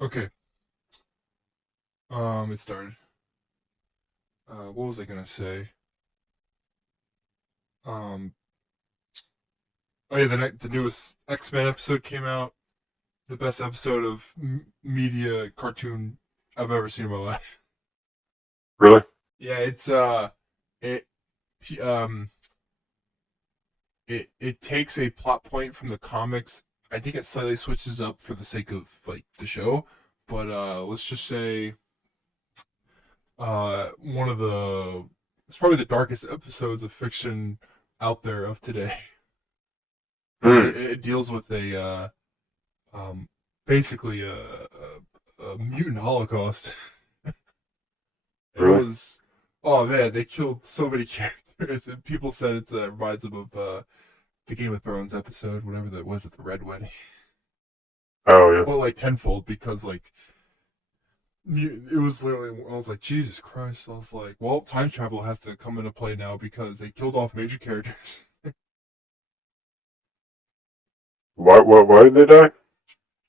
Okay. It started. What was I gonna say? Um, oh yeah, the newest X-Men episode came out. The best episode of media cartoon I've ever seen in my life. Really? Yeah, it um it takes a plot point from the comics. I think it slightly switches up for the sake of like the show, but let's just say one of the it's probably the darkest episodes of fiction out there of today because Hmm. it deals with a um basically a mutant holocaust. It Really? was oh man, they killed so many characters, and people said it reminds them of the Game of Thrones episode, whatever that was at the Red Wedding. Oh yeah. Well, like tenfold because like it was literally. I was like, Jesus Christ! I was like, well, time travel has to come into play now because they killed off major characters. Why did they die?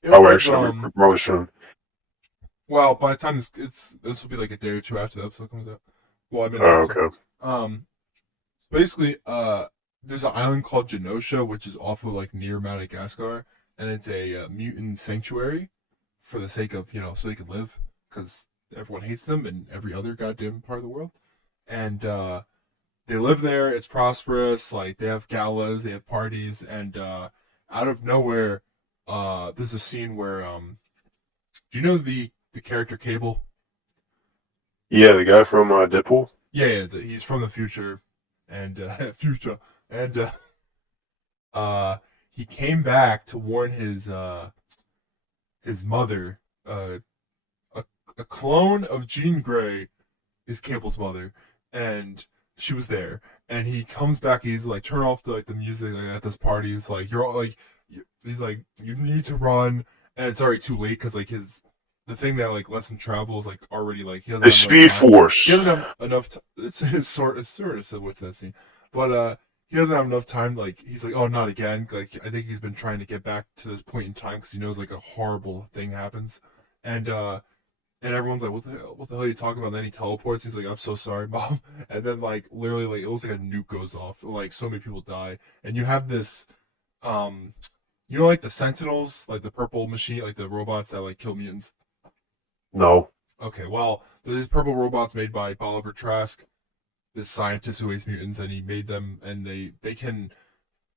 It Oh, was actually, we probably shouldn't. well, by the time this will be like a day or two after the episode comes out. Well, I mean the Oh, episode. okay. Um, basically, there's an island called Genosha, which is off of like near Madagascar, and it's a mutant sanctuary for the sake of so they can live because everyone hates them in every other goddamn part of the world, and they live there. It's prosperous. Like they have galas, they have parties, and out of nowhere, there's a scene where do you know the character Cable? Yeah, the guy from Deadpool. Yeah, he's from the future, and future, and uh, he came back to warn his mother. A a clone of Jean Grey is Cable's mother, and she was there. And he comes back. He's like, turn off the music like, at this party. He's like, you're all like, he's like, you need to run, and it's already too late because like the thing that like lets him travel is like already like he doesn't The have enough Speed time. He Force. doesn't have enough. It's his sort. It's sort of what's that scene, but he doesn't have enough time. Like he's like, oh, not again. Like I think he's been trying to get back to this point in time because he knows like a horrible thing happens, and everyone's like, what the hell are you talking about? And then he teleports. He's like, I'm so sorry, mom. And then like literally like it looks like a nuke goes off. Like so many people die, and you have this, um, like the Sentinels, like the purple machine, like the robots that like kill mutants. No. Okay, well, there's these purple robots made by Bolivar Trask, this scientist who hates mutants, and he made them, and they can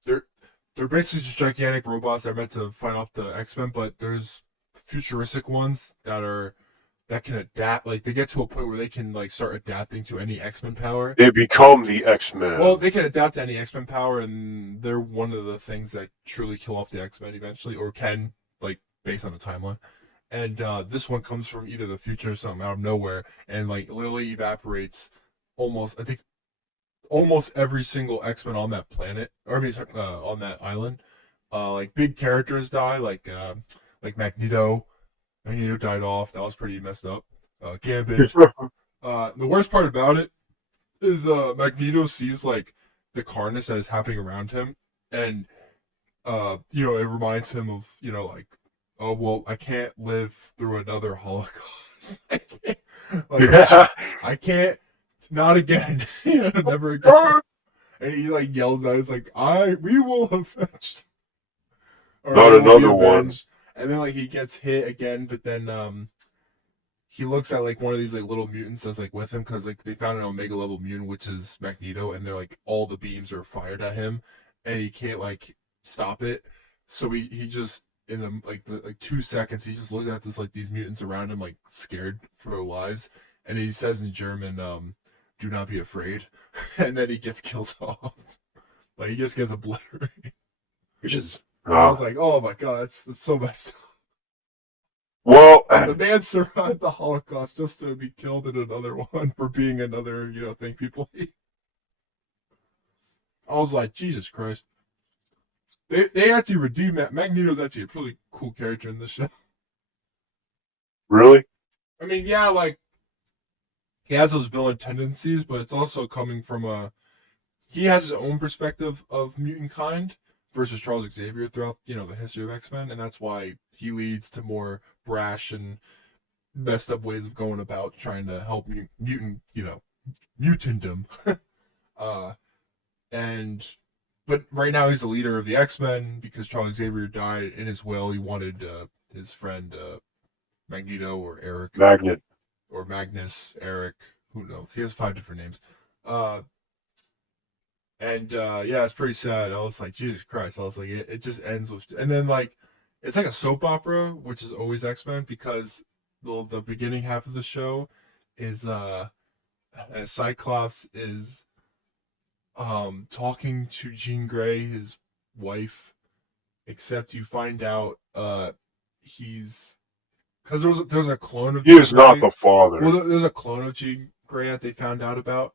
they're they're basically just gigantic robots that are meant to fight off the X-Men, but there's futuristic ones that can adapt. Like they get to a point where they can like start adapting to any X-Men power. They become the Well, X-Men. they can adapt to any X-Men power, and they're one of the things that truly kill off the X-Men eventually, or can like based on the timeline. And this one comes from either the future or something out of nowhere, and like literally evaporates almost. I think almost every single X-Men on that planet, or I mean, on that island. Like big characters die, like Magneto. Magneto died off. That was pretty messed up. Gambit. The worst part about it is Magneto sees like the carnage that is happening around him, and it reminds him of like, oh well, I can't live through another Holocaust. I can't, like I can't, not again, never again. And he like yells out, "It's like we will avenge, or Not I will be another one. avenged." And then like he gets hit again, but then he looks at like one of these like little mutants that's like with him because like they found an Omega level mutant, which is Magneto, and they're like all the beams are fired at him, and he can't like stop it. So he just in like 2 seconds he just looked at this like these mutants around him like scared for their lives, and he says in German, "Do not be afraid," and then he gets killed off. Like he just gets obliterated. Which is And I was like, oh my god, that's so messed up. well, The man survived the Holocaust just to be killed in another one for being another, thing people hate. I was like, Jesus Christ. They actually redeemed that. Magneto's actually a pretty cool character in this show. really? I mean, yeah, like, he has those villain tendencies, but it's also coming from he has his own perspective of mutant kind versus Charles Xavier throughout, the history of X-Men, and that's why he leads to more brash and messed up ways of going about trying to help mutantdom. uh, and but right now he's the leader of the X-Men because Charles Xavier died. In his will, he wanted his friend Magneto or Eric Magnet. or Magnus, Eric, who knows? He has 5 different names. Uh, yeah, it's pretty sad. I was like, Jesus Christ. I was like, it just ends with, and then like, it's like a soap opera, which is always X-Men because the beginning half of the show is Cyclops is talking to Jean Grey, his wife, except you find out he's because there's a clone of He Jean is not Grey. the father. Well, there's a clone of Jean Grey that they found out about.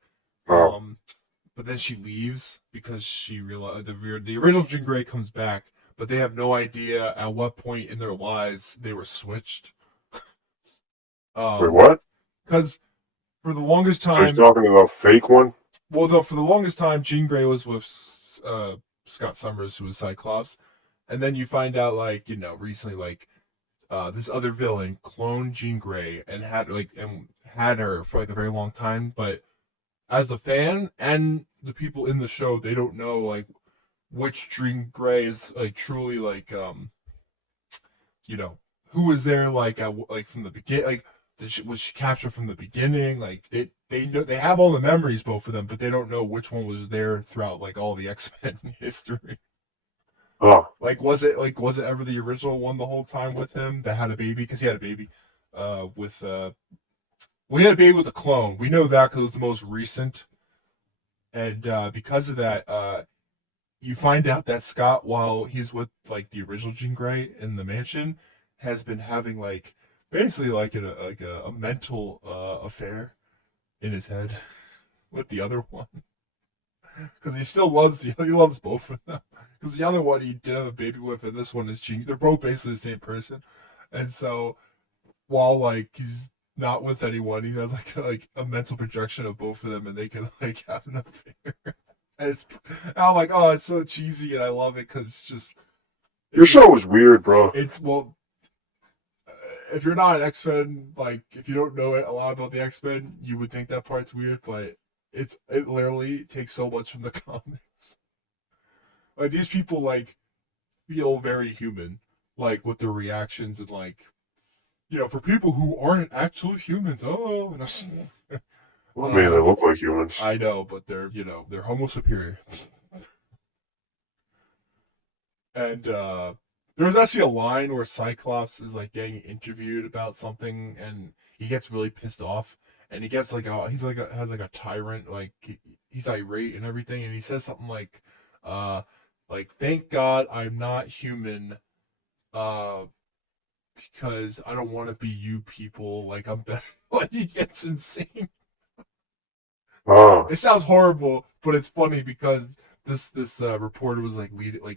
Oh. But then she leaves because she realized the original Jean Grey comes back, but they have no idea at what point in their lives they were switched. Wait, what? Because for the longest So you're time, talking about a fake one? well, no, for the longest time, Jean Grey was with Scott Summers, who was Cyclops, and then you find out, like, recently, like, this other villain cloned Jean Grey and had her for like a very long time, but as the fan and the people in the show, they don't know like which Jean Grey is like truly like who was there like from the beginning, like was she captured from the beginning, like they know they have all the memories both of them, but they don't know which one was there throughout like all the X-Men history. Oh. Was it ever the original one the whole time with him that had a baby? Because he had a baby with we had a baby with a clone. We know that because it was the most recent. And because of that, you find out that Scott, while he's with like the original Jean Grey in the mansion, has been having like basically like a mental affair in his head with the other one. Because he still loves he loves both of them. Because the other one he did have a baby with, and this one is Jean. They're both basically the same person. And so while like he's not with anyone, he has like a mental projection of both of them, and they can like have an affair. And I'm like, oh, it's so cheesy, and I love it because Your show was weird, bro. If you're not an X-Men, like if you don't know a lot about the X-Men, you would think that part's weird, but it literally takes so much from the comics. Like these people like feel very human, like with their reactions and like. For people who aren't actual humans, Well, I mean, they look like humans. I know, but they're homo superior. And there's actually a line where Cyclops is like getting interviewed about something, and he gets really pissed off, and he gets has like a tyrant, like he's irate and everything, and he says something like thank God I'm not human, because I don't want to be you people. Like I'm better. Like he gets insane. Oh. It sounds horrible, but it's funny because this reporter was like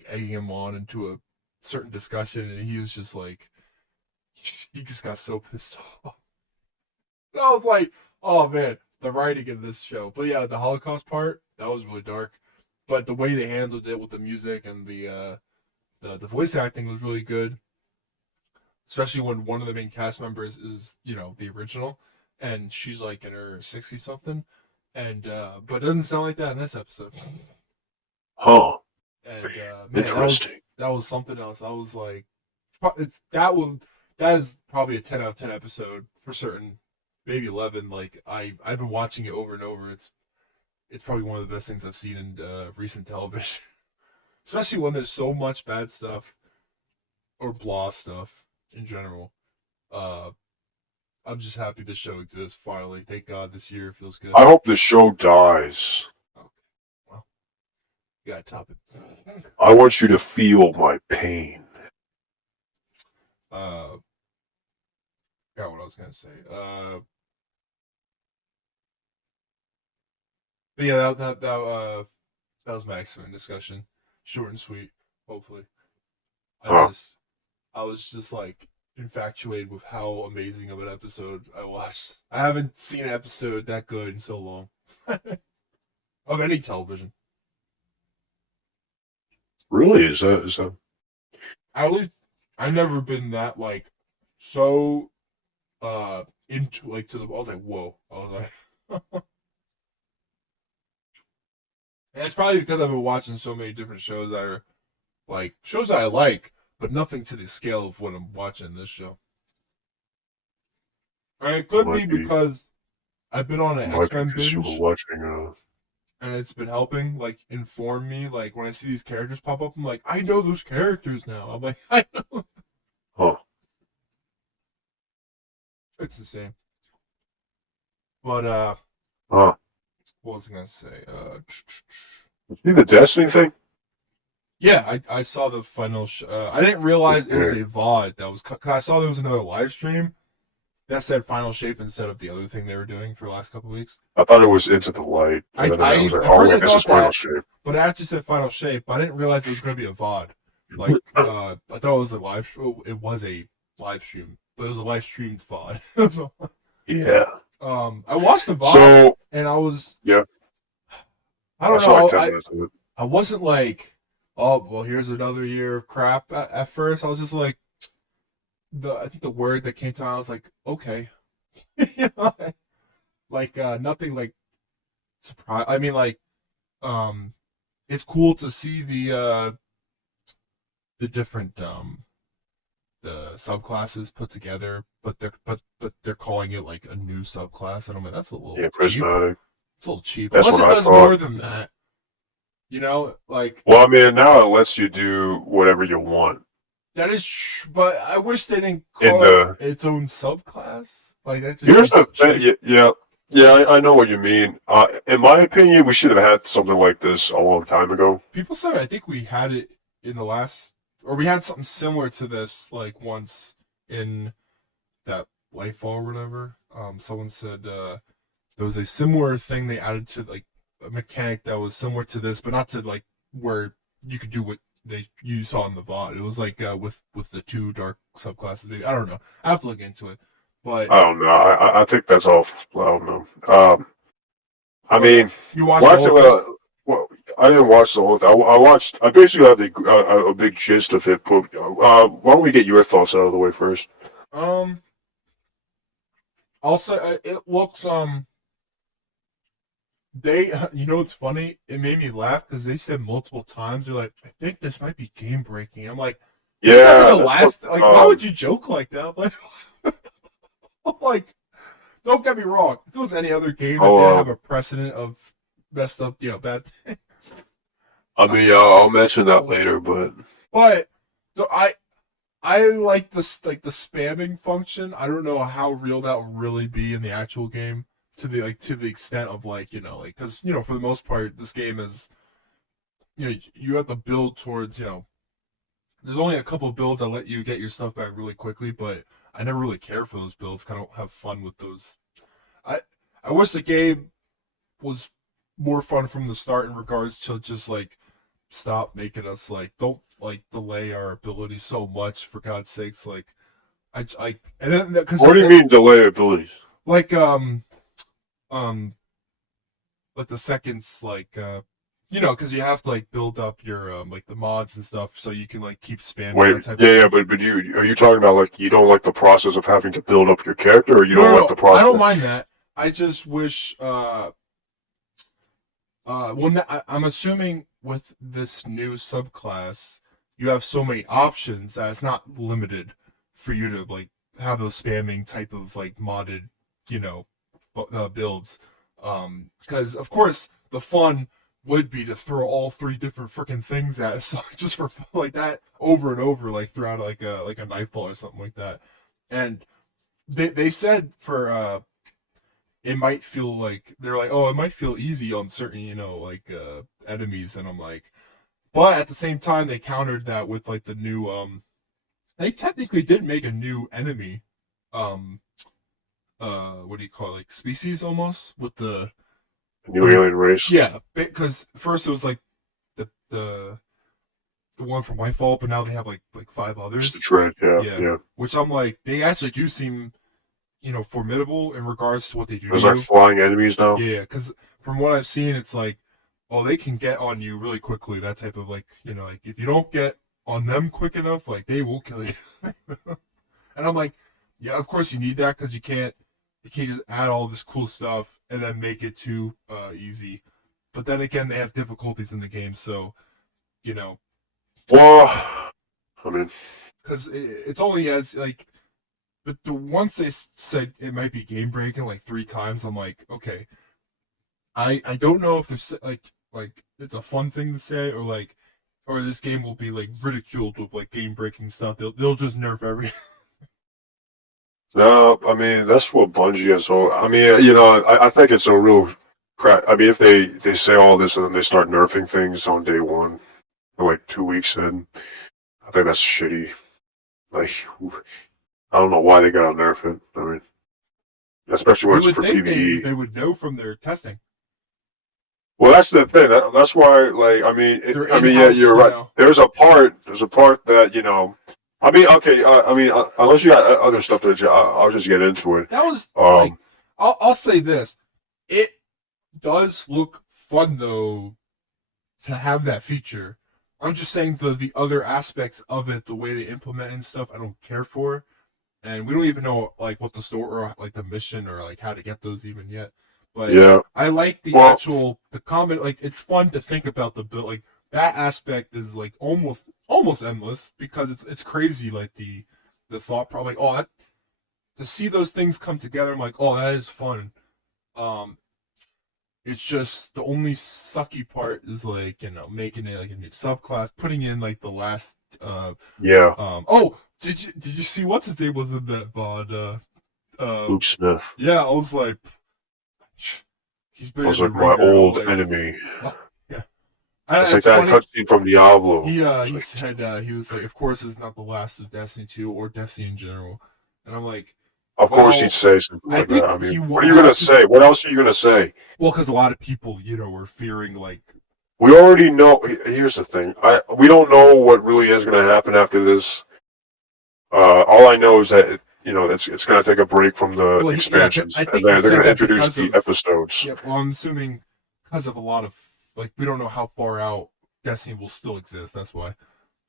egging him on into a certain discussion, and he was just like, he just got so pissed off. And I was like, oh man, the writing in this show. But yeah, the Holocaust part that was really dark, but the way they handled it with the music and the voice acting was really good. Especially when one of the main cast members is, the original, and she's like in her 60 something, and but it doesn't sound like that in this episode. Oh, and man, interesting. That was something else. I was like, that is probably a 10 out of 10 episode for certain, maybe 11. Like I've been watching it over and over. It's probably one of the best things I've seen in recent television, especially when there's so much bad stuff or blah stuff. In general, I'm just happy this show exists finally. Thank God this year feels good. I hope the show dies. Okay, well, you gotta top it. I want you to feel my pain. Forgot what I was gonna say. But yeah, that was my X-Men discussion. Short and sweet, hopefully. I was just like infatuated with how amazing of an episode I watched. I haven't seen an episode that good in so long. Of any television. Really? Is that? At least I've never been that like so into like to the. I was like, whoa. I was like, and it's probably because I've been watching so many different shows that are like shows that I like, but nothing to the scale of what I'm watching this show. And it could be Might be, because I've been on an might be X-Men because you were binge, watching. and it's been helping like inform me. Like when I see these characters pop up, I'm like, I know those characters now. I'm like, I know. Huh. It's the same. But Huh. what was I gonna say? See the Destiny thing? Yeah, I saw the final. I didn't realize it was Okay. a VOD that was. Cause I saw there was another live stream that said Final Shape instead of the other thing they were doing for the last couple of weeks. I thought it was Into the Light. I And then I was like, at oh, first I wait, this is thought Final that, Shape. but it actually said Final Shape. But I didn't realize it was going to be a VOD. Like I thought it was a live. It was a live stream, but it was a live streamed VOD. So, Yeah. I watched the VOD So, and I was. yeah. I don't saw like know. 10 minutes of it. I wasn't like, oh well, here's another year of crap. At first, I was just like, I think the word that came to mind, I was like, okay, you know, like nothing like surprise. I mean, like, it's cool to see the different the subclasses put together, but they're calling it like a new subclass, and I'm like, that's a little Yeah, cheap. prismatic. It's a little cheap. That's Unless it what I does thought. more than that, you know, like. Well, I mean, now it lets you do whatever you want. That is, but I wish they didn't In call the it its own subclass. Like that just here's the seems thing. cheap. Yeah. I know what you mean. In my opinion, we should have had something like this a long time ago. People said I think we had it in the last, or we had something similar to this like once in that Lightfall or whatever. Someone said there was a similar thing they added to like a mechanic that was similar to this, but not to like where you could do what you saw in the VOD. It was like with the two dark subclasses. Maybe I don't know. I have to look into it, but. I don't know. I think that's all. I don't know. I mean, You watched the watching. whole thing? Well, I didn't watch the whole thing. I watched. I basically had a big gist of it. But why don't we get your thoughts out of the way first? I'll say it looks they you know what's funny? It made me laugh because they said multiple times they're like, I think this might be game breaking. I'm like, Yeah. the last like why would you joke like that? I'm like, I'm like, don't get me wrong. If it was any other game that didn't have a precedent of messed up, bad thing. I mean, I'll mention that later, but But so I like this like the spamming function. I don't know how real that will really be in the actual game to the extent of like like because for the most part this game is you have to build towards there's only a couple of builds that let you get your stuff back really quickly, but I never really care for those builds. Kind of have fun with those. I I wish the game was more fun from the start in regards to just like stop making us like don't like delay our ability so much for God's sakes. Like I and then because what do you mean delay abilities? like like the seconds like because you have to like build up your like the mods and stuff so you can like keep spamming Wait, that type yeah, of yeah, stuff. but are you talking about like you don't like the process of having to build up your character, or you don't like the process? I don't mind that. I just wish I'm assuming with this new subclass you have so many options that it's not limited for you to like have those spamming type of like modded builds. Because of course the fun would be to throw all three different freaking things at us just for like that over and over, like throughout like a nightfall or something like that. And they said for it might feel like they're like, oh, it might feel easy on certain like enemies, and I'm like, but at the same time they countered that with like the new they technically did make a new enemy um what do you call it, like species almost with the New alien race. yeah, because first it was like the one from Whitefall, but now they have like five others. Just the dread, yeah. Which I'm like, they actually do seem formidable in regards to what they do. There's like flying enemies now. Yeah, because from what I've seen, it's like, oh, they can get on you really quickly. That type of like like if you don't get on them quick enough, like they will kill you. And I'm like, Yeah, of course you need that because you can't just add all this cool stuff and then make it too easy. But then again, they have difficulties in the game, so you know, Well, I mean, because it's only as like, but the once they said it might be game breaking like 3 times, I'm like, okay, I don't know if they're like it's a fun thing to say or this game will be like ridiculed with like game breaking stuff. They'll just nerf everything. no, I mean that's what Bungie is. So I mean, I think it's a real crap. I mean, if they say all this and then they start nerfing things on day one, or like 2 weeks in, I think that's shitty. Like, I don't know why they gotta nerf it. I mean, especially when You it's would for think PvE. they would know from their testing. Well, that's the thing. That's why, like, I mean, Their yeah, in-house, you're right. There's a part that I mean, okay. I mean, unless you got other stuff that I'll just get into it. that was like, Um, I'll say this: it does look fun though to have that feature. I'm just saying the other aspects of it, the way they implement and stuff, I don't care for, and we don't even know like what the store or like the mission or like how to get those even yet. But yeah. I like the Well, actual the comment. Like it's fun to think about the build. Like that aspect is like almost endless because it's crazy. Like the thought probably like oh that, to see those things come together. I'm like oh that is fun. Um, it's just the only sucky part is like making it like a new subclass, putting in like the last yeah. oh did you see what's his name was in that VOD Luke Smith yeah I was like he's been was in the like my ringer old like enemy. oh, yeah It's like it's that funny cutscene from Diablo. he Like, said he was like of course it's not the last of Destiny 2 or Destiny in general and I'm like of course he'd well say something I like that. think I mean, he what will are you gonna have to say? What else are you gonna say? well because a lot of people were fearing like We already know. Here's the thing. We don't know what really is gonna happen after this. All I know is that it's going to take a break from the well, expansions, I and think he they're said going to that introduce because the of episodes. yeah. Well, I'm assuming because of a lot of like we don't know how far out Destiny will still exist. That's why.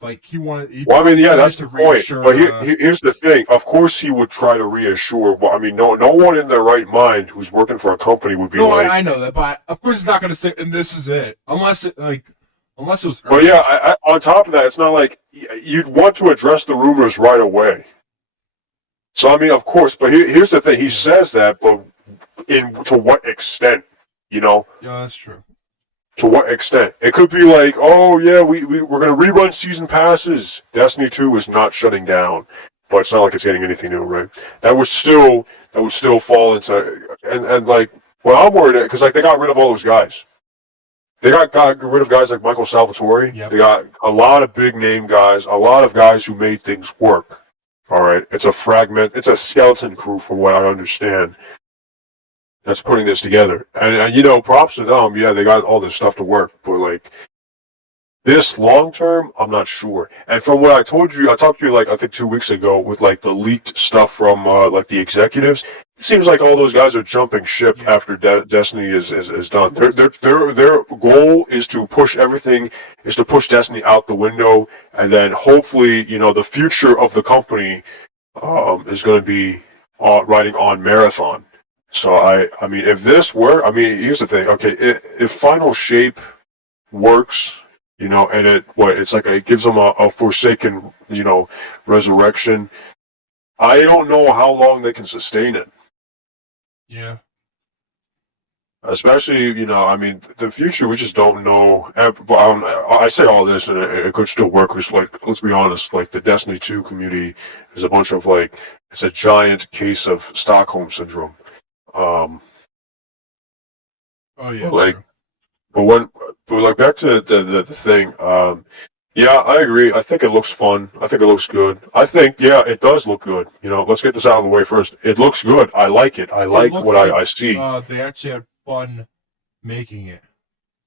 Like he Well, I mean, probably yeah, said it that's to the point. But reassure. here's the thing. Of course, he would try to reassure. Well, I mean, no one in their right mind who's working for a company would be No, like. I know that, but of course he's not going to say. And this is it, unless it was But yeah, earned. on top of that, it's not like you'd want to address the rumors right away. So I mean, of course. But here's the thing. He says that, but to what extent? You know. Yeah, that's true. To what extent? It could be like, oh yeah, we're gonna rerun season passes. Destiny 2 is not shutting down, but it's not like it's getting anything new, right? That would still fall into and like well I'm worried because like they got rid of all those guys. They got rid of guys like Michael Salvatore. Yep. They got a lot of big name guys, a lot of guys who made things work. All right, it's a skeleton crew from what I understand that's putting this together. And props to them. Yeah, they got all this stuff to work, but like this long term, I'm not sure. And from what I talked to you like I think 2 weeks ago with like the leaked stuff from like the executives. It seems like all those guys are jumping ship after Destiny is done. Their goal is to push Destiny out the window, and then hopefully the future of the company is going to be riding on Marathon. So I mean, if this were, I mean, here's the thing. Okay, if Final Shape works, and it's like it gives them a Forsaken, resurrection. I don't know how long they can sustain it. Yeah. Especially, I mean, the future we just don't know. But I say all this, and it could still work. Because, like, let's be honest, like the Destiny 2 community is a bunch of it's a giant case of Stockholm syndrome. Oh yeah. Like, True. but like back to the thing. Yeah, I agree. I think it looks fun. I think it looks good. I think, yeah, it does look good. Let's get this out of the way first. It looks good. I like it. I It like looks what like I see. they actually had fun making it.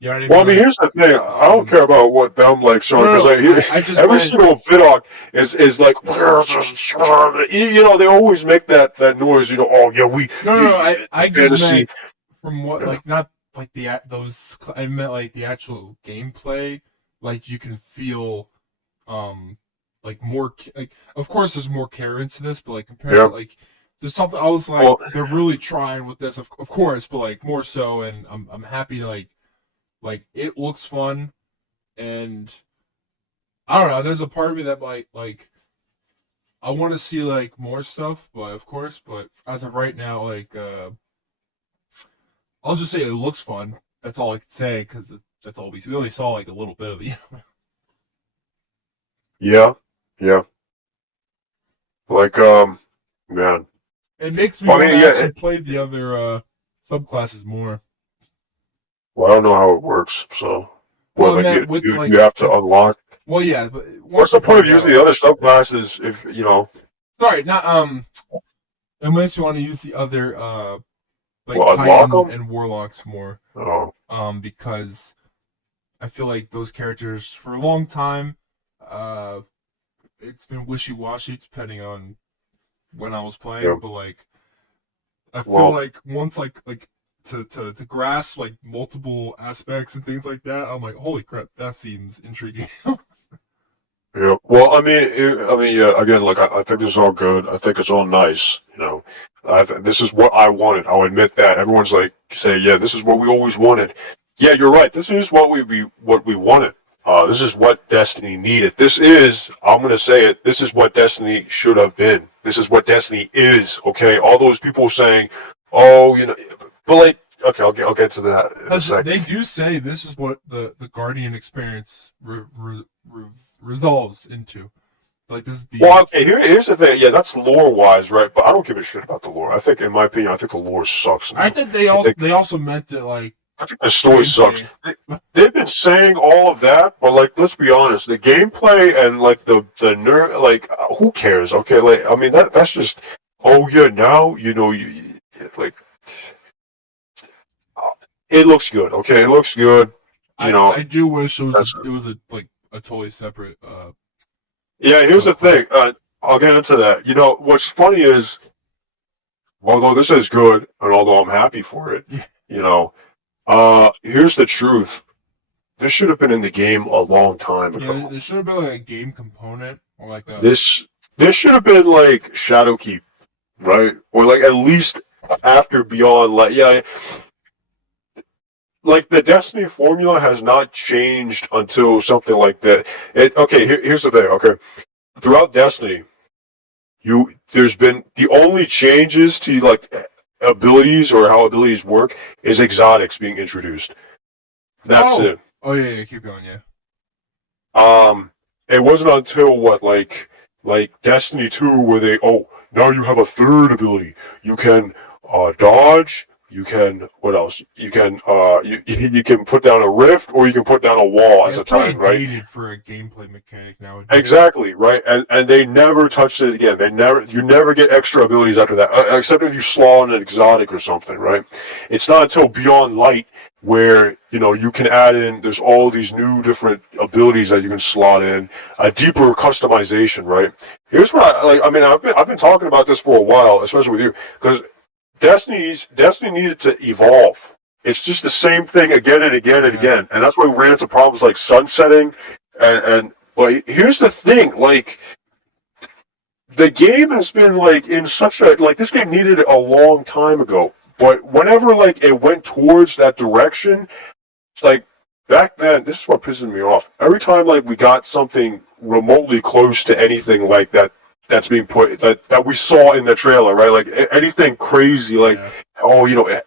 You know what I Well, I mean? mean, Like, here's the thing. I don't care about what them showing no, because no, I just every meant single vidoc is like, they always make that noise. Oh yeah, no. I just fantasy. meant from what like not like those. I meant like the actual gameplay. Like you can feel, um, like more like of course there's more care into this, but like compared Yeah. to like there's something I was like Well, they're really trying with this of course, but like more so, and I'm happy to like it looks fun, and I don't know. There's a part of me that might like I want to see like more stuff, but of course, but as of right now, like I'll just say it looks fun. That's all I can say because that's all we only saw like a little bit of it. yeah, yeah. Like, man. It makes me Well, I want to mean, yeah. actually play the other subclasses more. Well, I don't know how it works. So, Well, what, I like meant with you have to unlock. well, yeah, but What's once the you point of find using out, the other subclasses if you know? sorry, not unless you want to use the other like Well, unlock Titan them. and Warlocks more, Oh, because I feel like those characters for a long time, it's been wishy washy depending on when I was yeah. playing, but like I feel Well, like once like to grasp like multiple aspects and things like that, I'm like, holy crap, that seems intriguing. yeah. Well, I mean, yeah. Again, like I think this is all good. I think it's all nice. You know, this is what I wanted. I'll admit that. Everyone's like, say, yeah, this is what we always wanted. Yeah, you're right. This is what we wanted. This is what Destiny needed. This is, I'm gonna say it. This is what Destiny should have been. This is what Destiny is. Okay, all those people saying, oh, you know, but like, okay, I'll get to that in a second. They do say this is what the Guardian experience resolves into. Like this is the Well, okay, here's the thing. Yeah, that's lore-wise, right? But I don't give a shit about the lore. I think, in my opinion, I think the lore sucks now. I think they also meant it like I think the story sucks. gameplay. They've been saying all of that, but like, let's be honest, the gameplay and like the nerd, like, who cares? Okay, like, I mean, that's just, oh yeah, now you know like, it looks good. Okay, it looks good. You know, I do wish that's it was a like a totally separate yeah. Here's the thing. subclass. I'll get into that. You know, what's funny is, although this is good, and although I'm happy for it, Yeah. you know, here's the truth. This should have been in the game a long time ago. Yeah, there should have been like a game component or like a This should have been like Shadowkeep, right? Or like at least after Beyond, like yeah, like the Destiny formula has not changed until something like that. Okay, here's the thing. Okay, throughout Destiny, there's been the only changes to like abilities or how abilities work is exotics being introduced. That's it. Oh yeah, keep going, yeah. It wasn't until what like Destiny 2 where they now you have a third ability. You can dodge. You can what else? You can you can put down a rift or you can put down a wall as a time, right? Dated for a gameplay mechanic now. Exactly, right? And they never touched it again. You never get extra abilities after that, except if you slaw an exotic or something, right? It's not until Beyond Light where you know you can add in. There's all these new different abilities that you can slot in, a deeper customization, right? Here's what I like. I mean, I've been talking about this for a while, especially with you, because Destiny needed to evolve. It's just the same thing again and again and again, and that's why we ran into problems like sunsetting and but here's the thing, like, the game has been, like, in such a, like, this game needed it a long time ago, but whenever, like, it went towards that direction, it's like, back then, this is what pisses me off. Every time, like, we got something remotely close to anything like that's being put, that we saw in the trailer, right, like, anything crazy, like, oh, you know,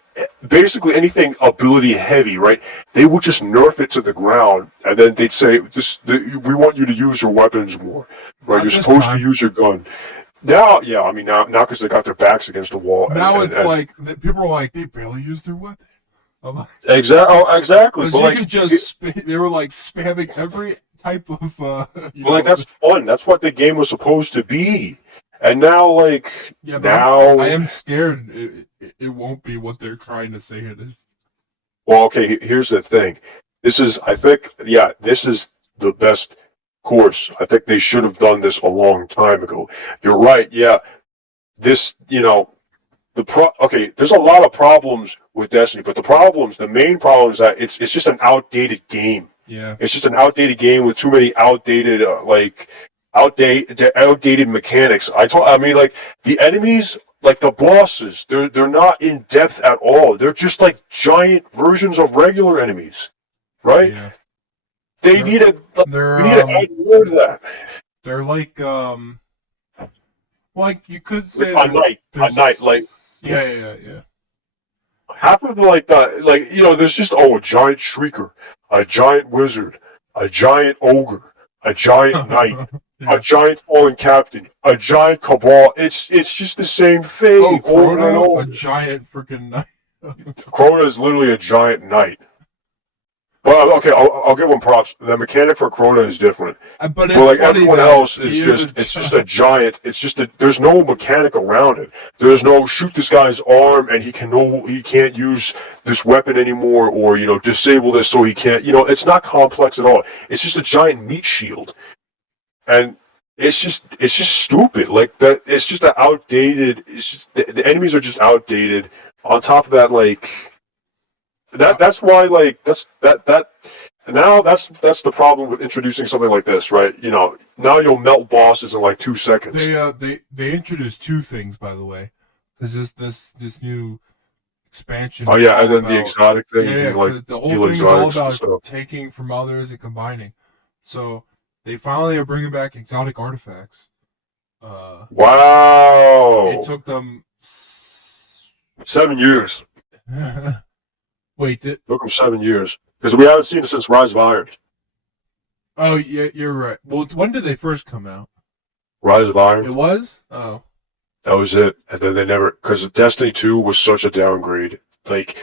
basically anything ability heavy, right? They would just nerf it to the ground, and then they'd say, we want you to use your weapons more, right? You're supposed to use your gun. Now, yeah, I mean, now because they got their backs against the wall. Now it's like, people are like, they barely use their weapon. Like, exactly. Because you could just, they were like spamming every type of, like, that's fun. That's what the game was supposed to be. And now, like, I am scared it won't be what they're trying to say it is. Well, okay, here's the thing. This is the best course. I think they should have done this a long time ago. You're right, yeah. This, you know, there's a lot of problems with Destiny, but the main problem is that it's just an outdated game. Yeah. It's just an outdated game with too many outdated, outdated mechanics. I mean, like the enemies, like the bosses, they're not in depth at all. They're just like giant versions of regular enemies, right? Yeah. They They're need a they're we need to add more to that. they're like you could say A night, like yeah. half of the there's just a giant shrieker, a giant wizard, a giant ogre, a giant knight, a Yeah. giant fallen captain, a giant cabal. It's just the same Oh, thing over and Crota, a over. giant freaking knight. Crota is literally a giant knight. Well, okay, I'll give him props. The mechanic for Crota is different. But But it's like funny everyone that else is he is a it's just a giant. It's just there's no mechanic around it. There's no shoot this guy's arm and he can't use this weapon anymore, or disable this so he can't. It's not complex at all. It's just a giant meat shield, and it's just stupid. Like that, it's just an outdated. It's just, the enemies are just outdated. On top of that, like that's why like that now that's the problem with introducing something like this, right? Now you'll melt bosses in like 2 seconds. they introduced two things, by the way, because this new expansion Oh is yeah, and all then the about exotic thing, you yeah, can like 'cause the whole heal thing is all exotics and about stuff. taking from others and combining. So they finally are bringing back exotic artifacts. It Wow, took them 7 years. wait, Took them 7 years because we haven't seen it since Rise of Iron. oh yeah, you're right. Well, when did they first come out? Rise of Iron. It was? Oh. That was it, and then they never because Destiny 2 was such a downgrade. Like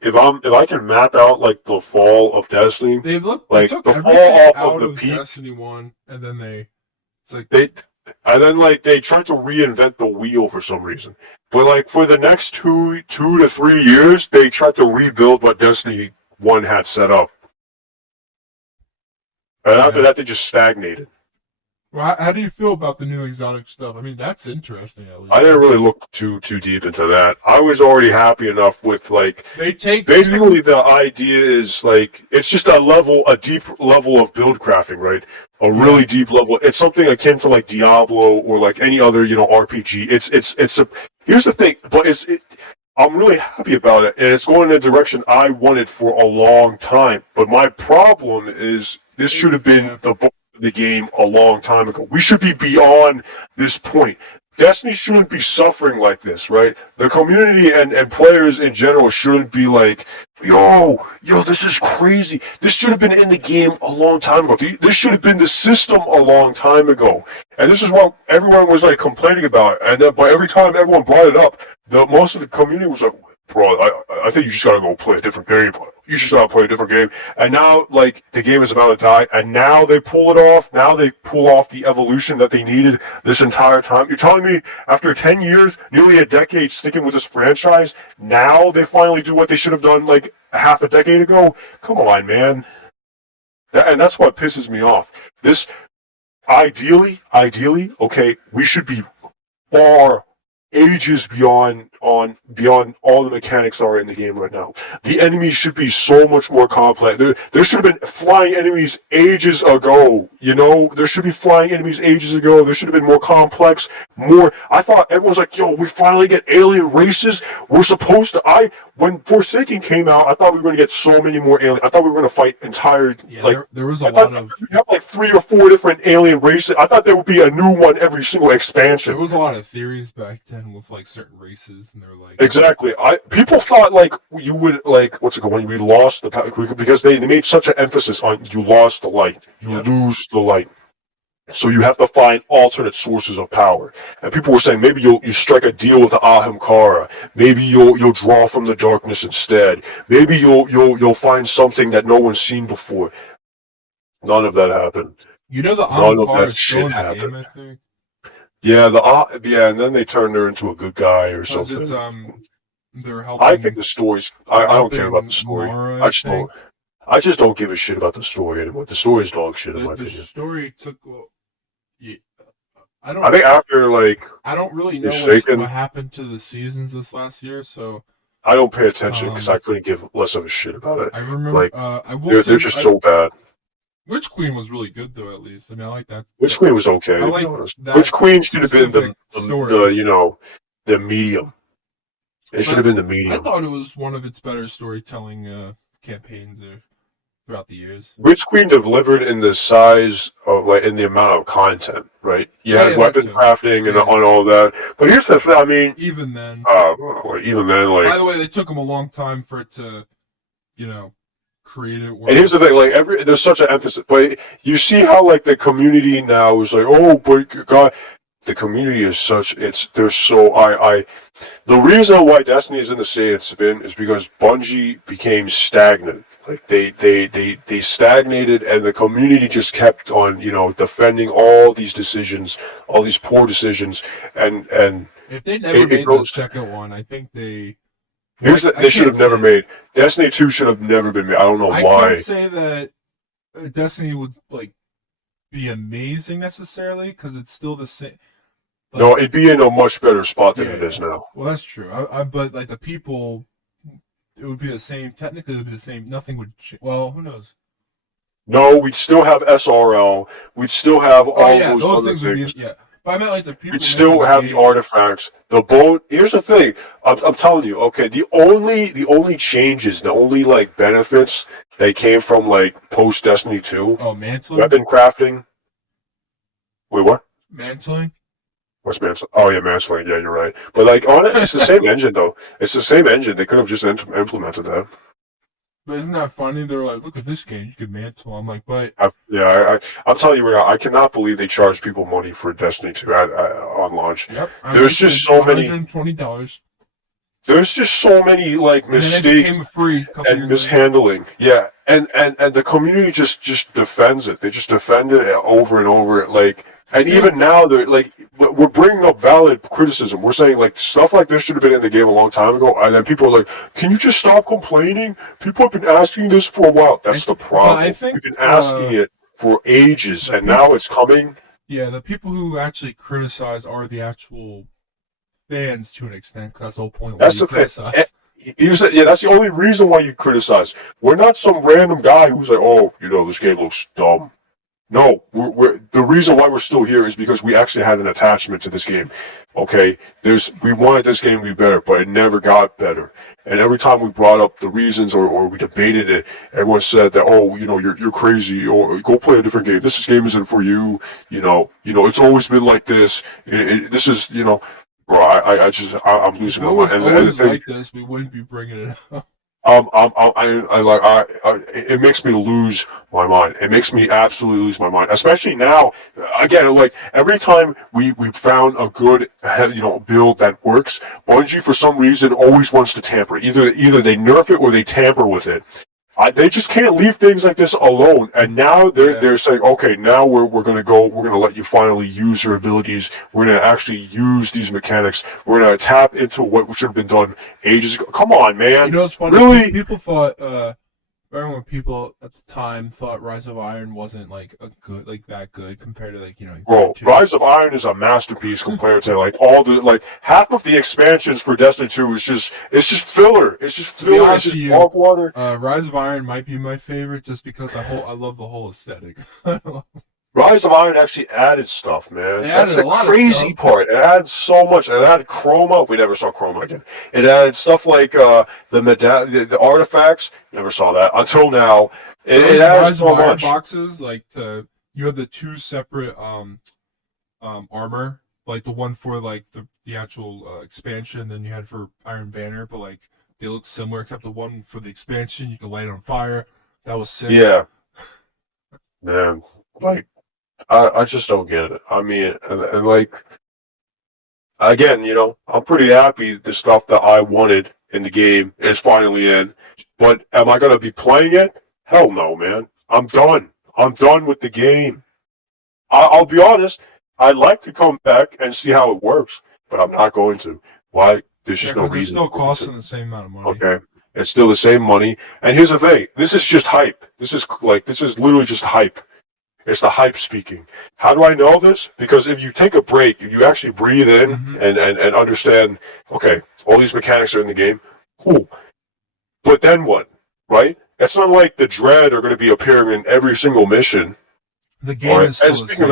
if I can map out like the fall of Destiny, They like took the everything fall off out of the of peak, Destiny 1 and then it's like they and then like they tried to reinvent the wheel for some reason. But like for the next 2 to 3 years, they tried to rebuild what Destiny 1 had set up, and after yeah. that they just stagnated. Well, how do you feel about the new exotic stuff? I mean, that's interesting at I least. didn't really look too deep into that. I was already happy enough with like They take basically the idea is like it's just a deep level of build crafting, right? A yeah. really deep level. It's something akin to like Diablo or like any other RPG. Here's the thing, but I'm really happy about it, and it's going in a direction I wanted for a long time. But my problem is this should have been Yeah. the bulk of the game a long time ago. We should be beyond this point. Destiny shouldn't be suffering like this, right? The community and players in general shouldn't be like, yo, this is crazy. This should have been in the game a long time ago. This should have been the system a long time ago. And this is what everyone was like complaining about. And then, but every time everyone brought it up, most of the community was like, bro, I think you just gotta go play a different game. You just gotta play a different game. And now, like, the game is about to die, and now they pull it off. Now they pull off the evolution that they needed this entire time. You're telling me after 10 years, nearly a decade sticking with this franchise, now they finally do what they should have done, like, half a decade ago? Come on, man. And that's what pisses me off. This, ideally, okay, we should be far ages beyond all the mechanics are in the game right now. The enemies should be so much more complex. There should have been flying enemies ages ago. There should be flying enemies ages ago. There should have been more complex, more. I thought everyone's like, yo, we finally get alien races. We're supposed to. When Forsaken came out, I thought we were going to get so many more aliens. I thought we were going to fight entire There was a I lot thought of we have like 3 or 4 different alien races. I thought there would be a new one every single expansion. there was a lot of theories back then with like certain races, and they're like Exactly. People thought like you would like what's it called when we lost the power because they made such an emphasis on you lost the light, you lose the light, so you have to find alternate sources of power. And people were saying maybe you strike a deal with the Ahamkara, maybe you'll draw from the darkness instead, maybe you'll find something that no one's seen before. None of that happened. the None of Ahamkara that is still shit in the happened. game, I think. Yeah, and then they turned her into a good guy or Because something. it's they're helping. I think the story's. I don't care about the story. Mara, I just don't give a shit about the story anymore. The story's dog shit in my the opinion. story took. Yeah, I think after like I don't really know Forsaken, what happened to the seasons this last year, so I don't pay attention because I couldn't give less of a shit about it. I remember. Like I will say they're just so bad. Witch Queen was really good though. At least I mean, I like that. Witch Queen was okay. I To like be honest. that Witch Queen should have been specific the story. the medium. It should have But been the I medium. thought it was one of its better storytelling campaigns throughout the years. Witch Queen delivered in the size of like in the amount of content, right? You Oh had yeah, that weapon too. crafting and Yeah. on all that. But here's the thing. I mean, Even then, even then, by like, the way, they took them a long time for it to, create it. and here's the thing. Like, there's such an emphasis. But you see how like the community now is like, oh, but God, the community is such. They're so. The reason why Destiny is in the state it's been is because Bungie became stagnant. Like they stagnated, and the community just kept on, defending all these decisions, all these poor decisions, and if they never it made the goes. second one, I think they. They should have never made. Destiny 2 should have never been made. I don't know I why. can't say that Destiny would be amazing necessarily because it's still the same. No, it'd be in a much better spot than it is now. Well, that's true. But like the people, it would be the same. Technically, it would be the same. Nothing would change. Well, who knows? No, we'd still have SRL. We'd still have all those other things would be. Yeah, but I meant like the people. We'd still have the artifacts. The boat. Here's the thing. I'm telling you. Okay, the only changes, the only like benefits that came from like post Destiny 2. Oh, mantling. Weapon crafting. Wait, what? Mantling. What's mantling? Oh yeah, mantling. Yeah, you're right. But like on it, it's the same engine though. It's the same engine. They could have just implemented that. But isn't that funny? They're like, look at this game, you can mantle. I'm like, but I'm telling you right now, I cannot believe they charge people money for Destiny 2 on launch. Yep. There's just so many. $120. There's just so many like mistakes free and mishandling. Yeah, and the community just defends it. They just defend it over and over. Like, and even now they're like, we're bringing up valid criticism. We're saying like stuff like this should have been in the game a long time ago, and then people are like, "Can you just stop complaining? People have been asking this for a while." That's the problem. I think, we've been asking it for ages, and now it's coming. Yeah, the people who actually criticize are the actual fans to an extent, because that's the whole point. That's the thing. Yeah, that's the only reason why you criticize. We're not some random guy who's like, "Oh, this game looks dumb." No, the reason why we're still here is because we actually had an attachment to this game. Okay, we wanted this game to be better, but it never got better. And every time we brought up the reasons or we debated it, everyone said that, "Oh, you're crazy," or "Go play a different game. This game isn't for you." It's always been like this. This is, bro. I'm losing my mind. If it was always like this, we wouldn't be bringing it up. It makes me lose my mind. It makes me absolutely lose my mind. Especially now, again, like every time we found a good, build that works, Bungie for some reason always wants to tamper it. Either they nerf it or they tamper with it. They just can't leave things like this alone. And now they're saying, okay, now we're gonna let you finally use your abilities. We're gonna actually use these mechanics. We're gonna tap into what should have been done ages ago. Come on, man. It's funny. Really? People thought, remember when people at the time thought Rise of Iron wasn't that good compared to Bro, Rise of Iron is a masterpiece compared to half of the expansions for Destiny 2 is just filler. It's just filler. It's just bog water. Rise of Iron might be my favorite just because I love the whole aesthetic. Rise of Iron actually added stuff, man. That's the crazy part. It added so much. It added chroma. We never saw chroma again. It added stuff like the artifacts. Never saw that until now. It added so much. Boxes you had the two separate armor, like the one for the actual expansion, then you had for Iron Banner, but they look similar except the one for the expansion you can light it on fire. That was sick. Yeah, man. I just don't get it. I mean, and again, I'm pretty happy the stuff that I wanted in the game is finally in. But am I going to be playing it? Hell no, man. I'm done. I'm done with the game. I'll be honest. I'd like to come back and see how it works, but I'm not going to. Why? There's just no reason. It's still costing the same amount of money. Okay. It's still the same money. And here's the thing. This is just hype. This is literally just hype. It's the hype speaking. How do I know this? Because if you take a break, if you actually breathe in and understand, okay, all these mechanics are in the game, cool. But then what, right? It's not like the Dread are going to be appearing in every single mission. The game is still and the speaking same. of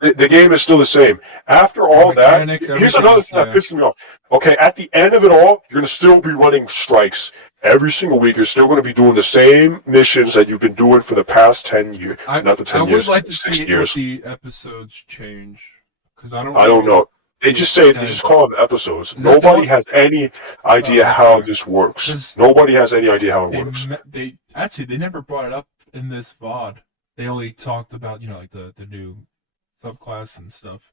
that, the game is still the same. After The all that, mechanics, here's everything another is, thing that pisses me off. Okay, at the end of it all, you're going to still be running strikes every single week. You're still going to be doing the same missions that you've been doing for the past 10 years. Not the 10 I years, would like to 6 see years. what the episodes change, because I don't I don't know know. They the just extent. call them episodes. Is that the Nobody one? has any idea Oh, how okay. this works. 'Cause Nobody has any idea how it works. they actually they never brought it up in this VOD. They only talked about like the new subclass and stuff.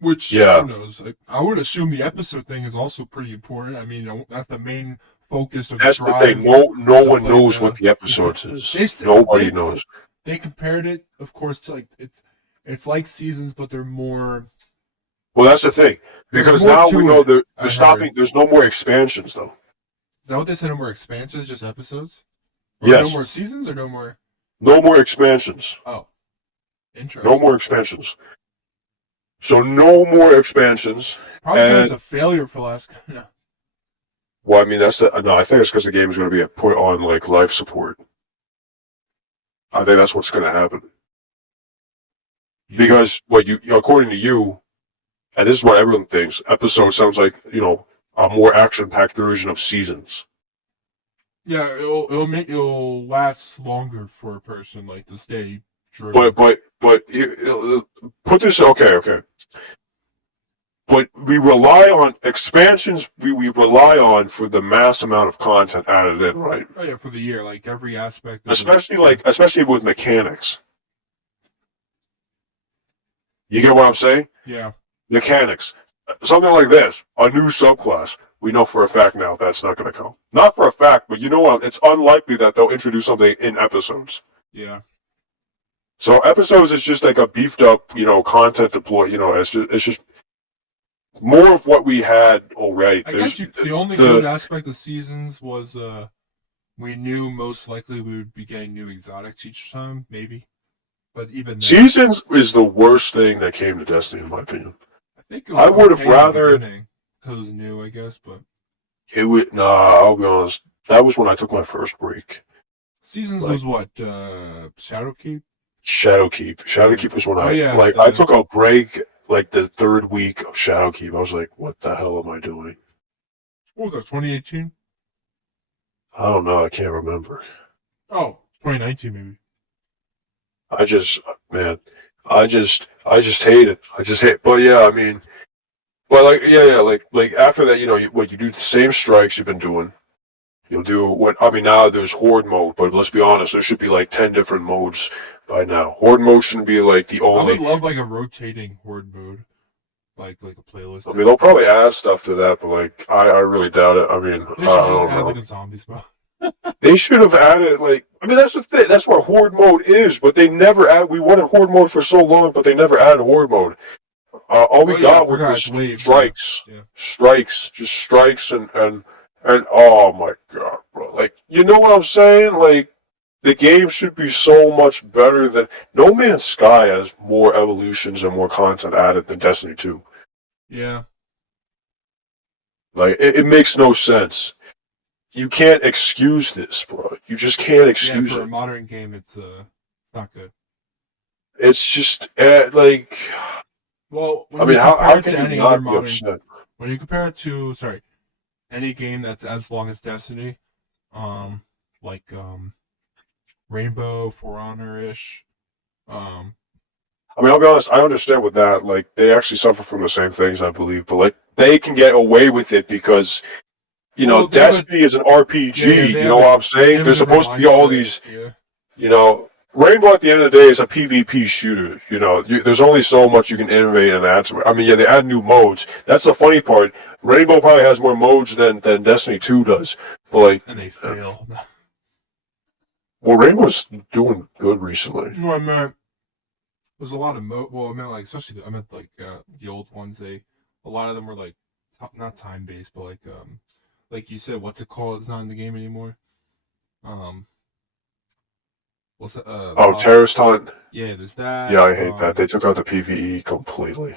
Which Yeah, who knows? I would assume the episode thing is also pretty important. I mean, that's the main focus or the that's the thing. drive No to one play knows what the. the Yeah, episodes is. they s- Nobody they knows. they compared it, of course, to like it's like seasons, but they're more. Well, that's the thing. There's Because more now we to know it. they're I heard. stopping. There's no more expansions, though. Is that what they said? No more expansions, just episodes, or no Yes. more seasons, or no more. No more expansions. Oh, No interesting. more expansions. So no more expansions. Probably because it's And a failure for last. No. well, I mean no. I think it's because the game is going to be put on like life support. I think that's what's going to happen. Because according to you, and this is what everyone thinks, episode sounds like a more action-packed version of seasons. Yeah, it'll last longer for a person like to stay driven. But put this okay. But we rely on expansions. We rely on for the mass amount of content added in, right? Oh yeah, for the year, like every aspect of Especially with mechanics. You get what I'm saying? Yeah. Mechanics. Something like this, a new subclass. We know for a fact now that's not going to come. Not for a fact, but you know what? It's unlikely that they'll introduce something in episodes. Yeah. So episodes is just like a beefed up, content deploy. It's just more of what we had already. I guess the only good aspect of seasons was we knew most likely we would be getting new exotics each time, maybe. But even then, Seasons is the worst thing that came to Destiny, in my opinion. I think it was I would have okay in the rather beginning, 'cause it was new, I guess. But it would. Nah, I'll be honest. That was when I took my first break. seasons Like, was what Shadowkeep. Shadowkeep. Shadowkeep was when I took a break, like the third week of Shadowkeep. I was like, what the hell am I doing? What was that? 2018? I don't know. I can't remember. Oh, 2019 maybe. I just, man, I just hate it. I just hate. But yeah, I mean, but like after that, you do the same strikes you've been doing. You'll do now there's horde mode, but let's be honest, there should be like 10 different modes by now. Horde mode shouldn't be like the I only. would love like a rotating horde mode, like a playlist. I mean, they'll probably add stuff to that, but like, I really doubt it. I mean, They should I just don't add know. like a zombies mode. They should have added that's the thing. That's what horde mode is, but they never add. We wanted horde mode for so long, but they never added horde mode. All we got was strikes, Yeah. just strikes, and oh my god, bro! Like, you know what I'm saying? Like, the game should be so much better than No Man's Sky has more evolutions and more content added than Destiny 2. Yeah. Like, it makes no sense. You can't excuse this, bro. You just can't excuse for it. a modern game, it's not good. It's just Well, I mean, how can you not be upset? When you compare it to any game that's as long as Destiny, like Rainbow, For Honor-ish, I mean, I'll be honest, I understand with that. Like, they actually suffer from the same things, I believe, but like, they can get away with it because, Destiny is an RPG. You know what I'm saying? There's supposed to be all these, Rainbow at the end of the day is a PvP shooter. There's only so much you can innovate and add to it. I mean, yeah, they add new modes. That's the funny part. Rainbow probably has more modes than Destiny 2 does. But like, and they fail. Well, Rainbow's doing good recently. No, I meant there's a lot of Well, I meant like especially the old ones. A lot of them were like not time based, but like you said, what's it called? It's not in the game anymore. What's that? Terrorist Hunt. Yeah, there's that. Yeah, I hate that. They took out the PvE completely.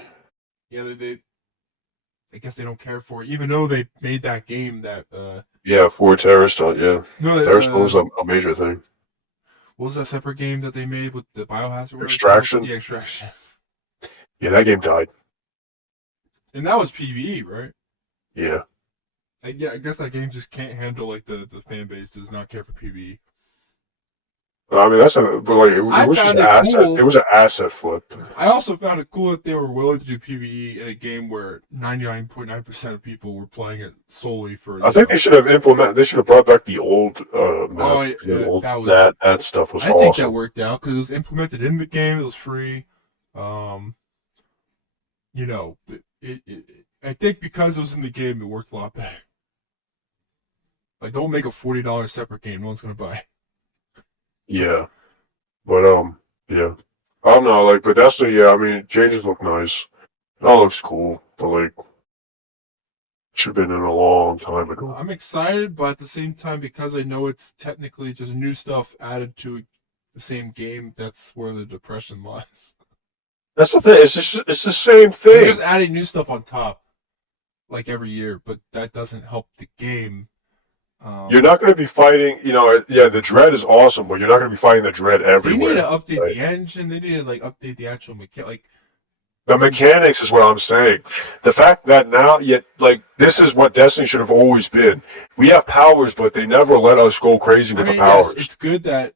Yeah, they I guess they don't care for it, even though they made that game that Yeah, for terrorist, yeah. no Terrorist was a major thing. what was that separate game that they made with the biohazard? Whatever it's called? Extraction. Yeah, Extraction. Yeah, that game died. And that was PVE, right? Yeah. Yeah, I guess that game just can't handle like the fan base does not care for PVE. I mean, but like, it was just found an it asset. cool. It was an asset flip. I also found it cool that they were willing to do PVE in a game where 99.9% of people were playing it solely for. I think they should have They should have brought back the old map. Oh, yeah, The old, that was that stuff was I awesome. think that worked out because it was implemented in the game. It was free. You know, I think because it was in the game, it worked a lot better. Like, don't make a $40 separate game. No one's gonna buy. Yeah, but yeah. I don't know, like, but that's the I mean, changes look nice. It all looks cool, but like, should have been in a long time ago. I'm excited, but at the same time, because I know it's technically just new stuff added to the same game, that's where the depression lies. That's the thing. It's the same They're thing. just adding new stuff on top, like every year, but that doesn't help the game. You're not going to be fighting, yeah, the Dread is awesome, but you're not going to be fighting the Dread everywhere. They need to update right? the engine. They need to like update the actual mechanic. The mechanics is what I'm saying. The fact that now, this is what Destiny should have always been. We have powers, but they never let us go crazy with the powers. Yes, it's good that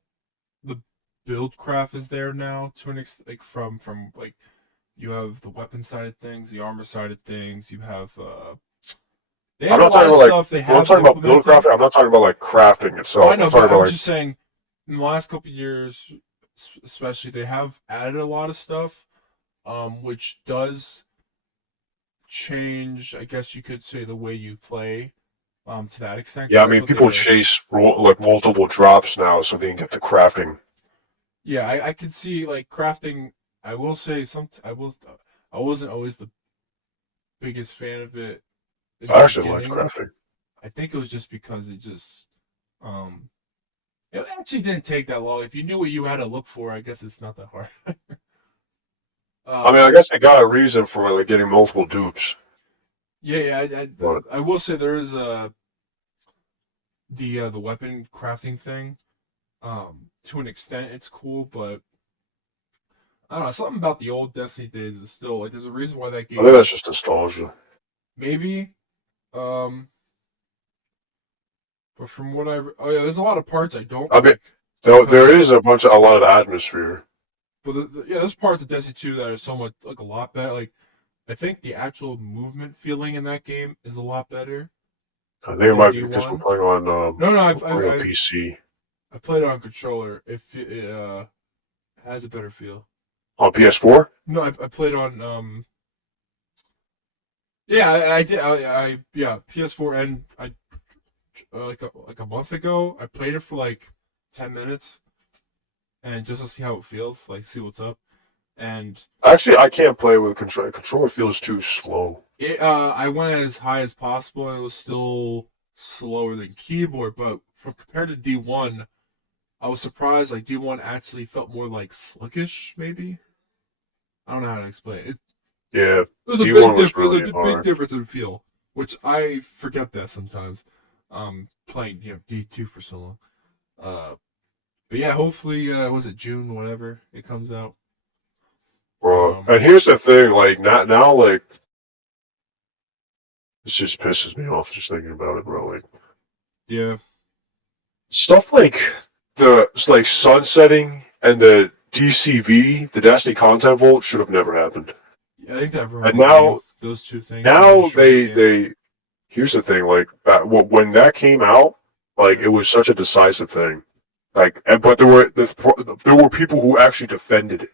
the build craft is there now to an extent. Like from like, you have the weapon side of things, the armor side of things. You have I'm not talking about I'm talking about build crafting. I'm not talking about like crafting itself. Oh, I know, but I'm just saying, in the last couple of years, especially, they have added a lot of stuff, which does change, I guess you could say, the way you play, to that extent. Yeah, I mean, people chase like multiple drops now so they can get the crafting. Yeah, I could see like crafting. I will say I wasn't always the biggest fan of it. I actually liked crafting. I think it was just because it actually didn't take that long. If you knew what you had to look for, I guess it's not that hard. I mean, I guess I got a reason for like getting multiple dupes. Yeah, I will say there is the weapon crafting thing. To an extent, it's cool, but I don't know. Something about the old Destiny days is still like there's a reason why that game. I think that's just nostalgia. Maybe. But from what there's a lot of parts I don't. I mean, there is a lot of atmosphere. But there's parts of Destiny 2 that are somewhat like a lot better. Like, I think the actual movement feeling in that game is a lot better. I think it might be because we're playing on I've PC. I played it on controller. It has a better feel. On PS4? No, I played on yeah, I did. Yeah, PS4, and I like a month ago, I played it for like 10 minutes, and just to see how it feels, like see what's up. And actually, I can't play with a controller. Controller feels too slow. I went as high as possible, and it was still slower than keyboard. But compared to D1, I was surprised. Like D1 actually felt more like sluggish, maybe. I don't know how to explain it. Yeah, there's a big difference. There's a big difference in feel, which I forget that sometimes. Playing D2 for so long. But yeah, hopefully, was it June? Whatever it comes out. Bro, and here's the thing, like now, like this just pisses me off just thinking about it, bro. Like, yeah, stuff like the sunsetting and the DCV, the Destiny Content Vault, should have never happened. Yeah, I think that. And now those two things. Now they here's the thing, like when that came out, like it was such a decisive thing, like but there were people who actually defended it.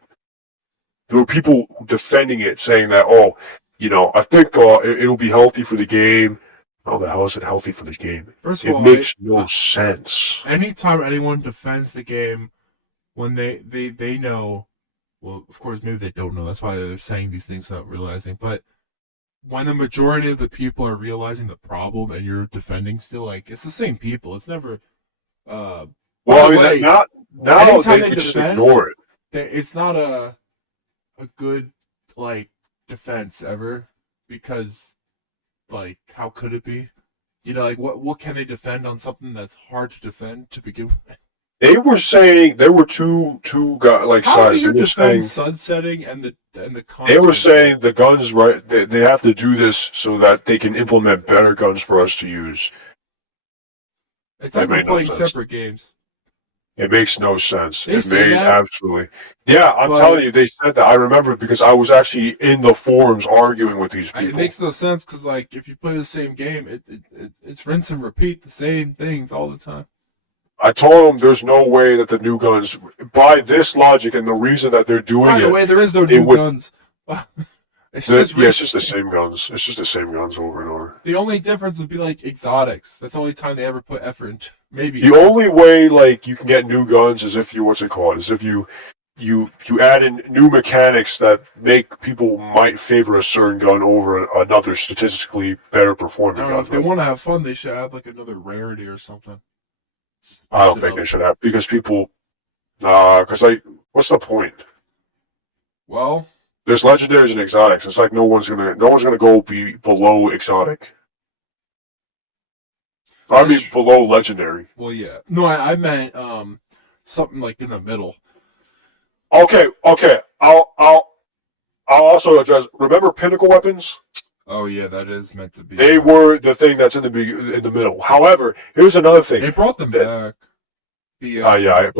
There were people defending it, saying that, I think it'll be healthy for the game. How the hell is it healthy for the game? First of all, it makes no sense. Anytime anyone defends the game, when they know, well, of course, maybe they don't know. That's why they're saying these things without realizing. But when the majority of the people are realizing the problem and you're defending still, like, it's the same people. It's never. Well, I mean, now they just ignore it. It's not a good, like, defense ever, because like, how could it be? You know, like, what can they defend on something that's hard to defend to begin with? They were saying there were two like How do sides. They you were defend saying sunsetting and the they were content? saying the guns, right? They have to do this so that they can implement better guns for us to use. It's That like we're made no playing sense. separate games. It makes no sense. They It say made that, absolutely. Yeah, I'm but telling you, they said that. I remember it because I was actually in the forums arguing with these it people. makes no sense because, like, if you play the same game, it's rinse and repeat the same things all the time. I told them there's no way that the new guns, by this logic and the reason that they're doing By the it, way, there is no they new would. guns. It's Yeah, just it's just the reskin. same guns. It's just the same guns over and over. The only difference would be like exotics. That's the only time they ever put effort into. Maybe The only way, like, you can get new guns is if you, what's it called? Is if you add in new mechanics that make people might favor a certain gun over another statistically better I performing don't know gun. if they want to have fun, they should add like another rarity or something. I don't think they should have because people, because like, what's the point? Well, There's legendaries and exotics. It's like no one's gonna go be below exotic. I mean below legendary. well, yeah. No, I meant something like in the middle. Okay. I'll also address. Remember pinnacle weapons? Oh yeah, that is meant to be. They were the thing that's in the middle. However, here's another thing. They brought them back. I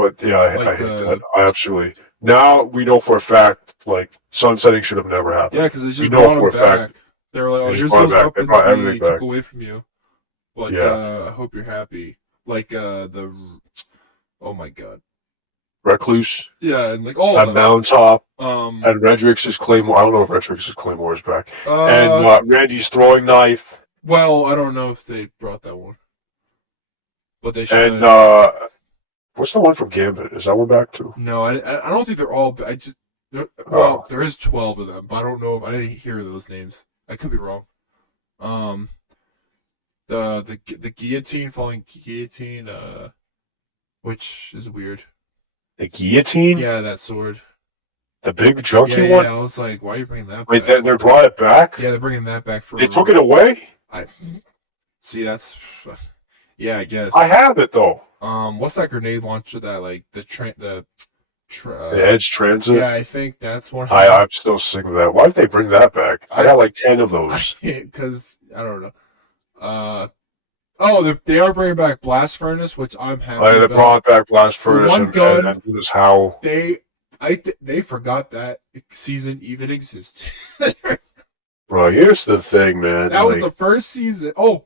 absolutely. Now we know for a fact, like, sunsetting should have never happened. Yeah, because they just we know brought for them a back. fact. They were like, "Oh, They here's just brought those it back. They brought weapons we everything took back. away from you, but Yeah. I hope you're happy." Like oh my god. Recluse Yeah, and like all at of them. Mountaintop, and Redrix's Claymore. I don't know if Redrix's Claymore is back. And Randy's throwing knife. Well, I don't know if they brought that one, but they should. And what's the one from Gambit? Is that one back too? No, I don't think they're all. I just there is 12 of them, but I don't know if I didn't hear those names. I could be wrong. The guillotine, falling guillotine, which is weird. The guillotine? Yeah, that sword. The big junky Yeah, one? I was like, why are you bringing that Wait, back? they brought it back? Yeah, they're bringing that back for. They took it away? I see. That's yeah, I guess. I have it though. What's that grenade launcher that like the Edge Transit? Yeah, I think that's one. I'm still sick of that. Why did they bring that back? I got like 10 of those. Because I don't know. They are bringing back Blast Furnace, which I'm happy about. They brought back Blast Furnace one gun, and this is how they forgot that season even existed. Bro, here's the thing, man. That was the first season. Oh,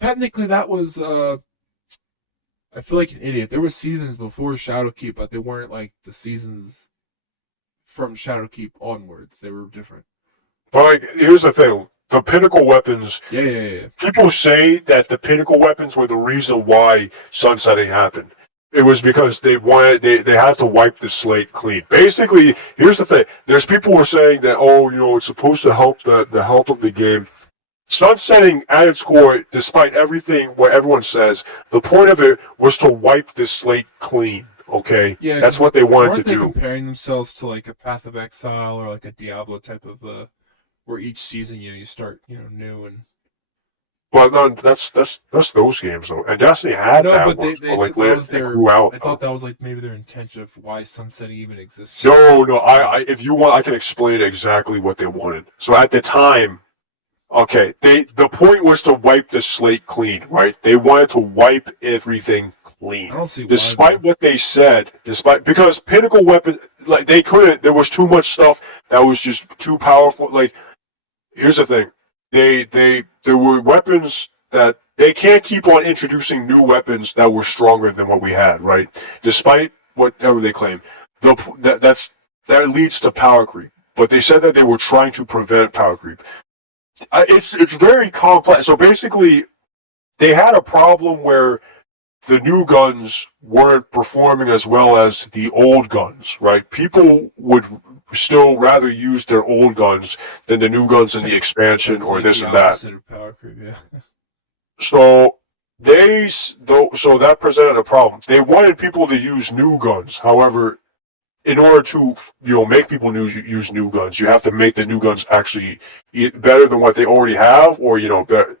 technically that was. I feel like an idiot. There were seasons before Shadowkeep, but they weren't like the seasons from Shadowkeep onwards. They were different. But like, here's the thing. The pinnacle weapons. Yeah. People say that the pinnacle weapons were the reason why sunsetting happened. It was because they had to wipe the slate clean. Basically, here's the thing. There's people who are saying that, it's supposed to help the health of the game. Sunsetting at its core, despite everything what everyone says, the point of it was to wipe the slate clean. Okay, yeah, that's what they wanted to do. Weren't they comparing themselves to like a Path of Exile or like a Diablo type of where each season you start new and. But no, that's those games though, and Destiny had that. But they like, that was their. grew out, I thought that was like maybe their intention of why sunsetting even exists. No. If you want, I can explain exactly what they wanted. So at the time. Okay, the point was to wipe the slate clean, right? They wanted to wipe everything clean. I don't see why. Despite what they said, because pinnacle weapon, like they couldn't. There was too much stuff that was just too powerful. Like, here's the thing: there were weapons that they can't keep on introducing new weapons that were stronger than what we had, right? Despite whatever they claim, that leads to power creep. But they said that they were trying to prevent power creep. It's very complex. So basically, they had a problem where the new guns weren't performing as well as the old guns, right? People would still rather use their old guns than the new guns in the expansion or this and that. Of power creep, yeah. So so that presented a problem. They wanted people to use new guns. However, in order to make people use new guns, you have to make the new guns actually better than what they already have, or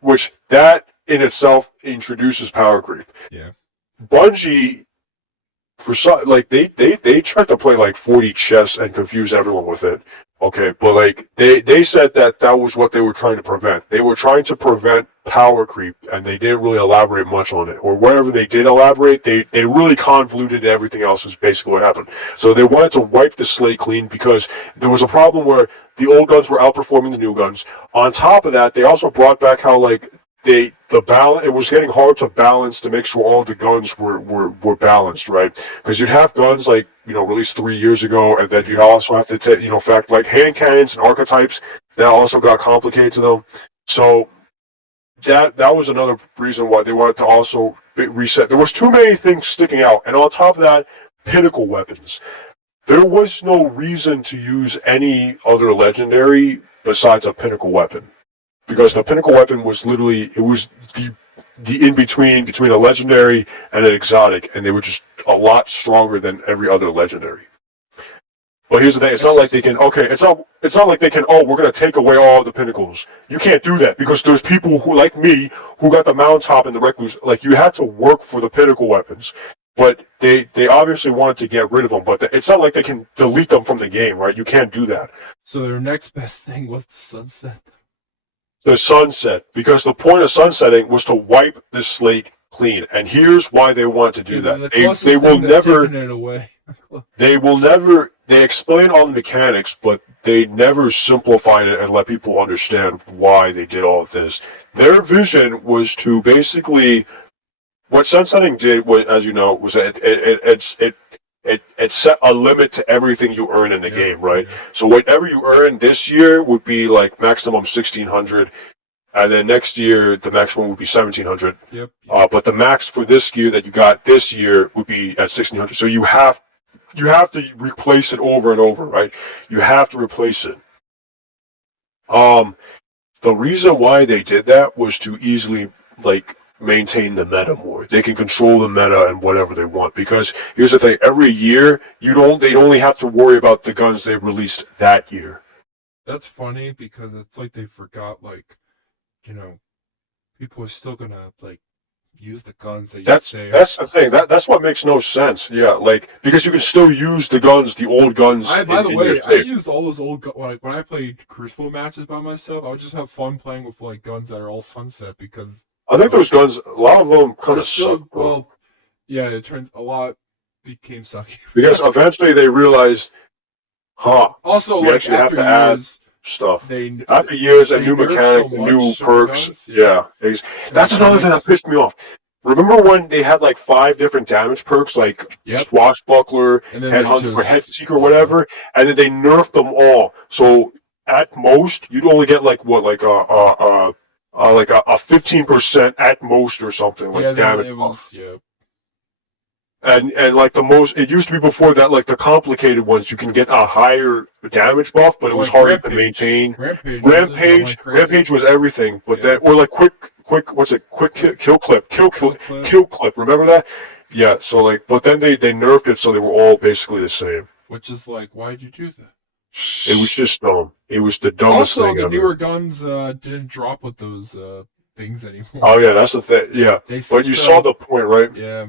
which that in itself introduces power creep. Yeah. Bungie, for some, like they tried to play like 40 chess and confuse everyone with it. Okay, but like they said that was what they were trying to prevent. They were trying to prevent power creep, and they didn't really elaborate much on it. Or whatever they did elaborate, they really convoluted everything else. Is basically what happened. So they wanted to wipe the slate clean because there was a problem where the old guns were outperforming the new guns. On top of that, they also brought back how like it was getting hard to balance to make sure all the guns were balanced, right? Because you'd have guns like released 3 years ago, and then you also have to take fact like hand cannons and archetypes that also got complicated to them. So that was another reason why they wanted to also reset. There was too many things sticking out, and on top of that, pinnacle weapons. There was no reason to use any other legendary besides a pinnacle weapon. Because the pinnacle weapon was literally, it was the in-between a legendary and an exotic, and they were just a lot stronger than every other legendary. But here's the thing, it's not like they can, it's not like they can, we're going to take away all the pinnacles. You can't do that, because there's people who, like me, who got the mountaintop and the recluse, like, you had to work for the pinnacle weapons. But they obviously wanted to get rid of them, but it's not like they can delete them from the game, right? You can't do that. So their next best thing was the sunset. The sunset, because the point of sunsetting was to wipe the slate clean, and here's why they want to do that. They will never. It away. They will never. They explain all the mechanics, but they never simplified it and let people understand why they did all of this. Their vision was to basically, what sunsetting did, was, as you know, was it set a limit to everything you earn in the game, right? Yeah. So whatever you earn this year would be like maximum 1,600, and then next year the maximum would be 1,700. Yep. But the max for this gear that you got this year would be at 1,600. So you have to replace it over and over, right? You have to replace it. The reason why they did that was to easily maintain the meta more. They can control the meta and whatever they want, because here's the thing, every year they only have to worry about the guns they released that year. That's funny, because it's like they forgot, people are still gonna use the guns that you say. That's the thing. That's what makes no sense. Yeah, because you can still use the old guns. By the way, I used all those old when I played Crucible matches by myself. I would just have fun playing with guns that are all sunset, because I think those guns, a lot of them kind of suck. Well, yeah, it turns a lot became sucky. Because eventually they realized, also, we actually have to add stuff. After years and new mechanics and new perks. Guns, yeah. That's another thing that pissed me off. Remember when they had 5 different damage perks, Swashbuckler, Headhunter, Head Seeker, whatever, and then they nerfed them all. So at most, you'd only get a 15% at most or something, damage buff. And the most, it used to be before that, the complicated ones, you can get a higher damage buff, but it was harder to maintain. Rampage was everything, but quick kill clip, remember that? Yeah, so but then they nerfed it so they were all basically the same. Which is why'd you do that? It was just dumb. It was the dumbest thing ever. Also, the newer guns didn't drop with those things anymore. Oh yeah, that's the thing. Yeah, but you saw the point, right? Yeah,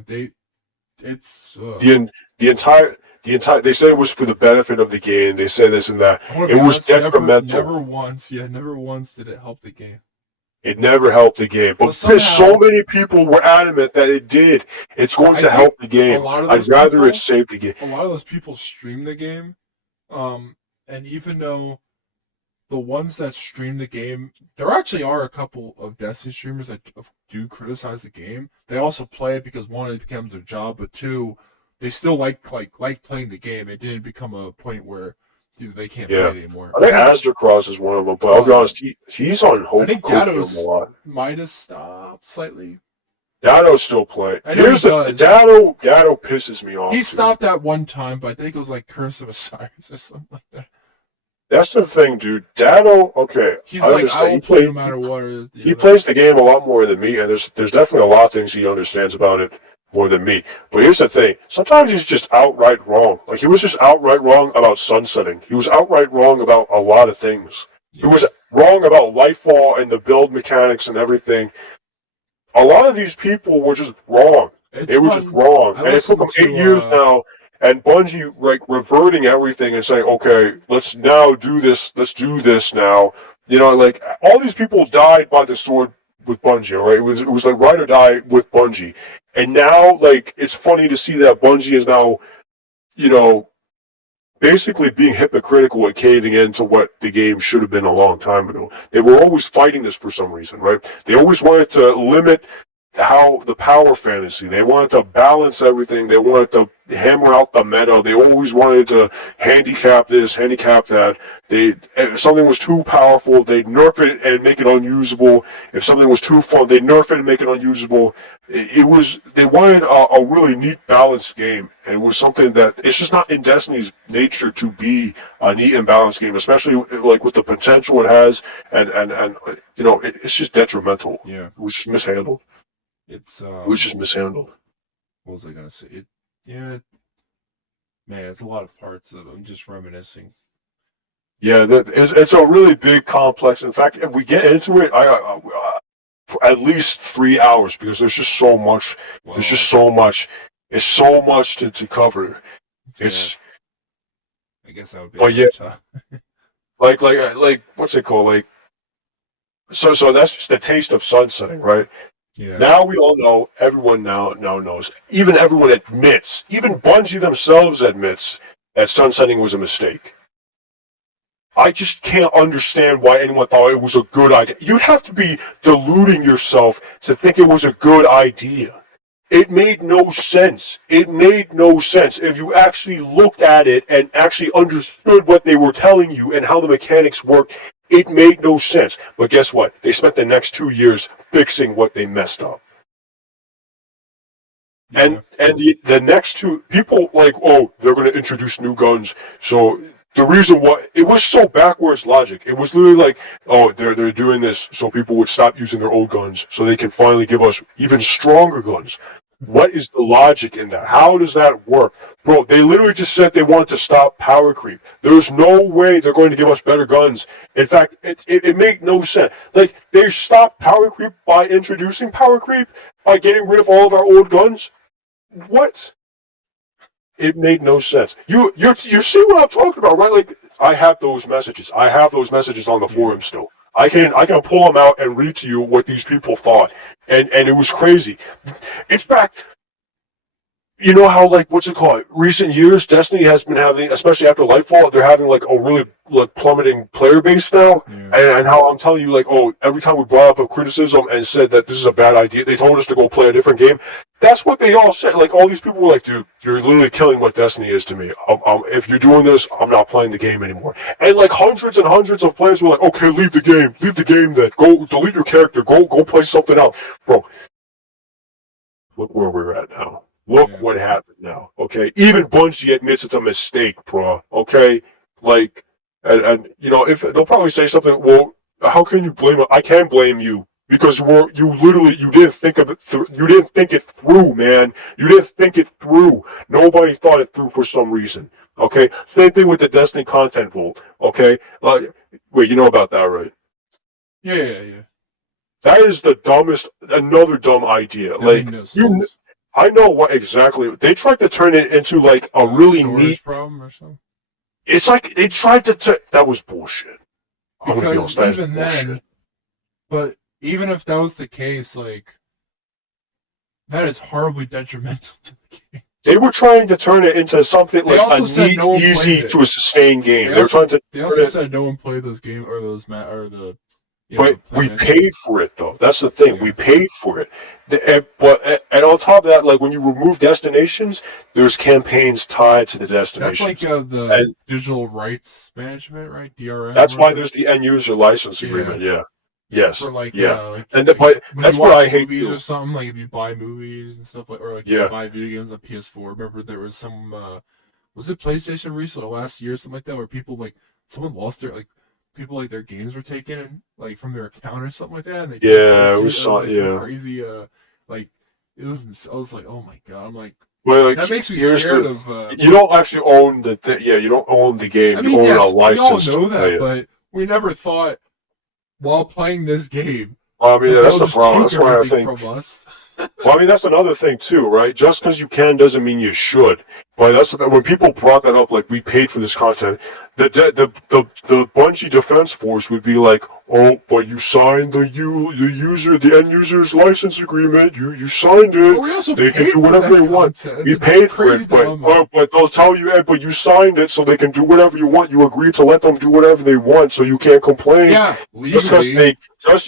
it's the entire. They said it was for the benefit of the game. They said this and that. It was detrimental. Never once did it help the game. It never helped the game. But so many people were adamant that it did. It's going to help the game. I'd rather it save the game. A lot of those people stream the game. And even though the ones that stream the game, there actually are a couple of Destiny streamers that do criticize the game. They also play it because, one, it becomes their job, but two, they still like playing the game. It didn't become a point where they can't play it anymore. I think Astrocross is one of them, but I'll be honest, he's on Hope. I think Dado might have stopped slightly. Dado still play. Here's the Dado pisses me off. He stopped at one time, but I think it was Curse of Osiris or something like that. That's the thing, dude. Dado, okay. He's I will play no matter what. He plays the game a lot more than me, and there's definitely a lot of things he understands about it more than me. But here's the thing. Sometimes he's just outright wrong. Like, he was just outright wrong about sunsetting. He was outright wrong about a lot of things. He was wrong about Lightfall and the build mechanics and everything. A lot of these people were just wrong. They were just wrong. And it took them 8 years now, and Bungie, like, reverting everything and saying, okay, let's now do this, let's do this now. You know, like, all these people died by the sword with Bungie, right? It was like ride or die with Bungie. And now, like, it's funny to see that Bungie is now, you know, basically being hypocritical and caving into what the game should have been a long time ago. They were always fighting this for some reason, right? They always wanted to limit how the power fantasy. They wanted to balance everything. They wanted to hammer out the meta. They always wanted to handicap this, handicap that. If something was too powerful, they'd nerf it and make it unusable. If something was too fun, they'd nerf it and make it unusable. They wanted a really neat, balanced game. And it was something that, it's just not in Destiny's nature to be a neat and balanced game, especially like with the potential it has, and you know, it's just detrimental. Yeah. It was just mishandled. It was just mishandled. What was I gonna say? Man, it's a lot of parts of it. I'm just reminiscing. Yeah, it's a really big complex. In fact, if we get into it, at least 3 hours, because there's just so much. Wow. There's just so much. It's so much to cover. It's. I guess that would be. Tough. like what's it called? Like. So that's just the taste of sunsetting, right? Yeah. Now we all know, everyone now knows, even everyone admits, even Bungie themselves admits that sunsetting was a mistake. I just can't understand why anyone thought it was a good idea. You'd have to be deluding yourself to think it was a good idea. It made no sense. It made no sense if you actually looked at it and actually understood what they were telling you and how the mechanics worked. It made no sense. But guess what? They spent the next 2 years fixing what they messed up. Yeah. And the next two people, like, oh, they're going to introduce new guns. So the reason why, it was so backwards logic. It was literally like, oh, they're doing this so people would stop using their old guns so they can finally give us even stronger guns. What is the logic in that? How does that work? Bro, they literally just said they wanted to stop power creep. There's no way they're going to give us better guns. In fact, it made no sense. Like, they stopped power creep by introducing power creep, by getting rid of all of our old guns? What? It made no sense. You see what I'm talking about, right? Like, I have those messages. I have those messages on the forum still. I can pull them out and read to you what these people thought. And it was crazy. In fact, you know how, like, what's it called? Recent years, Destiny has been having, especially after Lightfall, they're having, like, a really, like, plummeting player base now. Yeah. And how I'm telling you, like, oh, every time we brought up a criticism and said that this is a bad idea, they told us to go play a different game. That's what they all said. Like, all these people were like, dude, you're literally killing what Destiny is to me. If you're doing this, I'm not playing the game anymore. And, like, hundreds and hundreds of players were like, okay, leave the game then. Go, delete your character. Go play something else. Bro, look where we're at now. Look what happened now, okay? Even Bungie admits it's a mistake, bro, okay? Like, and you know, if they'll probably say something, well, how can you blame it? I can blame you, because you didn't think of it you didn't think it through, man. You didn't think it through. Nobody thought it through for some reason, okay? Same thing with the Destiny content vault, okay? Wait, you know about that, right? Yeah. That is another dumb idea. Like, I know what exactly. They tried to turn it into, like, a really neat problem or something. It's like they tried to. That was bullshit. Because even then, but even if that was the case, like, that is horribly detrimental to the game. They were trying to turn it into something like a neat, easy to sustain game. They also said no one played those games or the. But we paid for it, though. That's the thing. Yeah. We paid for it. And on top of that, like, when you remove destinations, there's campaigns tied to the destinations. That's like the digital rights management, right? DRM. That's why there's the end user license agreement. Yeah. Yes. For like, but that's what I hate movies or something. Like, if you buy movies and stuff, like, or like you buy video games on PS4. Remember there was some was it PlayStation recently or last year or something like that, where people, like, someone lost their, like, people, like, their games were taken, like, from their account or something like that. And they it was some crazy, like, it was. I was like, oh my god. I'm like, Well, like, that makes me here's scared the, of. you don't actually own the yeah, you don't own the game. I You mean, own a yes, we all license to know play that, it. but we never thought while playing this game Well, I mean, that that's they'll the just problem. take That's why I everything think. from us. Well, I mean, that's another thing too, right? Just because you can doesn't mean you should. But that's when people brought that up, like we paid for this content. The Bungie Defense Force would be like, oh, but you signed the end user's license agreement. You signed But it. we also They can paid do for whatever that they want. content. We It's a paid for crazy it, but dilemma. but they'll tell you, but you signed it, so they can do whatever you want. You agreed to let them do whatever they want, so you can't complain. Yeah, Just because legally. just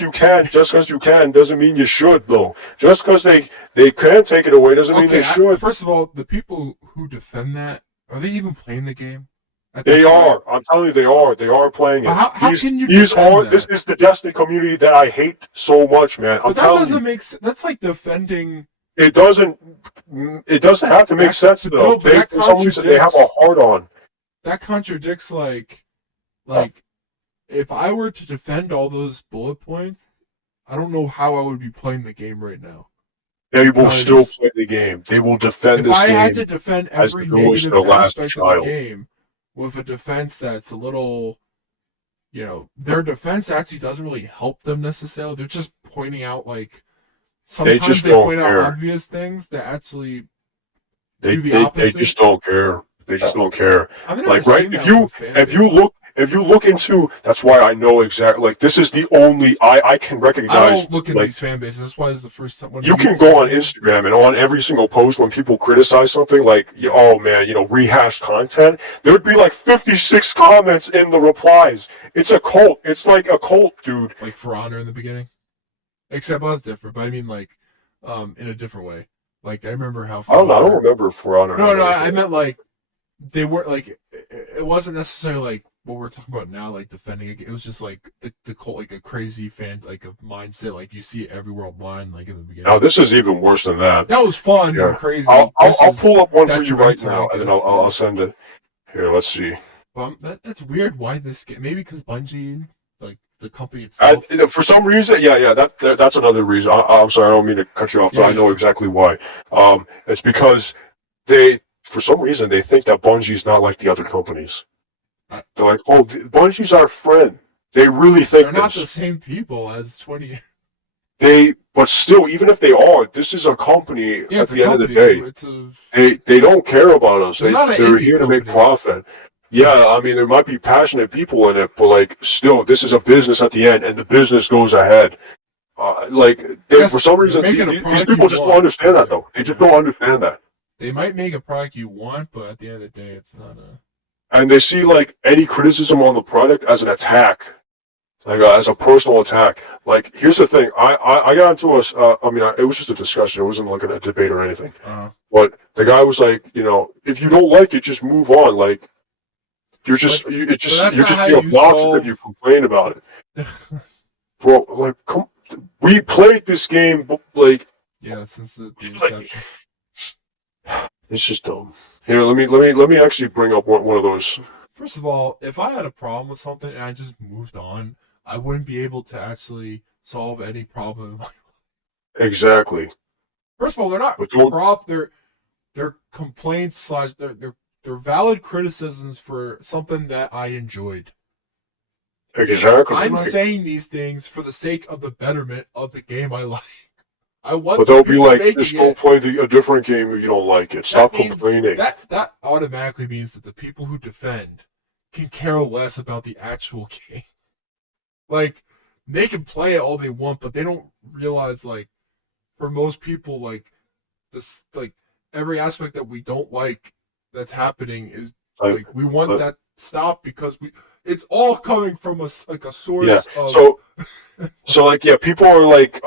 because you can, doesn't mean you should, though. Just because they can take it away doesn't mean Okay, they should. first of all, the people who defend that, are they even playing the game? At They that point? are. I'm telling you, they are. They are playing But it. how can you These defend are. This that? is the Destiny community that I hate so much, man. I'm But that telling doesn't you, make sense. That's like defending. it doesn't. It doesn't have to make That, sense but though. no, but that For some reason, they have a contradicts. hard on. That contradicts like if I were to defend all those bullet points, I don't know how I would be playing the game right now. They will still Because play the game. They will defend if this I had to game defend as every if it was negative their last aspect of the child. game with a defense that's a little, their defense actually doesn't really help them necessarily. They're just pointing out They sometimes just they don't point out care. obvious things that actually They do the they opposite. just don't care. They just don't care. I've never Like right, seen that with a fan base. if you look into, that's why I know exactly. Like this is the only I can I recognize. don't look in Like these fan bases. That's why it's the first time when you me can and go on Tony- Instagram and on every single post when people criticize something like, oh man, rehashed content. There would be like 56 comments in the replies. It's a cult. It's like a cult, dude. like For Honor in the beginning. Except I was different, but I mean in a different way. Like I remember how I don't remember For Honor. No, I meant they weren't it wasn't necessarily like what we're talking about now, like defending it. It was just like the cult, like a crazy fan, like a mindset, like you see it everywhere online, like in the beginning. Now this is even worse than that. That was fun Yeah. and crazy. I'll pull up one for you right detrimental, now, I and then guess, I'll send it. Here, let's see. But that's weird. Why this game? Maybe because Bungie, like the company itself. For some reason, that's another reason. I'm sorry, I don't mean to cut you off, but I know exactly why. It's because for some reason, they think that Bungie's not like the other companies. They're like, oh, Bungie's our friend. They really think They're not this. the same people as 20. But still, even if they are, this is a company. Yeah, at the end of the day, it's they don't care about us. They're not an They're indie here to make company. profit. Yeah, I mean, there might be passionate people in it, but like, still, this is a business at the end, and the business goes ahead. For some reason, these people just don't understand that, though. They just don't understand that. They might make a product you want, but at the end of the day, it's not a. And they see like any criticism on the product as an attack, like as a personal attack. Like, here's the thing: I got into it was just a discussion. It wasn't like a debate or anything. But the guy was like, if you don't like it, just move on. Like, you're just being obnoxious if you complain about it, bro. Like, we played this game like. Yeah, since the inception. It's just dumb. Here, let me actually bring up one of those. First of all, if I had a problem with something and I just moved on, I wouldn't be able to actually solve any problem. Exactly. First of all, they're not they're complaints / they're valid criticisms for something that I enjoyed. Exactly. I'm saying these things for the sake of the betterment of the game I like. But they'll be like, just don't play a different game if you don't like it. Stop complaining. That automatically means that the people who defend can care less about the actual game. Like, they can play it all they want, but they don't realize, like, for most people, like, every aspect that we don't like that's happening is, like, we want that stop because it's all coming from a source of. So people are like,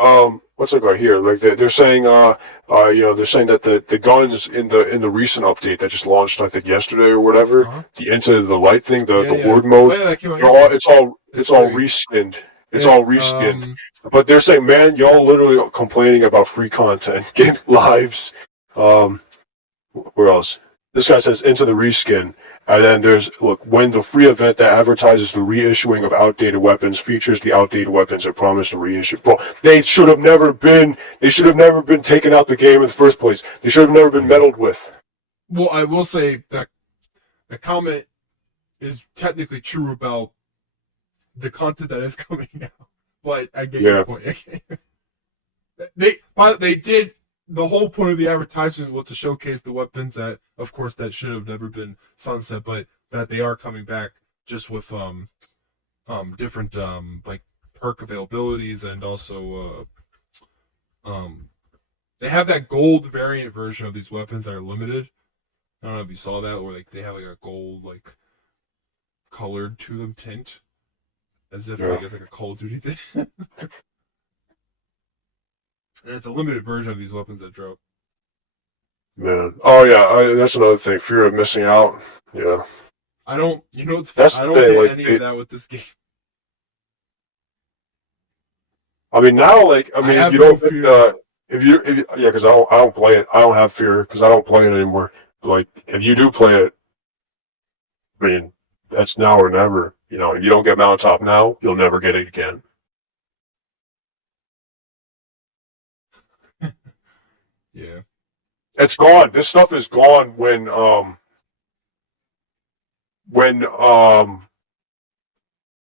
what's it right here? Like they're saying, they're saying that the guns in the recent update that just launched, I think yesterday or whatever, the Into the Light thing, the Horde mode, it's all reskinned. It's all reskinned. But they're saying, man, y'all literally complaining about free content, get lives. Where else? This guy says Into the Reskin, And then there's, look, when the free event that advertises the reissuing of outdated weapons features the outdated weapons that promise to reissue. Bro, they should have never been taken out the game in the first place. They should have never been meddled with. Well, I will say that the comment is technically true about the content that is coming now. But I get your point. Okay. They did, the whole point of the advertisement was to showcase the weapons that, of course, that should have never been sunset, but that they are coming back just with different like perk availabilities, and also they have that gold variant version of these weapons that are limited. I don't know if you saw that, or like they have like a gold like colored to them tint, as if like it's like a Call of Duty thing. And it's a limited version of these weapons that drop. Man, oh yeah, that's another thing. Fear of missing out. Yeah. I don't, you know, That's I the don't thing, get like, any of that with this game. I mean, now, like, I mean, have if you no don't, fear. yeah, because I don't play it. I don't have fear because I don't play it anymore. Like, if you do play it, I mean, that's now or never. You know, if you don't get mountaintop now, you'll never get it again. Yeah. It's gone. This stuff is gone when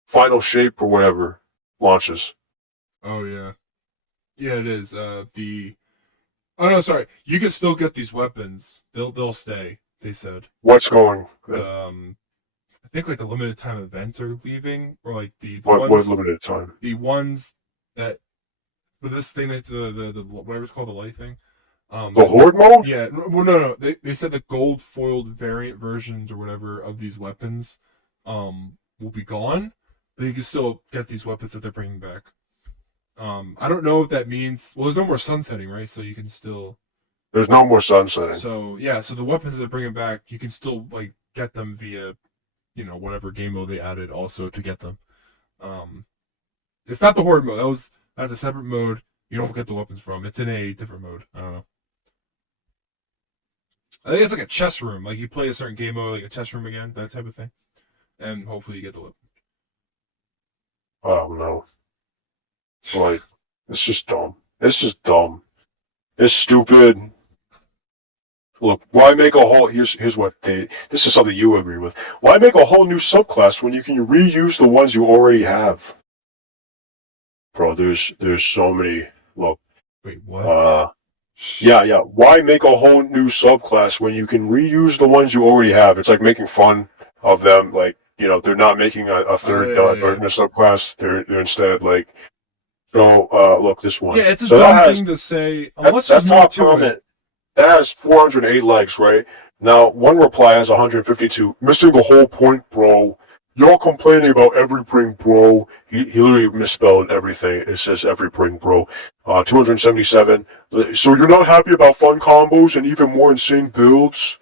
Final Shape or whatever launches. Oh yeah. Yeah, it is. Oh no, sorry. You can still get these weapons. They'll stay. They said. What's going? I think like the limited time events are leaving, or like the What ones, limited time? the ones that for this thing that the whatever it's called, the light thing. The Horde mode? Yeah. Well, no. They said the gold foiled variant versions or whatever of these weapons, will be gone, but you can still get these weapons that they're bringing back. I don't know if that means, well, there's no more sunsetting, right? So you can still. There's no more sunsetting. So yeah, so the weapons that they're bringing back, you can still like get them via, you know, whatever game mode they added also to get them. It's not the Horde mode. That's a separate mode. You don't get the weapons from. It's in a different mode. I don't know. I think it's like a chess room. Like you play a certain game mode, like a chess room again, that type of thing, and hopefully you get the weapon. Oh no. Like, it's just dumb. It's just dumb. It's stupid. Look, why make a whole, here's what this is something you agree with. Why make a whole new subclass when you can reuse the ones you already have? Bro, there's so many, look. Wait, what? Yeah. Why make a whole new subclass when you can reuse the ones you already have? It's like making fun of them, like, you know, they're not making a third version of subclass. They're instead like, so, look, this one. Yeah, it's a dumb thing to say. Unless there's more to it. That has 408 likes, right? Now, one reply has 152. Missing the whole point, bro. Y'all complaining about everything, bro. He literally misspelled everything. It says everything, bro. 277. So you're not happy about fun combos and even more insane builds?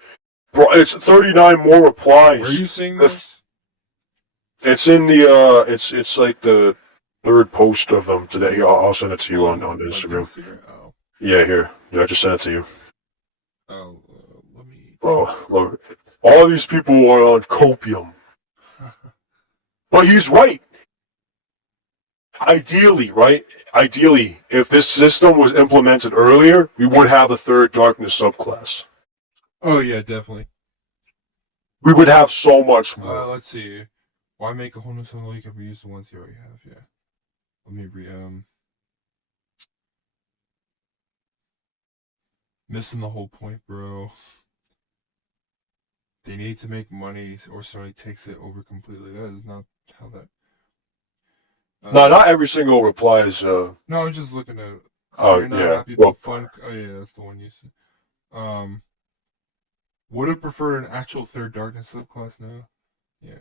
Bro, it's 39 more replies. Where are you seeing this? It's in the, it's like the third post of them today. I'll send it to you on Instagram. Oh. Yeah, here. Yeah, I just sent it to you. Oh, let me. Bro, look, all these people are on copium. But he's right. Ideally, right? Ideally, if this system was implemented earlier, we would have a third darkness subclass. Oh yeah, definitely. We would have so much more. Let's see. Why make a whole new solo? You can reuse the ones you already have. Yeah. Let me missing the whole point, bro. They need to make money, or Sony takes it over completely. That is not how that. No, not every single reply is. No, I'm just looking at it. So you're not happy about fun. Oh yeah, that's the one you said. Would have preferred an actual third darkness subclass now. Yeah.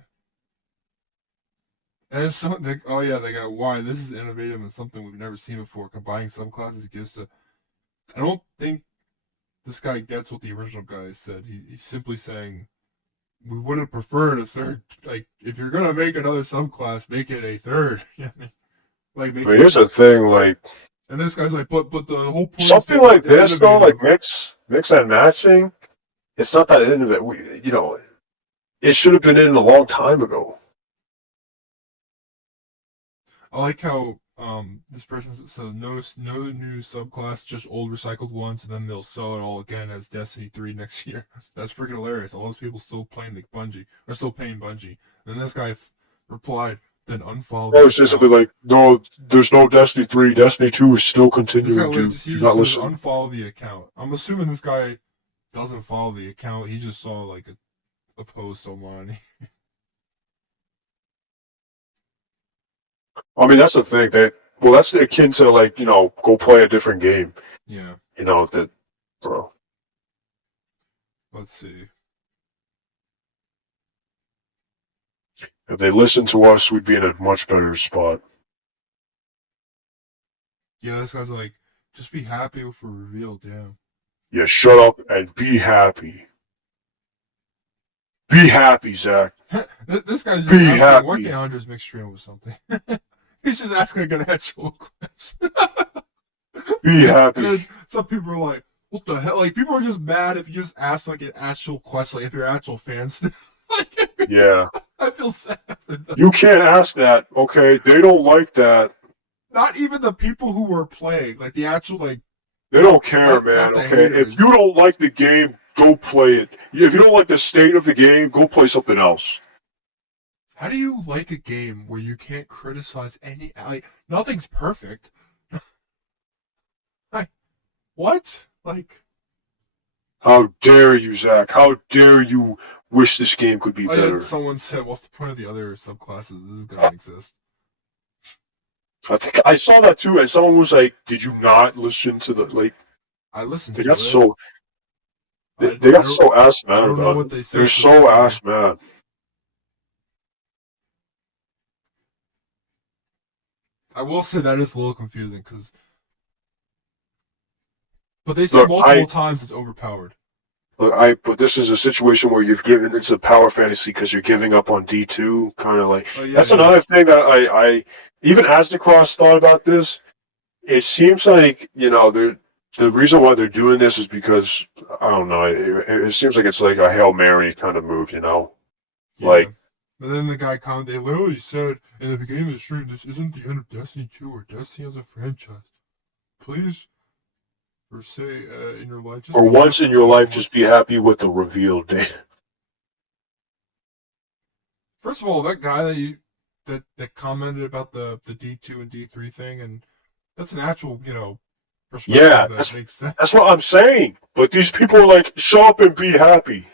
And so oh yeah, they got why this is innovative and something we've never seen before. Combining subclasses gives to. I don't think this guy gets what the original guy said. He's simply saying we would have preferred a third. Like, if you're gonna make another subclass, make it a third. Like, here's the thing, like. And this guy's like, but the whole point. Something like this, though, like mix and matching. It's not that innovative. You know, it should have been in a long time ago. I like how this person says no new subclass, just old recycled ones, and then they'll sell it all again as Destiny 3 next year. That's freaking hilarious. All those people still playing the Bungie are still paying Bungie. And then this guy replied, then unfollow Or the it's basically account. like, no, there's no Destiny 3. Destiny 2 is still This guy continuing, literally dude. just Do he just not says listen. unfollow the account. I'm assuming this guy doesn't follow the account. He just saw like a post online. I mean, that's the thing. Well, that's akin to, like, go play a different game. Yeah. Bro. Let's see. If they listened to us, we'd be in a much better spot. Yeah, this guy's like, just be happy with a reveal, damn. Yeah, shut up and be happy. Be happy, Zach. This guy's just Be asking, happy. why can't I just mix stream with something? He's just asking like an actual question. Be happy. And then some people are like, what the hell? Like, people are just mad if you just ask like an actual question, like if you're actual fans. Like, Yeah. I feel sad for them. You can't ask that, okay? They don't like that. Not even the people who were playing, like the actual like. They don't care, not man, the okay? haters. If you don't like the game, go play it. If you don't like the state of the game, go play something else. How do you like a game where you can't criticize any, like, nothing's perfect? Like, what? Like, How dare you, Zach? How dare you wish this game could be better? someone said, what's the point of the other subclasses? This is gonna exist. I think I saw that too, and someone was like, "Did you not listen to the like?" I listened They to got it. so they got so ass mad I don't know about what it. they said They're so specifically. ass mad. I will say that is a little confusing because, but they said Look, multiple times it's overpowered. but this is a situation where you've given into power fantasy because you're giving up on D2, kind of like. Oh, yeah, That's yeah. another thing that I even Asdecross thought about this. It seems like the reason why they're doing this is because I don't know. It seems like it's like a Hail Mary kind of move, Yeah. like. But then the guy commented, they literally said in the beginning of the stream, this isn't the end of Destiny 2 or Destiny as a franchise. Please, or say in your life, just For be once happy in your with life, what's- just be happy with the reveal date. First of all, that guy that commented about the D2 and D3 thing, and that's an actual, perspective Yeah, that makes sense. that's what I'm saying. But these people are like, shut up and be happy.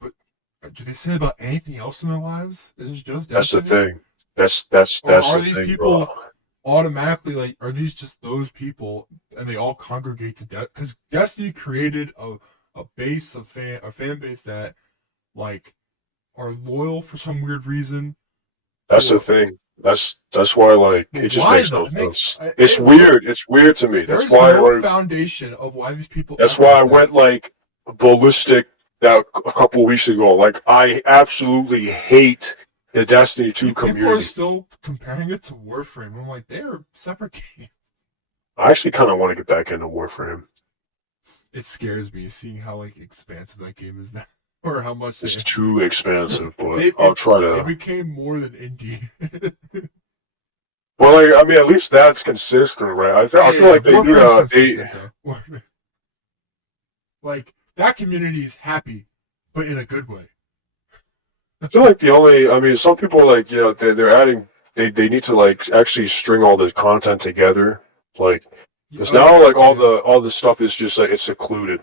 But do they say about anything else in their lives? Is it just Destiny? That's the thing. That's Or are the these thing, people bro. automatically like? Are these just those people, and they all congregate to death? Because Destiny created a base of a fan base that like are loyal for some weird reason. That's the thing. That's why, like, it just Why makes though? no sense. It It's weird. It's weird to me. There's That's why. no foundation of why these people. That's why I went like ballistic that a couple weeks ago. Like, I absolutely hate the Destiny 2 People community. are still comparing it to Warframe. I'm like, they're separate games. I actually kind of want to get back into Warframe. It scares me seeing how like expansive that game is now, or how much It's too expensive, but it, I'll try to. It became more than indie. Well, like, I mean, at least that's consistent, right? I feel like they Warframe's do. consistent, though. Like that community is happy, but in a good way. I feel like I mean, some people are like, they're adding, they need to like actually string all the content together, like, because now like all the stuff is just like it's secluded.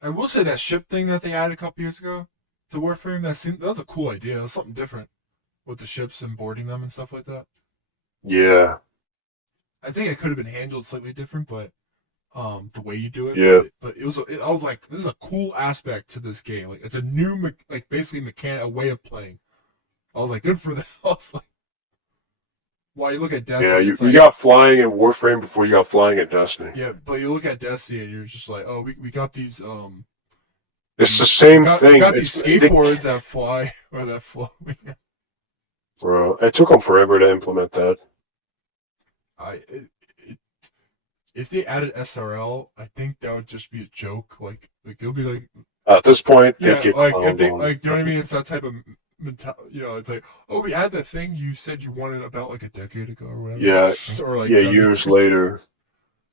I will say that ship thing that they added a couple years ago to Warframe, that was a cool idea. It was something different with the ships and boarding them and stuff like that. Yeah. I think it could have been handled slightly different, but the way you do it. Yeah. But I was like, this is a cool aspect to this game. Like it's a new, like basically mechanic, a way of playing. I was like, good for them. I was like, while you look at Destiny, Yeah, you got flying in Warframe before you got flying in Destiny. Yeah, but you look at Destiny and you're just like, oh, we got these It's the same thing. We got these skateboards that fly or that float. Bro, it took them forever to implement that. If they added SRL, I think that would just be a joke. Like it'll be like At this point, they Yeah, get like if clowned they on. like, you know what I mean? It's that type of mental. It's like, oh, we had that thing you said you wanted about like a decade ago or whatever, Yeah, or like yeah, 7 years.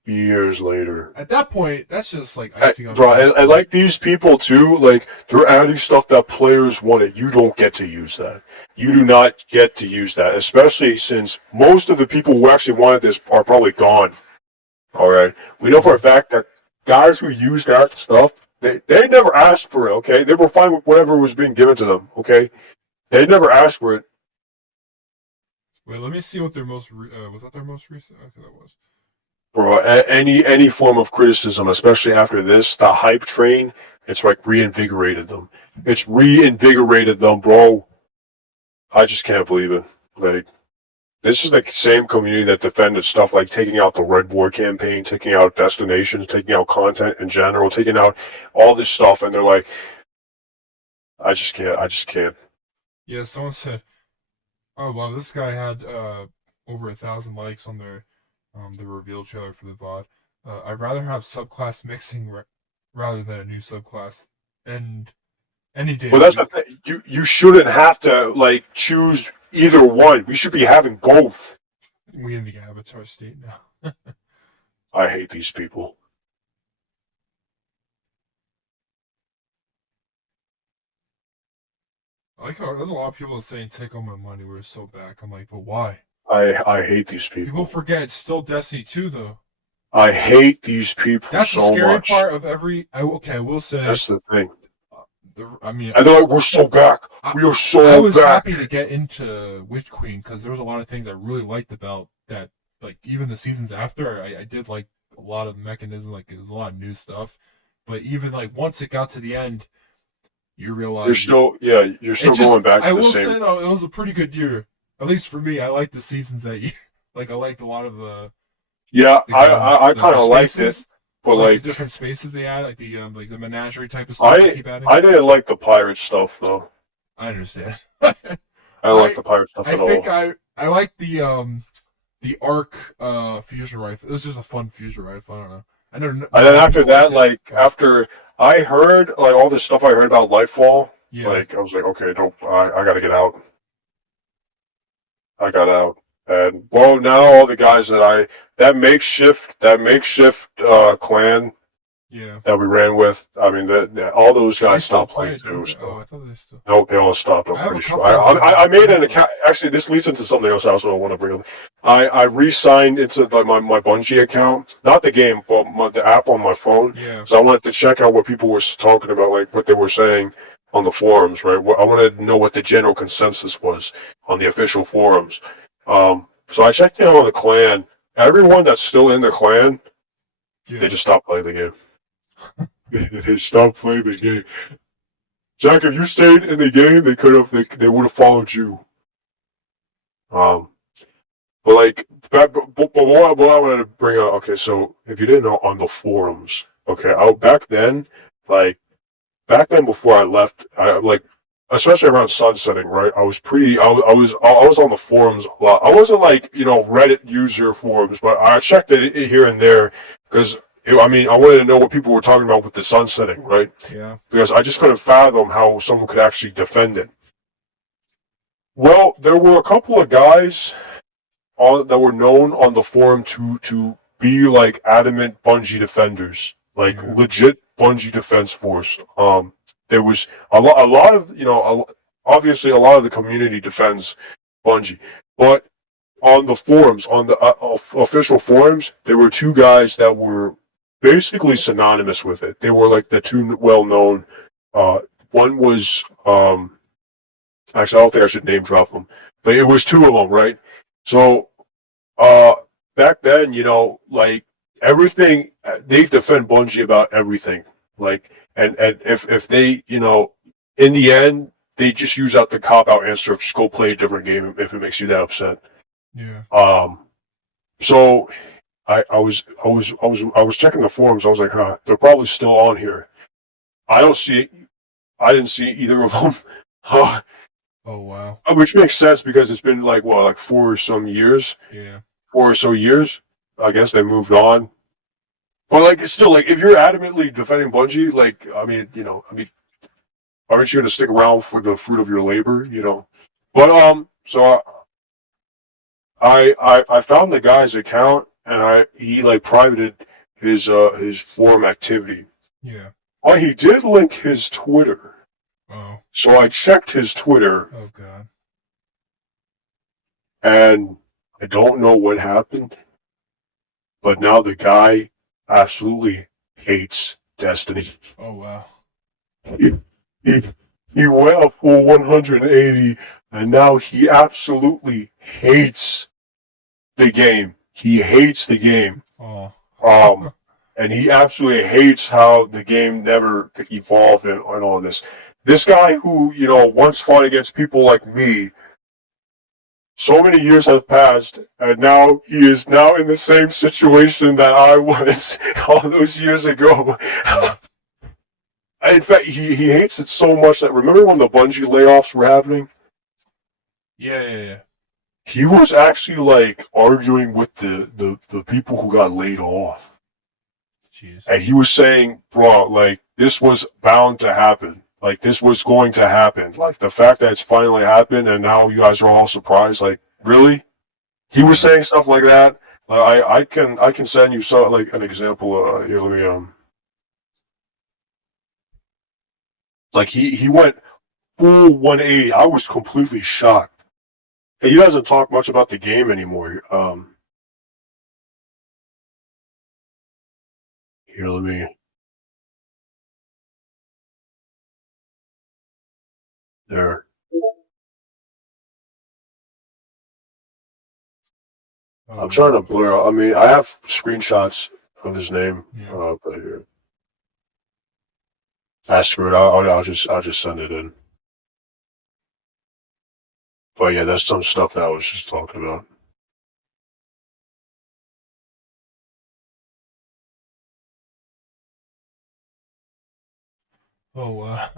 years later. At that point, that's just like icing on the Bro, cake for and me. like these people too, like they're adding stuff that players wanted. You don't get to use that. You do not get to use that, especially since most of the people who actually wanted this are probably gone. All right, we know for a fact that guys who use that stuff, they never asked for it. Okay, they were fine with whatever was being given to them. Okay, they never asked for it. Wait, let me see what their was that their most recent? Okay, that was. Bro, any form of criticism, especially after this, the hype train, it's like reinvigorated them. It's reinvigorated them, bro. I just can't believe it. Like, this is the same community that defended stuff like taking out the Red Board campaign, taking out destinations, taking out content in general, taking out all this stuff, and they're like, I just can't. I just can't. Yeah, someone said, "Oh wow, this guy had over 1,000 likes on the reveal trailer for the VOD. I'd rather have subclass mixing rather than a new subclass, and any day Well, of the that's the week." thing. You shouldn't have to like choose either one. We should be having both. We in the Avatar state now. I hate these people. I like how there's a lot of people saying, "Take all my money, we're so back." I'm like, but why? I hate these People people. forget it's still Destiny 2 though. I hate these people That's the so scary much. part of every. I will say. That's the thing. I mean, And they're like, we're so back. We are I so was back. happy to get into Witch Queen because there was a lot of things I really liked about that. Like even the seasons after, I did like a lot of mechanisms. Like it was a lot of new stuff. But even like once it got to the end, you You're realize still, yeah, you're it still just. going back I to the will same. say though, it was a pretty good year. At least for me, I liked the seasons that year. Like I liked a lot of Yeah, the guns, I kind the of liked it, spaces, but like the like, different spaces they had, like the menagerie type of stuff they keep adding. I didn't like the pirate stuff though. I understand. I didn't like I the pirate stuff I at think all. I like the arc fusion rifle. It was just a fun fusion rifle. I don't know. I know not And a then lot of after people liked that, it, like but after I heard like all this stuff I heard about Lightfall, yeah, like I was like, okay, don't, I gotta get out. I got out. And well, now all the guys that makeshift clan yeah. that we ran with, I mean, all those They guys still stopped play playing it, don't too. they? Oh, So I thought they still. no, they all stopped. I'm I have a pretty sure. couple of I made an friends account. Actually, this leads into something else I also want to bring up. I re-signed into my Bungie account, not the game, but the app on my phone. Yeah, So I wanted to check out what people were talking about, like what they were saying on the forums, right? I wanted to know what the general consensus was on the official forums. So I checked in on the clan. Everyone that's still in the clan, they yeah. just stopped playing the game. They stopped playing the game. Jack, if you stayed in the game, they would have followed you. Um, but like, what I wanted to bring up, okay, so if you didn't know, on the forums, okay, like, back then before I left, I like, especially around sunsetting, right? I was on the forums a lot. I wasn't like, Reddit user forums, but I checked it here and there because, I mean, I wanted to know what people were talking about with the sunsetting, right? Yeah. Because I just couldn't fathom how someone could actually defend it. Well, there were a couple of guys that were known on the forum to be like adamant Bungie defenders, like Yeah. legit Bungie defense force. There was a lot of obviously a lot of the community defends Bungie, but on the forums, on the official forums, there were two guys that were basically synonymous with it. They were like the two well-known. Uh, one was actually I don't think I should name drop them, but it was two of them, right? So uh, back then, like everything, they defend Bungie about everything. Like, and if they, in the end, they just use out the cop out answer of just go play a different game if it makes you that upset. Yeah. So I was checking the forums. I was like, huh, they're probably still on here. I don't see, I didn't see either of them. Huh. Oh wow. Which makes sense because it's been like 4 or some years. Yeah. 4 or so years. I guess they moved on. But like, it's still like, if you're adamantly defending Bungie, like, aren't you gonna stick around for the fruit of your labor? But so I found the guy's account and he like privated his forum activity. Yeah. Oh, he did link his Twitter. Oh. So I checked his Twitter. Oh god. And I don't know what happened, but now the guy absolutely hates Destiny. Oh wow. He, he, he went up full 180, and now he absolutely hates the game. He hates the game. Oh. And he absolutely hates how the game never evolved and all this. This guy who, once fought against people like me, so many years have passed, and now he is now in the same situation that I was all those years ago. In fact, he hates it so much that, remember when the Bungie layoffs were happening? Yeah. He was actually like arguing with the people who got laid off. Jeez. And he was saying, bro, like, this was bound to happen. Like, this was going to happen. Like, the fact that it's finally happened and now you guys are all surprised, like, really? He was saying stuff like that. I can send you like an example. Here, let me like he went full 180. I was completely shocked. He doesn't talk much about the game anymore. Here, let me. There. Oh, I'm trying to blur. I mean, I have screenshots of his name. Yeah. But here. Screw it. I'll just send it in. But yeah, that's some stuff that I was just talking about. Oh wow.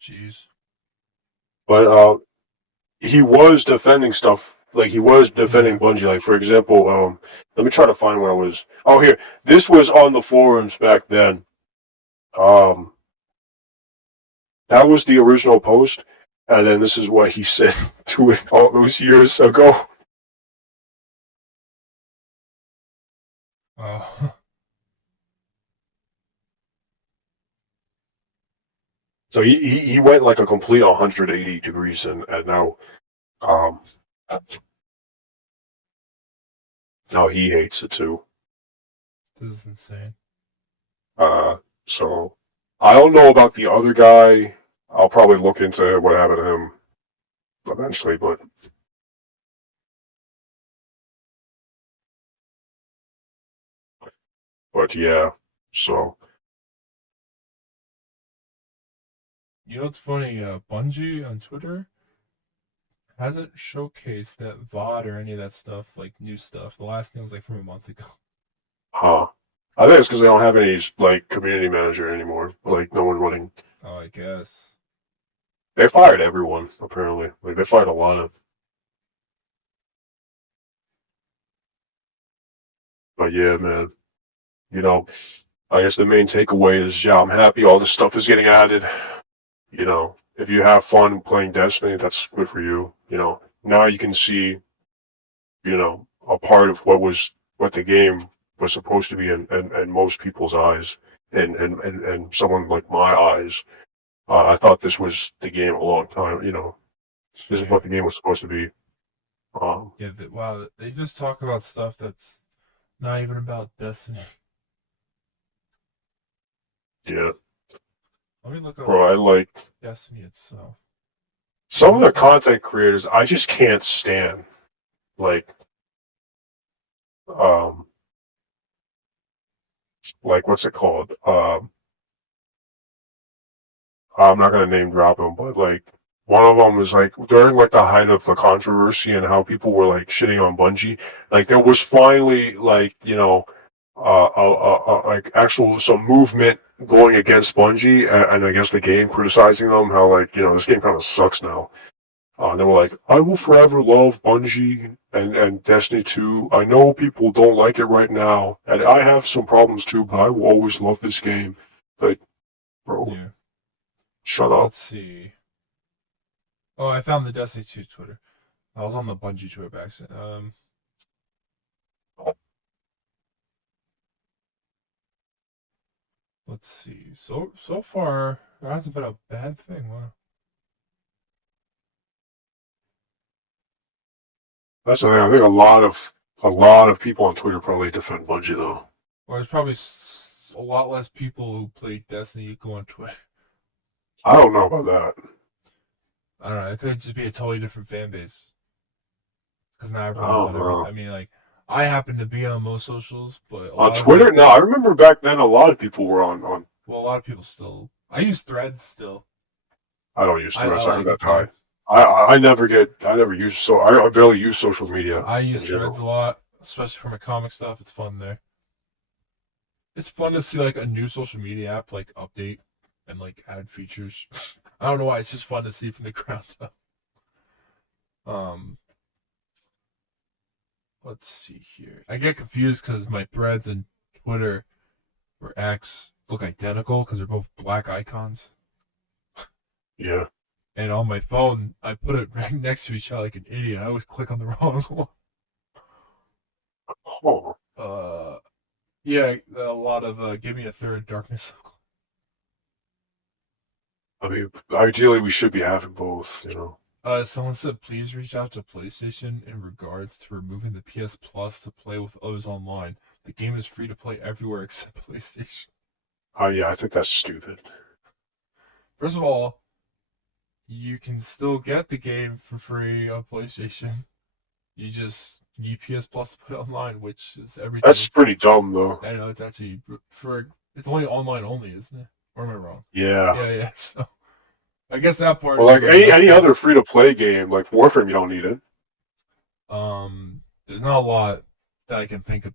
Jeez. But he was defending stuff. Like, he was defending Bungie. Like, for example, let me try to find where I was. Oh, here. This was on the forums back then. That was the original post, and then this is what he said to it all those years ago. Oh. So he went like a complete 180 degrees, and now, now he hates it too. This is insane. So I don't know about the other guy. I'll probably look into what happened to him eventually, but yeah. So You know what's funny? Bungie on Twitter hasn't showcased that VOD or any of that stuff, like new stuff. The last thing was like from a month ago. I think it's because they don't have any like community manager anymore. Like, no one running. Oh, I guess. They fired everyone apparently. Like, they fired a lot of. But yeah, man. I guess the main takeaway is, yeah, I'm happy all this stuff is getting added. If you have fun playing Destiny, that's good for you. Now you can see, a part of what the game was supposed to be in most people's eyes, and someone like my eyes. I thought this was the game a long time. This is what the game was supposed to be. Yeah, wow, they just talk about stuff that's not even about Destiny. Yeah. Let me look up Bro, I like Destiny itself. some of the content creators. I just can't stand. Like, like, what's it called? I'm not gonna name drop them, but like, one of them was like during like the height of the controversy and how people were like shitting on Bungie. Like, there was finally like like actual some movement going against Bungie and against the game, criticizing them, how like this game kind of sucks now. They were like, I will forever love Bungie and Destiny 2. I know people don't like it right now, and I have some problems too, but I will always love this game. Like, bro, Yeah. shut up. Let's see. Oh, I found the Destiny 2 Twitter. I was on the Bungie Twitter back. Let's see. So far, there hasn't been a bad thing. Wow. That's the thing. I think a lot of people on Twitter probably defend Bungie though. Or there's probably a lot less people who play Destiny go on Twitter. I don't know about that. I don't know. It could just be a totally different fan base. Because not I everyone's don't on everything. know. I mean, like, I happen to be on most socials, but a On lot of Twitter, no, I remember back then a lot of people were on. well, a lot of people still. I use Threads still. I don't use I Threads. I'm like that it there. guy. I never use I barely use social media I in use Threads general. a lot, especially for my comic stuff. It's fun there. It's fun to see like a new social media app like update and like add features. I don't know why. It's just fun to see from the ground up. Um, let's see here. I get confused because my Threads and Twitter or X look identical because they're both black icons. Yeah. And on my phone, I put it right next to each other like an idiot. I always click on the wrong one. Oh, Yeah, a lot of give me a third darkness. I mean, ideally we should be having both. Someone said please reach out to PlayStation in regards to removing the PS Plus to play with others online. The game is free to play everywhere except PlayStation. Yeah, I think that's stupid. First of all, you can still get the game for free on PlayStation. You just need PS Plus to play online, which is That's everything. pretty dumb though. I know it's actually it's only online only, isn't it? Or am I wrong? Yeah. Yeah. So I guess that part Well, is like really any messed up. other free to play game, like Warframe, you don't need it. There's not a lot that I can think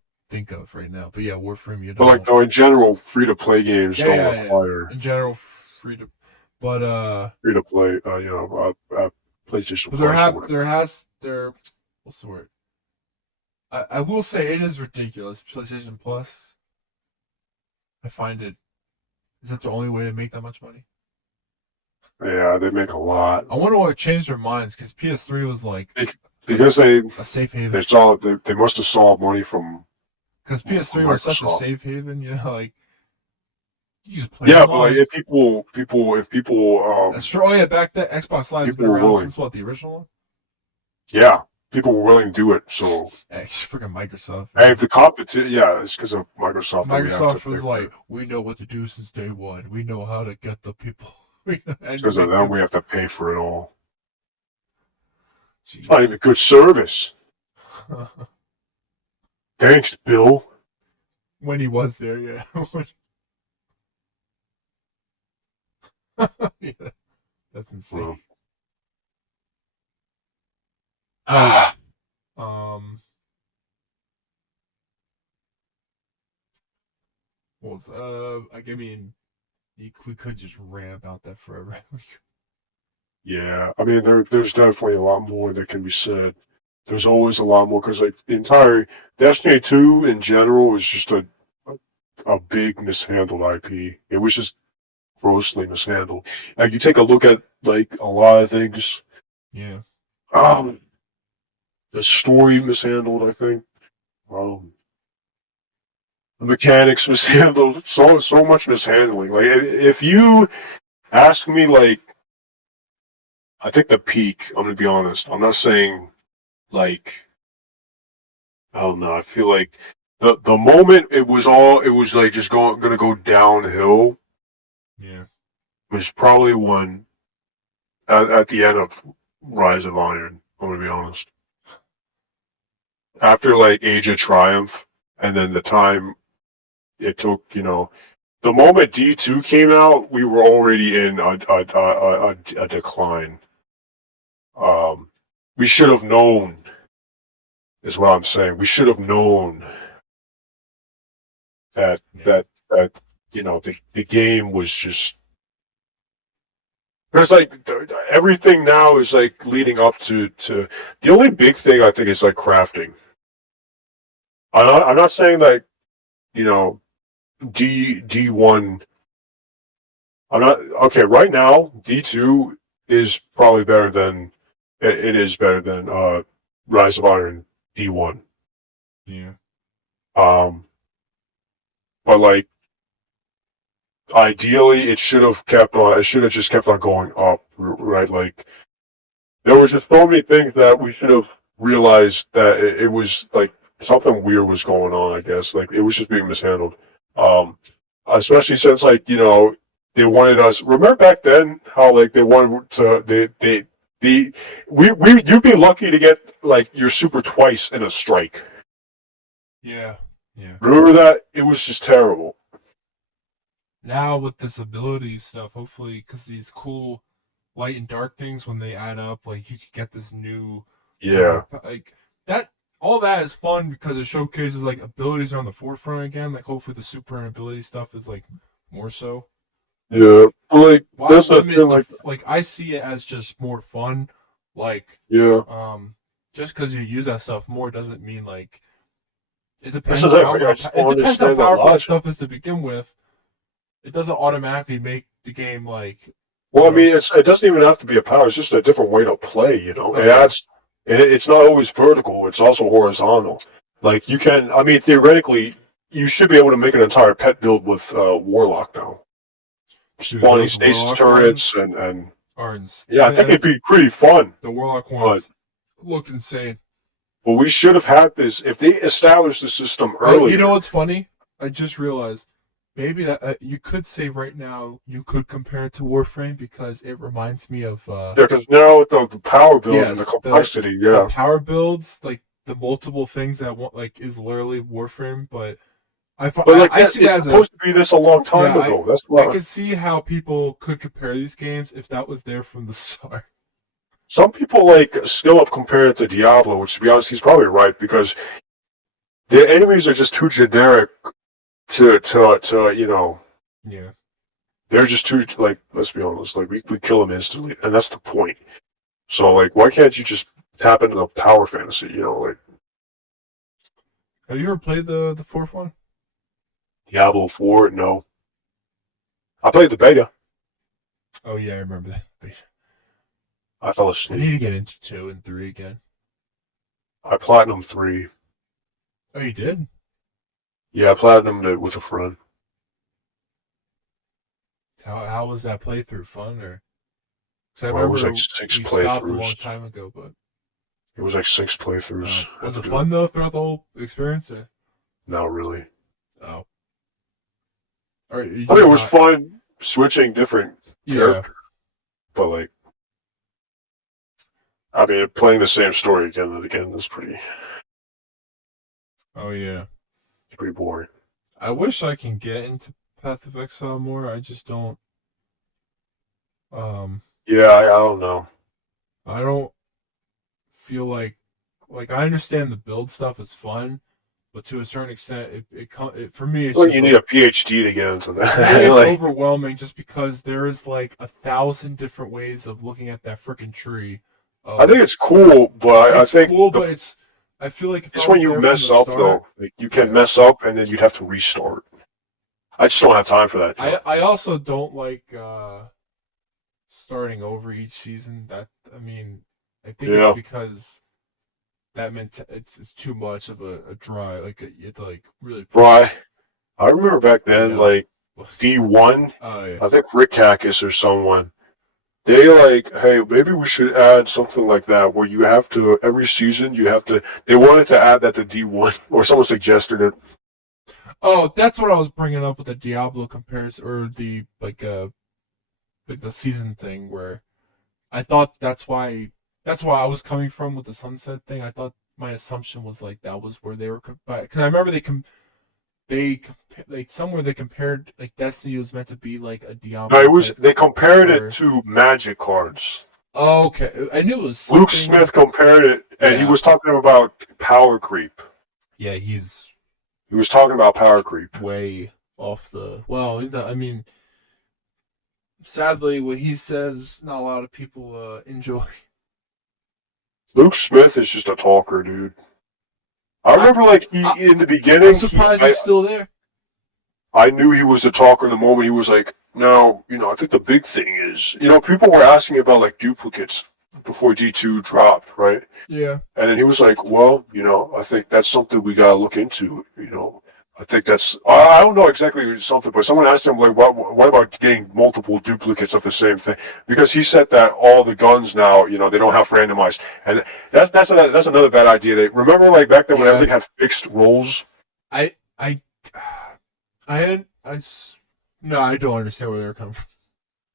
of right now, but yeah, Warframe you But like don't. no, in general, free to play games don't Yeah. require In general, free to, but free to play. PlayStation Plus or whatever. there. What's the word? I will say it is ridiculous. PlayStation Plus. I find it. Is that the only way to make that much money? Yeah, they make a lot. I wonder what changed their minds because PS3 was like Because they a safe haven. they must have saw money from Because PS3 was such a Microsoft. safe haven, like you just play Yeah, but like online. if people That's true. Oh yeah, back then Xbox Live has been people were around willing. since what, the original one? Yeah, people were willing to do it. So It's freaking Microsoft. and if the competition, yeah, it's because of Microsoft. That we have Microsoft to was pick like, we know what to do since day one. We know how to get the people. And because of make them, good. we have to pay for it all. Jeez. It's not even good service. Thanks, Bill. When he was there, yeah. Yeah, that's insane. Ah, Um, well, I mean, we could just rant about that forever. yeah. I mean, there's definitely a lot more that can be said. There's always a lot more because like the entire Destiny 2 in general is just a big mishandled IP. It was just grossly mishandled. Like you take a look at like a lot of things. Yeah. The story mishandled, I think. The mechanics mishandled. So much mishandling. Like if you ask me, like I think the peak. I'm gonna be honest. I'm not saying like I don't know. I feel like the moment it was like just gonna go downhill Yeah. was probably when at the end of Rise of Iron. I'm gonna be honest. After like Age of Triumph, and then the time it took, the moment D2 came out, we were already in a decline. We should have known, is what I'm saying. We should have known that Yeah. that the game was just. There's like everything now is like leading up to the only big thing I think is like crafting. I'm not saying that you know D1. I'm not okay right now. D2 is probably better than it is better than Rise of Iron D1. Yeah. Um, but like ideally, it should have kept on. It should have just kept on going up, right? Like there was just so many things that we should have realized that it was like something weird was going on. I guess like it was just being mishandled. Um, Especially since like they wanted us. Remember back then how like they wanted to the we you'd be lucky to get like your super twice in a strike. Yeah. Yeah. Remember that? It was just terrible. Now with this ability stuff, hopefully, because these cool light and dark things, when they add up, like you could get this new, Yeah. like that. All that is fun because it showcases like abilities are on the forefront again. Like hopefully the super and ability stuff is like more so. Yeah. Like Why that's the limit thing. Like I see it as just more fun. Like yeah. just because you use that stuff more doesn't mean like it This depends is it. how Right? I just don't it depends how understand the powerful that logic. stuff is to begin with. It doesn't automatically make the game like Well, I mean, it doesn't even have to be a power. It's just a different way to play. Oh, It yeah. adds. It's not always vertical. It's also horizontal. Like you can. I mean, theoretically, you should be able to make an entire pet build with Warlock now. Dude, Spawning those stasis Warlock turrets ones and are yeah, I think it'd be pretty fun. the Warlock But ones look insane. but we should have had this if they established the system earlier. You know what's funny? I just realized maybe that you could say right now you could compare it to Warframe because it reminds me of Yeah, because now with the power build and the yes, complexity, the yeah. power builds, like the multiple things that want like is literally Warframe, but But like I that, see it's that as supposed to be this a long time yeah, ago. That's I why could see how people could compare these games if that was there from the start. some people like still up compare it to Diablo, which to be honest, he's probably right because the enemies are just too generic to Yeah. they're just too like let's be honest, like we kill them instantly, and that's the point. So like, why can't you just tap into the power fantasy? Like Have you ever played the fourth one? Diablo 4. No, I played the beta. Oh yeah, I remember that. I fell I asleep. need to get into 2 and 3 again. I platinum 3. Oh, you did? Yeah, I platinumed it with a friend. How was that playthrough? Fun or? Because I Well, it was remember like 6 we stopped a long playthroughs. time ago, but It was like 6 playthroughs. was it fun though throughout the whole experience? Or? Not really. Oh, all right. I mean, it was fun switching different characters, but like, I mean, playing the same story again and again is pretty Oh yeah. boring. I wish I can get into Path of Exile more. I just don't. Yeah, I don't know. I don't feel like I understand the build stuff is fun, but to a certain extent, it for me it's Well, just you need a PhD to get into that. it's Like, overwhelming just because there is like 1,000 different ways of looking at that freaking tree. I think it's cool, but I It's think cool, but it's. I feel like if it's I was when you there mess from the up start, though. Like, you can Yeah. mess up and then you'd have to restart. I just don't have time for that. I also don't like starting over each season. I mean, I think Yeah. it's because that meant it's too much of a dry. Like you have to like really. Right. I remember back then, You know. like D1. Oh yeah. I think Rick Hackis or someone. They like, hey, maybe we should add something like that where you have to every season you have to. They wanted to add that to D1, or someone suggested it. Oh, that's what I was bringing up with the Diablo comparison or the like the season thing where I thought that's why I was coming from with the sunset thing. I thought my assumption was like that was where they were because I remember like somewhere they compared like Destiny was meant to be like a Diablo. No, it was. They compared or- it to Magic cards. Oh, okay. I knew it was something. Luke Smith compared it, and he Yeah. was talking about power creep. Yeah, he's He was talking about power creep. way off the. Well, he's not. I mean, sadly, what he says, not a lot of people enjoy. Luke Smith is just a talker, dude. I remember, in the beginning, I'm surprised he's still there. I knew he was a talker in the moment. He was like, no, I think the big thing is, people were asking about, like, duplicates before D2 dropped, right? Yeah. And then he was like, well, I think that's something we gotta look into, I think I don't know exactly something, but someone asked him, like, what about getting multiple duplicates of the same thing? Because he said that all the guns now, they don't have randomized. And that's another bad idea. Remember, like, back then when everything had fixed rolls? No, I don't understand where they're coming from.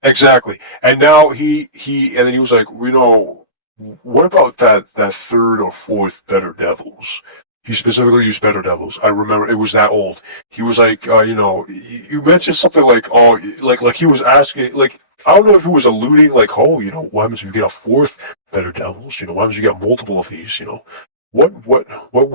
Exactly. And now and then he was like, what about that third or fourth Better Devils? He specifically used Better Devils. I remember it was that old. He was like, you mentioned something like, oh, like he was asking, like, I don't know if he was alluding, like, oh, what happens if you get a fourth Better Devils? What happens if you get multiple of these? What would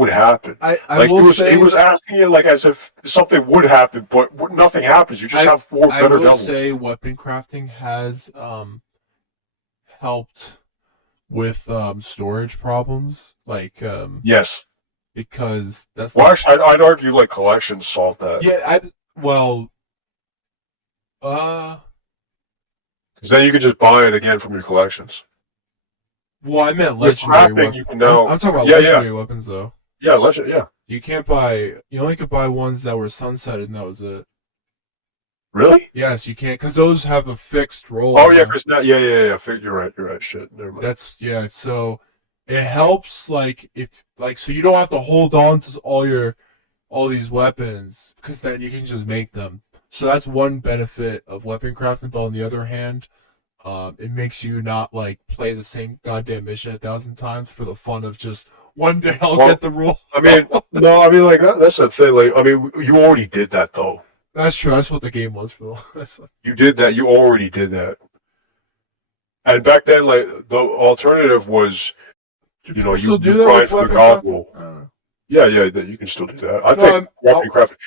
happen? He was asking it like as if something would happen, but nothing happens. You just have four Better Devils. I will say weapon crafting has helped with storage problems, like yes. Because that's actually, I'd argue like collections solve that. Yeah, because then you can just buy it again from your collections. Well, I meant legendary weapons. I'm talking about legendary weapons, though. Yeah, yeah. You can't buy. You only could buy ones that were sunsetted, and that was it. Really? Yes, you can't, because those have a fixed roll. Oh yeah, because now, yeah. You're right. Shit, never mind. So it helps, like so you don't have to hold on to all these weapons, because then you can just make them. So that's one benefit of weapon crafting. But on the other hand, it makes you not like play the same goddamn mission 1,000 times for the fun of just one day I'll get the roll. I mean, no, I mean like that's the thing. Like, I mean, you already did that though. That's true. That's what the game was for. You did that. You already did that. And back then, like the alternative was, you grind for the god roll. Yeah, you can still do that. I think weapon crafting.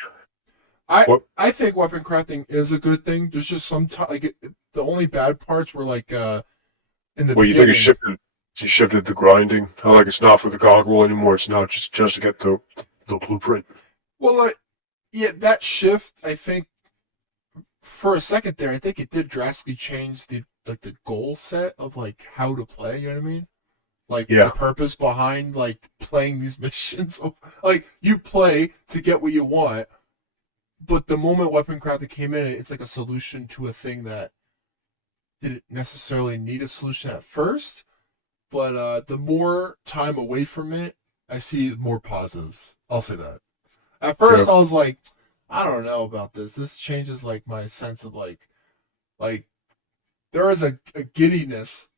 I think weapon crafting is a good thing. There's just sometimes like the only bad parts were like in the beginning. You think he shifted the grinding? How like it's not for the god roll anymore? It's now just to get the blueprint. Well, yeah, that shift, I think, for a second there, I think it did drastically change the goal set of like how to play. You know what I mean? Like the purpose behind like playing these missions. Like you play to get what you want, but the moment weapon crafting came in, it's like a solution to a thing that didn't necessarily need a solution at first. But the more time away from it, I see more positives. I'll say that. At first, I was like, I don't know about this. This changes like my sense of like there is a giddiness,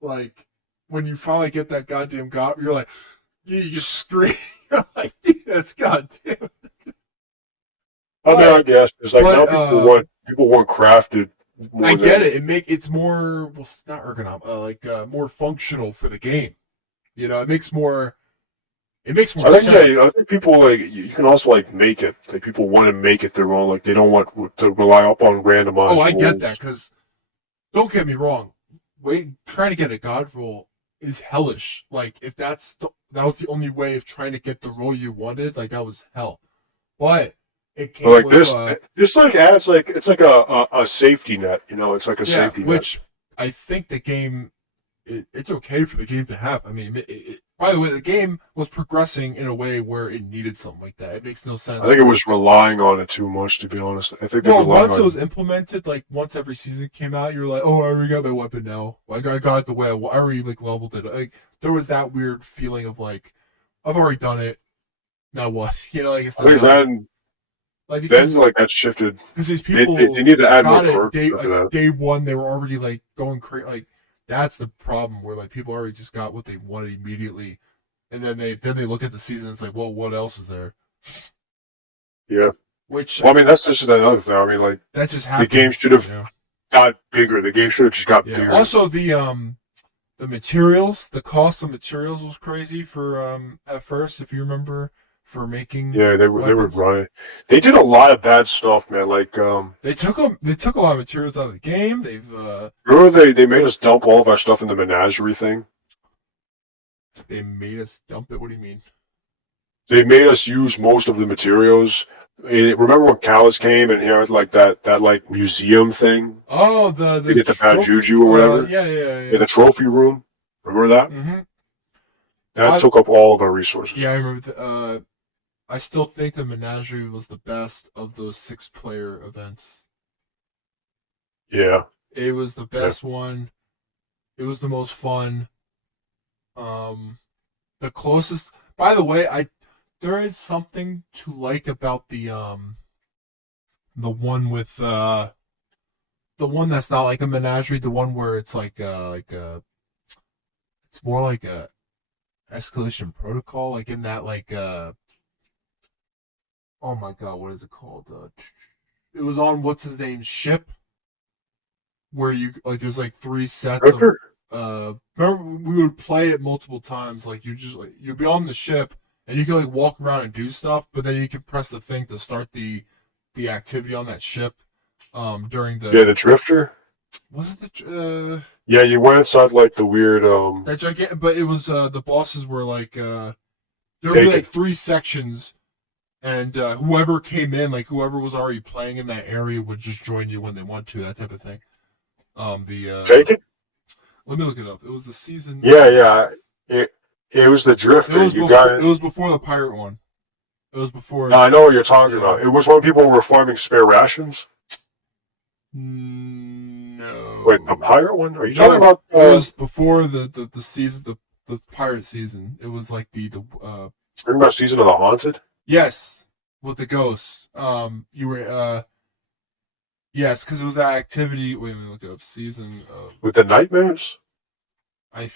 like when you finally get that goddamn god, you're like, you just scream, you're like, yes, goddamn. I mean, I guess it's like now people want crafted. I get it. It's more not ergonomic, more functional for the game. It makes more. It makes more sense. I think people like you can also like make it. Like people want to make it their own. Like they don't want to rely upon randomized. Oh, I get that. Because don't get me wrong, trying to get a god roll is hellish. Like if that was the only way of trying to get the roll you wanted, like that was hell. But it came like with, this like adds like it's like a safety net. It's like a safety net. Which I think the game. It's okay for the game to have. I mean, by the way, the game was progressing in a way where it needed something like that. It makes no sense. I think it was relying on it too much, to be honest. I think once it was implemented, like once every season came out, you were like, "Oh, I already got my weapon now. Like I got it the way I already like leveled it." Like there was that weird feeling of like, "I've already done it. Now what?" Like it's. I think then that shifted. Because these people they need to add more perks. Day one, they were already like going crazy. Like that's the problem where like people already just got what they wanted immediately, and then they look at the season. It's like, well, what else is there? Yeah. Which I mean, that's just another thing. I mean, like that just happens. The game should have got bigger. The game should have just got bigger. Also, the materials, the cost of materials was crazy for at first. If you remember, for making. Yeah, they were weapons. running. They did a lot of bad stuff, man. Like They took a lot of materials out of the game. remember they made us dump all of our stuff in the menagerie thing. They made us dump it. What do you mean? They made us use most of the materials. Remember when Callus came and he had like that like museum thing? Oh, To get the bad juju or whatever. Yeah. Yeah, the trophy room. Remember that? Mm-hmm. That took up all of our resources. Yeah, I remember. I still think the Menagerie was the best of those 6-player events. Yeah. It was the best one. It was the most fun. The closest. By the way, there is something to like about the one with the one that's not like a menagerie. The one where it's like it's more like a escalation protocol. Like in that oh my god, what is it called? It was on what's his name's ship, where you like there's like 3 sets Ripper? of. Remember we would play it multiple times. Like you'd be on the ship and you could like walk around and do stuff, but then you could press the thing to start the activity on that ship. During the the drifter. Was it the Yeah, you went inside like the weird that gigantic? But it was the bosses were like there would be like 3 sections. And whoever came in, like whoever was already playing in that area, would just join you when they want to, that type of thing. Take it? Let me look it up. It was the season. Yeah. It was the drifter. It was before the pirate one. It was before. No, I know what you're talking about. It was when people were farming spare rations. No. Wait, the pirate one? Are you talking about? It was before the season, the pirate season. It was like the Talking about Season of the Haunted? Yes, with the ghosts. You were yes, because it was that activity. Wait, let me look it up. Season of With the nightmares? was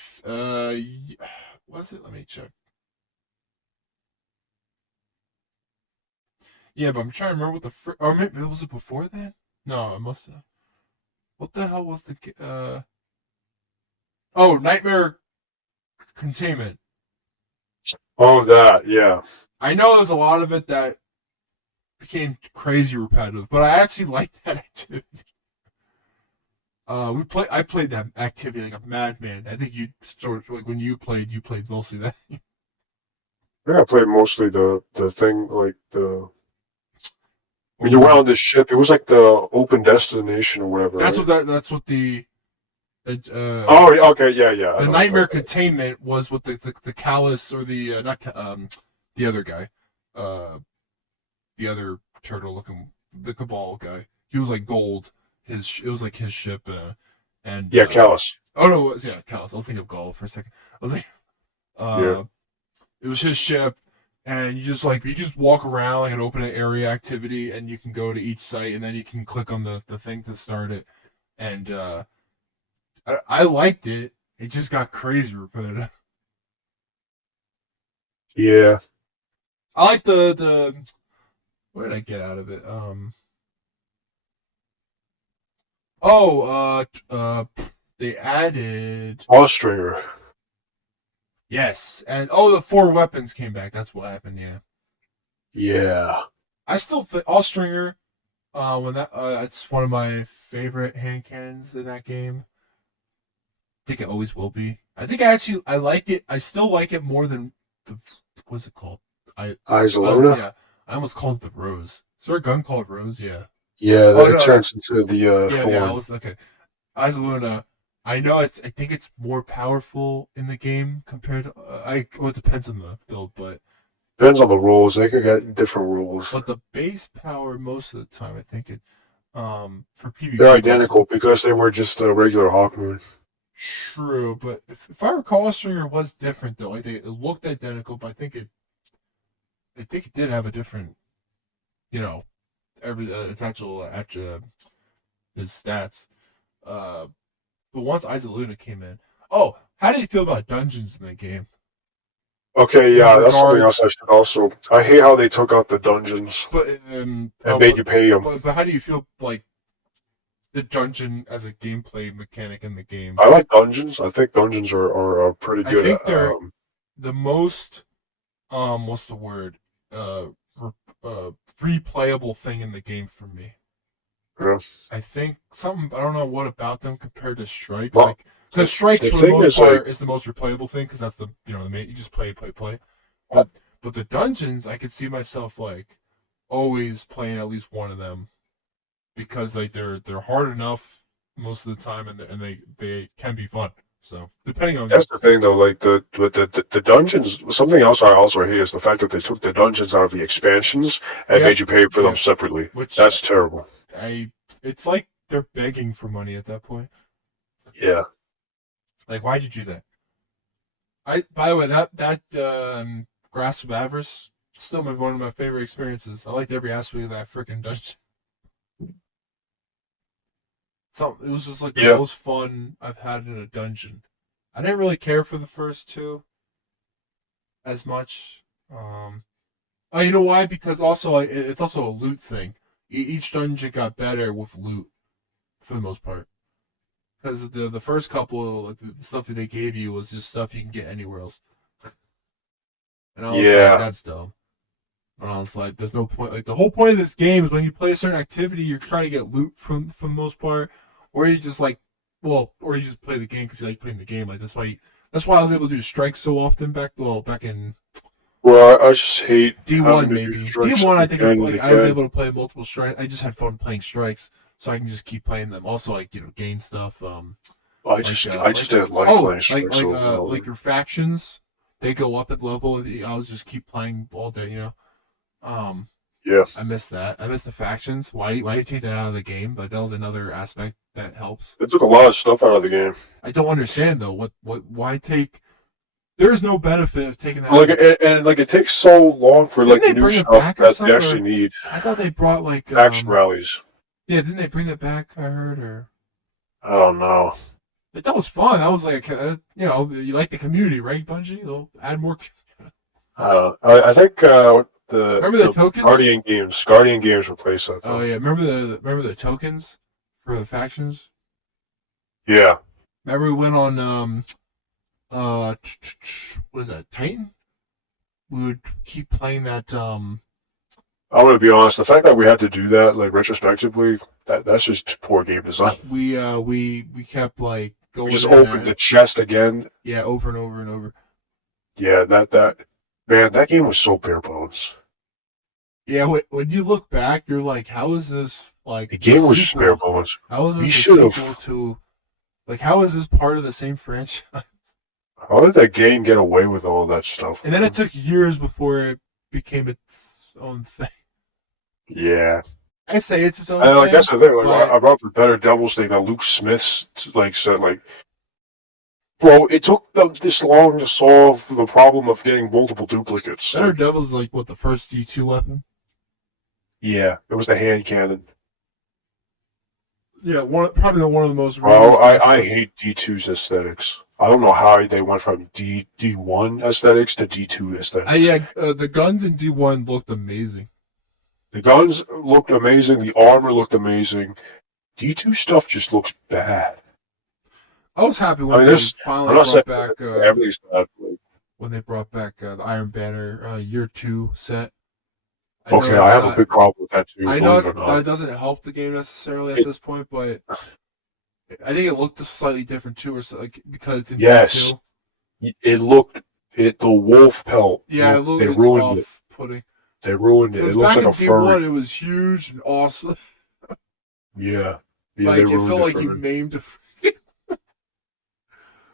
it? Let me check. Yeah, but I'm trying to remember what or maybe was it before that? No, it must have. What the hell was the Oh, Nightmare Containment. Oh, that, yeah. I know there's a lot of it that became crazy repetitive, but I actually liked that activity. I played that activity like a madman. I think you sort of like when you played mostly that. I think I played mostly the thing, like the... When you went on this ship, it was like the open destination or whatever. That's right? that's what the oh, okay, yeah. The Nightmare Containment was with the Callus or the not the other guy, the other turtle looking the Cabal guy. He was like gold. It was like his ship, and yeah, Callus. Oh no, it was Callus. I was thinking of Gaul for a second. I was like, it was his ship, and you just walk around like an open area activity, and you can go to each site, and then you can click on the thing to start it, and I liked it. It just got crazy repetitive. Yeah. I like the what did I get out of it? They added Austringer. yes, and the 4 weapons came back. That's what happened. Yeah. Yeah. I still think Allstringer, when it's one of my favorite hand cannons in that game. I think it always will be. I think I like it. I still like it more than what's it called? Isolona? Yeah, I almost called it the Rose. Is there a gun called Rose? Yeah. Yeah, then it turns into the Thorn. Yeah, I was okay. Isoluna, I know. I think it's more powerful in the game compared to. It depends on the build, but depends on the rules. They could get different rules. But the base power, most of the time, I think it. For PvP, they're identical because they were just a regular Hawkmoon. True, but if I recall, Stringer was different though. Like it looked identical, but I think it did have a different, its actual his stats. But once Isoluna came in, how do you feel about dungeons in the game? Okay, yeah, that's something else I should also. I hate how they took out the dungeons and made you pay them. But how do you feel like the dungeon as a gameplay mechanic in the game? I like dungeons. I think dungeons are pretty good. I think they're the most what's the word? replayable thing in the game for me. Yeah. I think something, I don't know what about them compared to strikes. Well, Like, because strikes the for the thing most is, part like, is the most replayable thing because that's the the main, you just play. But the dungeons, I could see myself like always playing at least one of them because like they're hard enough most of the time and they can be fun. So depending on that's the thing though. Like the dungeons. Something else I also hate is the fact that they took the dungeons out of the expansions and yep, made you pay for them yep, separately. which That's terrible. it's like they're begging for money at that point. Yeah. Like, why'd you do that? By the way, that Grasp of Avarice still one of my favorite experiences. I liked every aspect of that freaking dungeon. It was just like the Yeah. most fun I've had in a dungeon. I didn't really care for the first two as much. Oh, you know why? Because also like, it's also a loot thing. Each dungeon got better with loot for the most part. Because the first couple, like, the stuff that they gave you was just stuff you can get anywhere else. And I was like, Yeah. that's dumb. And I was like, there's no point. Like, the whole point of this game is when you play a certain activity, you're trying to get loot for the most part, or you just like, or you just play the game because you like playing the game. Like that's why I was able to do strikes so often back in Well, I just hate D1 having to do maybe. strikes D1 I think again and like I was again. able to play multiple strikes. I just had fun playing strikes, so I can just keep playing them. Also, like gain stuff. I just didn't like playing strikes over and Like over. your factions, they go up at level. I'll just keep playing all day. Um, Yeah. I miss that. I miss the factions. Why do you take that out of the game? Like that was another aspect that helps. It took a lot of stuff out of the game. I don't understand though. Why take? There is no benefit of taking that Like out. and like it takes so long for Didn't like they new bring it stuff back or that they something? actually need. I thought they brought like Action rallies. yeah, didn't they bring it back? I heard or. I don't know. That was fun. That was like, you like the community, right, Bungie? They'll add more. I think Remember the the tokens? Guardian Games replaced that Oh though. yeah, remember the tokens for the factions? Yeah. Remember we went on what is that, Titan? We would keep playing that I'm gonna be honest. The fact that we had to do that, like retrospectively, that's just poor game design. we kept like We going just in opened at the chest again. yeah over and over and over. Yeah, that man, that game was so bare bones. Yeah, when you look back, you're like, how is this like The a game was just bare sequel? bones. How is We this a should sequel have. to like how is this part of the same franchise? How did that game get away with all that stuff? And then it took years before it became its own thing. Yeah. I say it's its own And like thing, that's the thing. Like but I brought up the Better Devils thing that Luke Smith like said like, bro, it took them this long to solve the problem of getting multiple duplicates. Better Like, Devil's like what the first D2 weapon. yeah, it was the hand cannon. Yeah, probably one of the most Bro, reused I assets. hate D2's aesthetics. I don't know how they went from D1 aesthetics to D2 aesthetics. The guns in D1 looked amazing. The guns looked amazing. The armor looked amazing. D2 stuff just looks bad. I was happy I when mean, they this. I'm finally not saying brought back everything's bad. Like, the Iron Banner Year 2 set. I know okay, I that's have a not. big problem with that too. I know Believe it or not. that doesn't help the game necessarily at It, this point, but I think it looked just slightly different too, or so, like because it's in yes, D2. it looked. The wolf pelt. Yeah, They it's ruined it. off-putting. They ruined it. It Because looks back like in a furry. D1, it was huge and awesome. Yeah, yeah, they Like it ruined felt it like for you me. maimed a.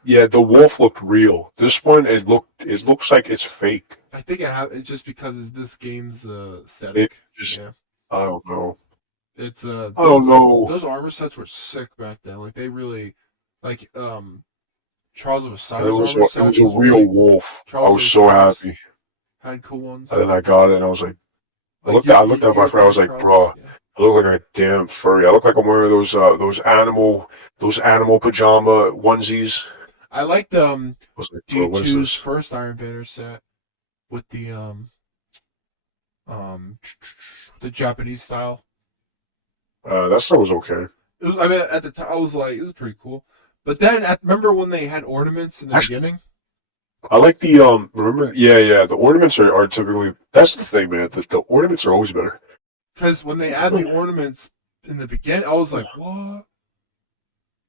Yeah, the wolf looked real. This one, it looks like it's fake. I think it's just because it's this game's It aesthetic. just, Yeah, I don't know. it's I don't know. those armor sets were sick back then. Like they really, like Charles of And Osiris armor it was sets a was real really wolf. I Charles of was so Osiris happy. had cool ones. And then I got it, and I was like, Like I looked at my friend. I was European like, Charles. bro, Yeah. I look like a damn furry. I look like I'm wearing those animal pajama onesies. I liked I was like, bro, what is D2's this? first Iron Banner set with um the Japanese style. That stuff was okay. I mean, at the time, I was like, this is pretty cool. But then, remember when they had ornaments in the Actually, beginning? I like the remember the ornaments are typically that's the thing, man. The ornaments are always better. Because when they add the ornaments in the beginning, I was like, what?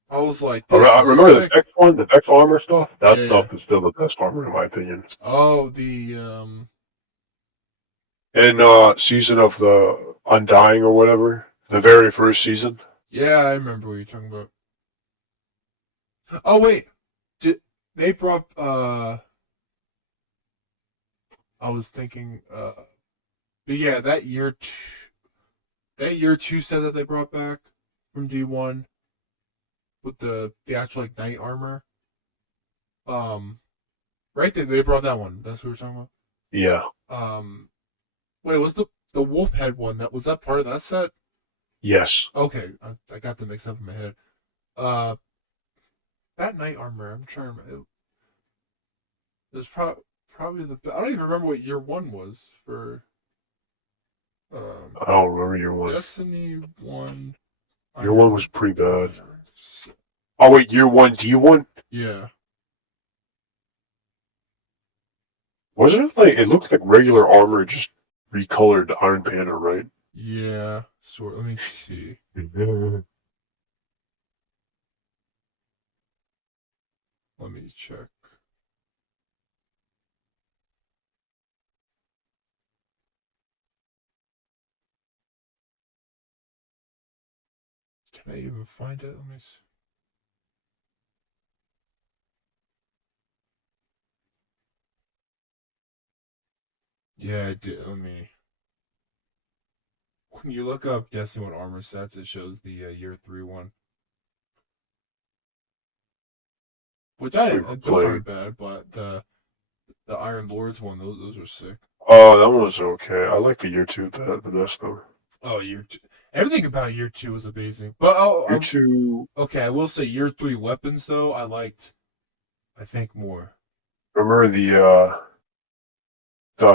I was like, this I is remember the sick. Vex one, the Vex armor stuff. That Yeah, yeah. stuff is still the best armor in my opinion. Oh, the. And season of the Undying or whatever, the very first season. Yeah, I remember what you're talking about. Oh wait, did they brought? I was thinking. But yeah, that year two set that they brought back from D1 with the actual like knight armor. Um, right? They brought that one. That's what we're talking Yeah. about. Wait, was the wolf head one that part of that set? Yes. Okay, I got them mixed up in my head. Uh, that knight armor. I'm trying to remember. It was probably I don't even remember what year one was for um I don't remember year one. Destiny one. Year one was Iron pretty bad. Banner. Oh wait, year one, D1? Yeah. Wasn't it like it looked like regular armor just recolored to Iron Banner, right? Yeah. Sort. Let me see. Let me check. Can I even find it? Let me see. Yeah, I did. Let me. When you look up Destiny 1 armor sets, it shows the year 3 one. Which those aren't bad, but the Iron Lords one, those are sick. Oh, that one was okay. I like the year two the best though. Oh, year two. Everything about year two was amazing. But Year two. okay, I will say year three weapons though, I liked I think more. Remember the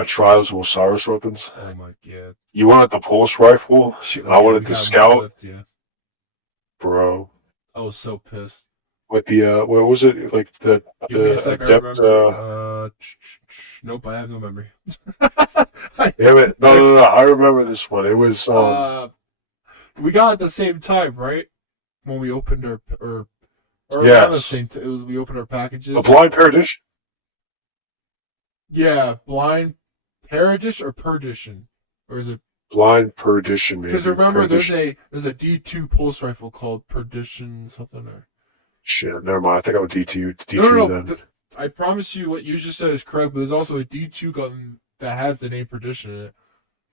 Trials of Osiris weapons? Oh my god. You wanted the pulse rifle, Shit, and I oh yeah, we wanted the got them scout, equipped, yeah. bro. I was so pissed. With the what was it like Give me a the sec, I adept? remember. Nope, I have no memory. Damn it! No! I remember this one. It was we got it at the same time, right? When we opened or around the yes, same time. It was we opened our packages. the blind perdition. Yeah, blind paradish or perdition, or is it? Blind perdition, maybe. Because remember, Perdition. there's a D2 pulse rifle called perdition something or. Shit, never mind. I think I was D2 No. then. I promise you, what you just said is correct. But there's also a D2 gun that has the name perdition in it.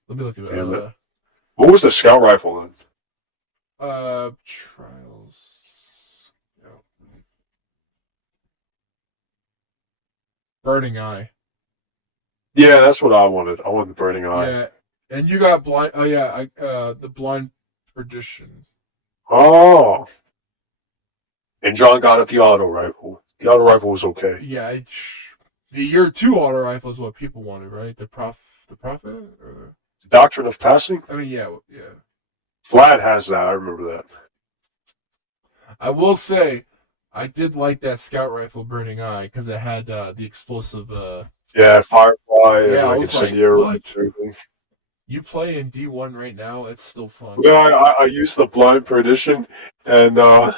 Let me look at it. Damn it. What was the scout rifle then? Trials. Burning Eye. Yeah, that's what I wanted. I wanted the burning eye. Yeah, and you got blind. Oh yeah, the blind perdition. Oh. And John got it the auto rifle. The auto rifle was okay. Yeah, the year two auto rifle is what people wanted, right? The prophet. Or... The Doctrine of Passing. I mean, yeah. Vlad has that. I remember that. I will say, I did like that scout rifle Burning Eye because it had the explosive. Yeah, Firefly yeah, and like incendiary and everything. You play in D1 right now, it's still fun. Yeah, I used the blind perdition and on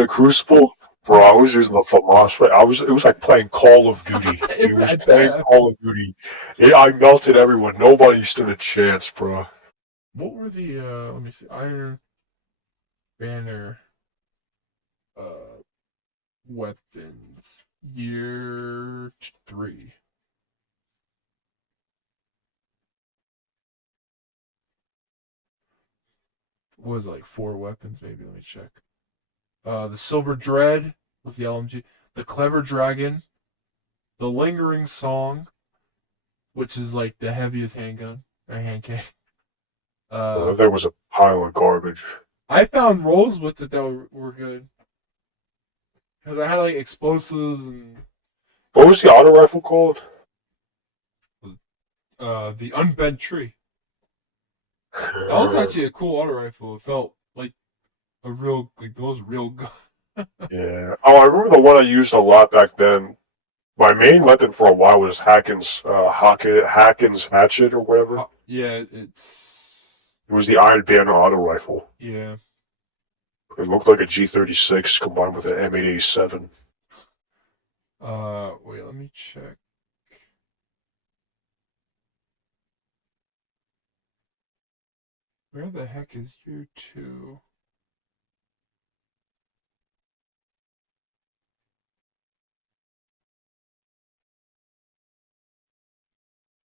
a crucible. Bro, I was using the FAMAS. It was like playing Call of Duty. It was playing Call of Duty. I melted everyone. Nobody stood a chance, bro. What were the let me see, Iron Banner weapons year 3? What was it, like 4 weapons maybe? Let me check. The Silver Dread was the LMG. The Clever Dragon. The Lingering Song, which is like the heaviest handgun or hand cannon. There was a pile of garbage. I found rolls with it that were good. Because I had like explosives and. What was the auto rifle called? The Unbent Tree. That was actually a cool auto rifle. It felt like a real, like the most real gun. Yeah. Oh, I remember the one I used a lot back then My main weapon for a while was Hawkins hatchet or whatever. Yeah, it's. It was the Iron Banner auto rifle. Yeah. It looked like a G36 combined with an M887. Wait, let me check. Where the heck is U2?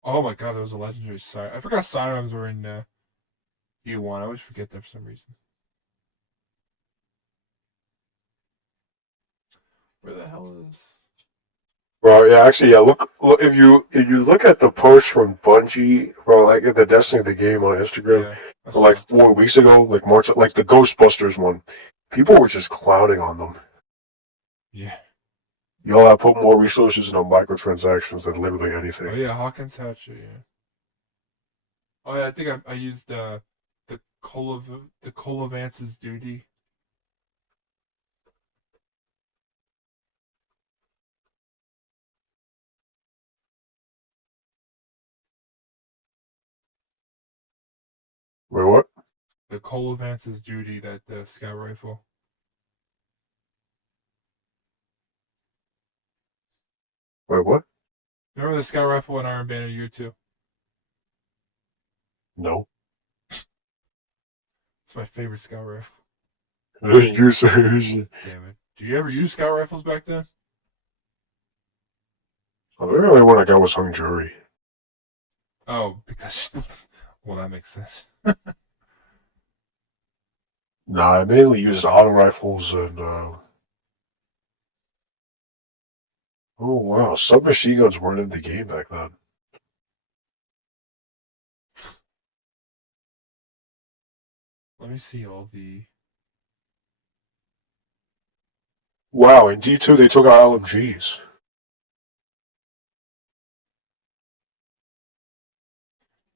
Oh my god, there was a legendary siren. I forgot sirens were in U1. I always forget that for some reason. Where the hell is? Well, yeah, actually, yeah. Look if you look at the post from Bungie, or like at the Destiny of the game on Instagram, Yeah, or like 4 weeks ago, like March, like the Ghostbusters one, people were just clowning on them. yeah. Y'all have put more resources into microtransactions than literally anything. Oh yeah, Hawkins Hatcher. Yeah. Oh yeah, I think I used the Colavance's duty. Wait, what? The Colavance's duty, that scout rifle. Wait, what? Remember the scout rifle in Iron Banner U2? No. It's my favorite scout rifle. You say Damn it. Do you ever use scout rifles back then? the only one I got was Hung Jury. Oh, because well, that makes sense. Nah, I mainly used auto rifles and oh wow, submachine guns weren't in the game back then. Let me see all the. Wow, in D2 they took out LMGs.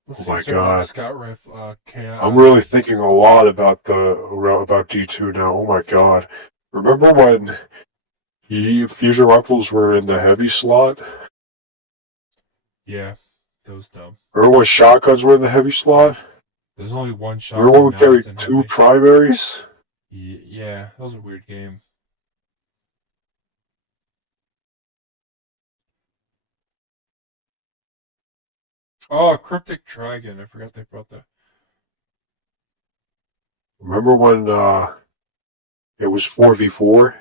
Let's Oh see, my so god. scout rifle. I'm really thinking a lot about D2 now. Oh my god. Remember when fusion rifles were in the heavy slot? Yeah, that was dumb. Remember when shotguns were in the heavy slot? There's only one Remember shotgun when we now that's carried in 2 heavy. primaries? Yeah, that was a weird game. Oh, Cryptic Dragon. I forgot they brought that. Remember when it was 4v4?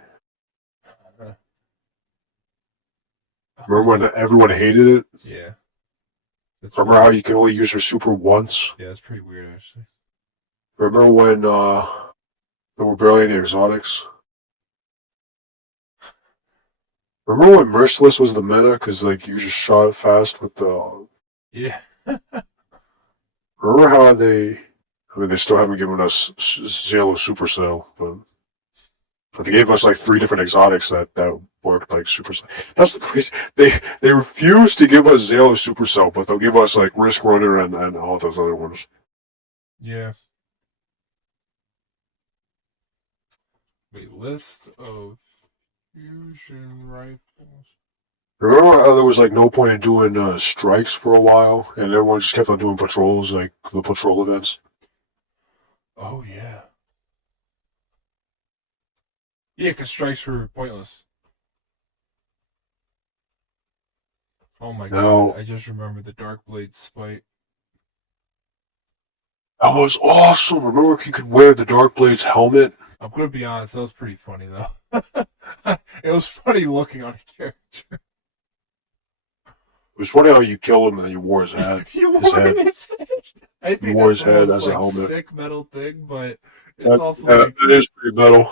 Remember when everyone hated it? Yeah. That's Remember how you can only use your super once? Yeah, that's pretty weird, actually. Remember when there were barely any exotics? Remember when Merciless was the meta? Because, like, you just shot it fast with the... Yeah. Remember how they... I mean, they still haven't given us Zalo Supercell, but they gave us, like, 3 different exotics that worked like Supercell. That's the crazy... They refuse to give us Zalo Supercell, but they'll give us, like, Risk Runner and all those other ones. Yeah. Wait, list of fusion rifles. Remember how there was, like, no point in doing strikes for a while, and everyone just kept on doing patrols, like, the patrol events? Oh, yeah. Yeah, because strikes were pointless. Oh my god, I just remember the Dark Blade Spite. That was awesome! Remember you could wear the Darkblade's helmet? I'm gonna be honest, that was pretty funny though. It was funny looking on a character. It was funny how you killed him and then you wore his head. You wore his head. I think wore his that's the head most, as a like, helmet. sick metal thing, but it's also like it is pretty metal.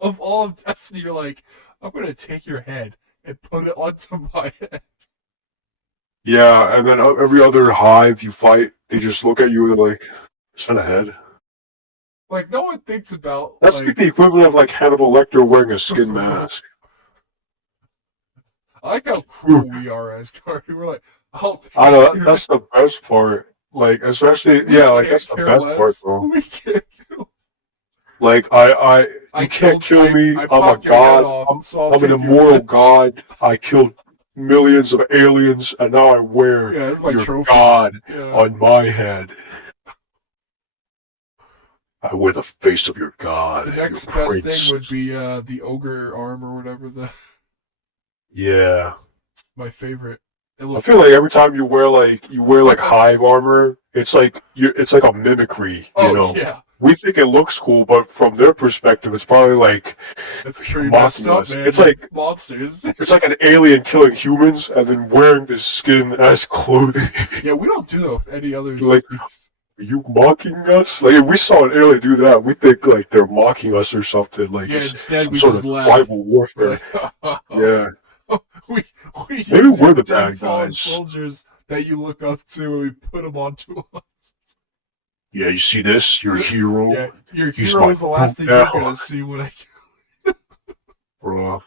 Of all of Destiny, you're like, I'm gonna take your head and put it onto my head. Yeah, and then every other hive you fight, they just look at you and they're like, "Is that a head?" Like, no one thinks about That's like the equivalent of like Hannibal Lecter wearing a skin mask. I like how cruel we are as Cardi. We're like, I know that's the best part. Like, especially that's the best part, though. We can't kill. Like you can't kill me. I I'm a popped your head god. off, so I'll I'm an take your immortal head. god. I killed millions of aliens, and now I wear Yeah, that's my your trophy. god Yeah. on my head. I wear the face of your The god, your next best thing prince. would be the ogre arm or whatever. The Yeah. my favorite. It I looked feel like every time you wear like cool. hive armor, it's like a mimicry, you Oh know. yeah, We think it looks cool, but from their perspective, it's probably like that's you're pretty messed mocking up, us. man. They're monsters. It's like an alien killing humans and then wearing this skin as clothing. Yeah, we don't do that with any other Like, species. are you mocking us? Like, if we saw an alien do that, we think like they're mocking us or something. Like Yeah, it's instead some we sort just of laugh. tribal We're warfare. like, Yeah, we we maybe use we're your the dead bad fallen guys. soldiers that you look up to, and we put them onto us. Yeah, you see this? Your hero. Yeah, your He's hero my is the boot last thing you're now, gonna see when I. bro.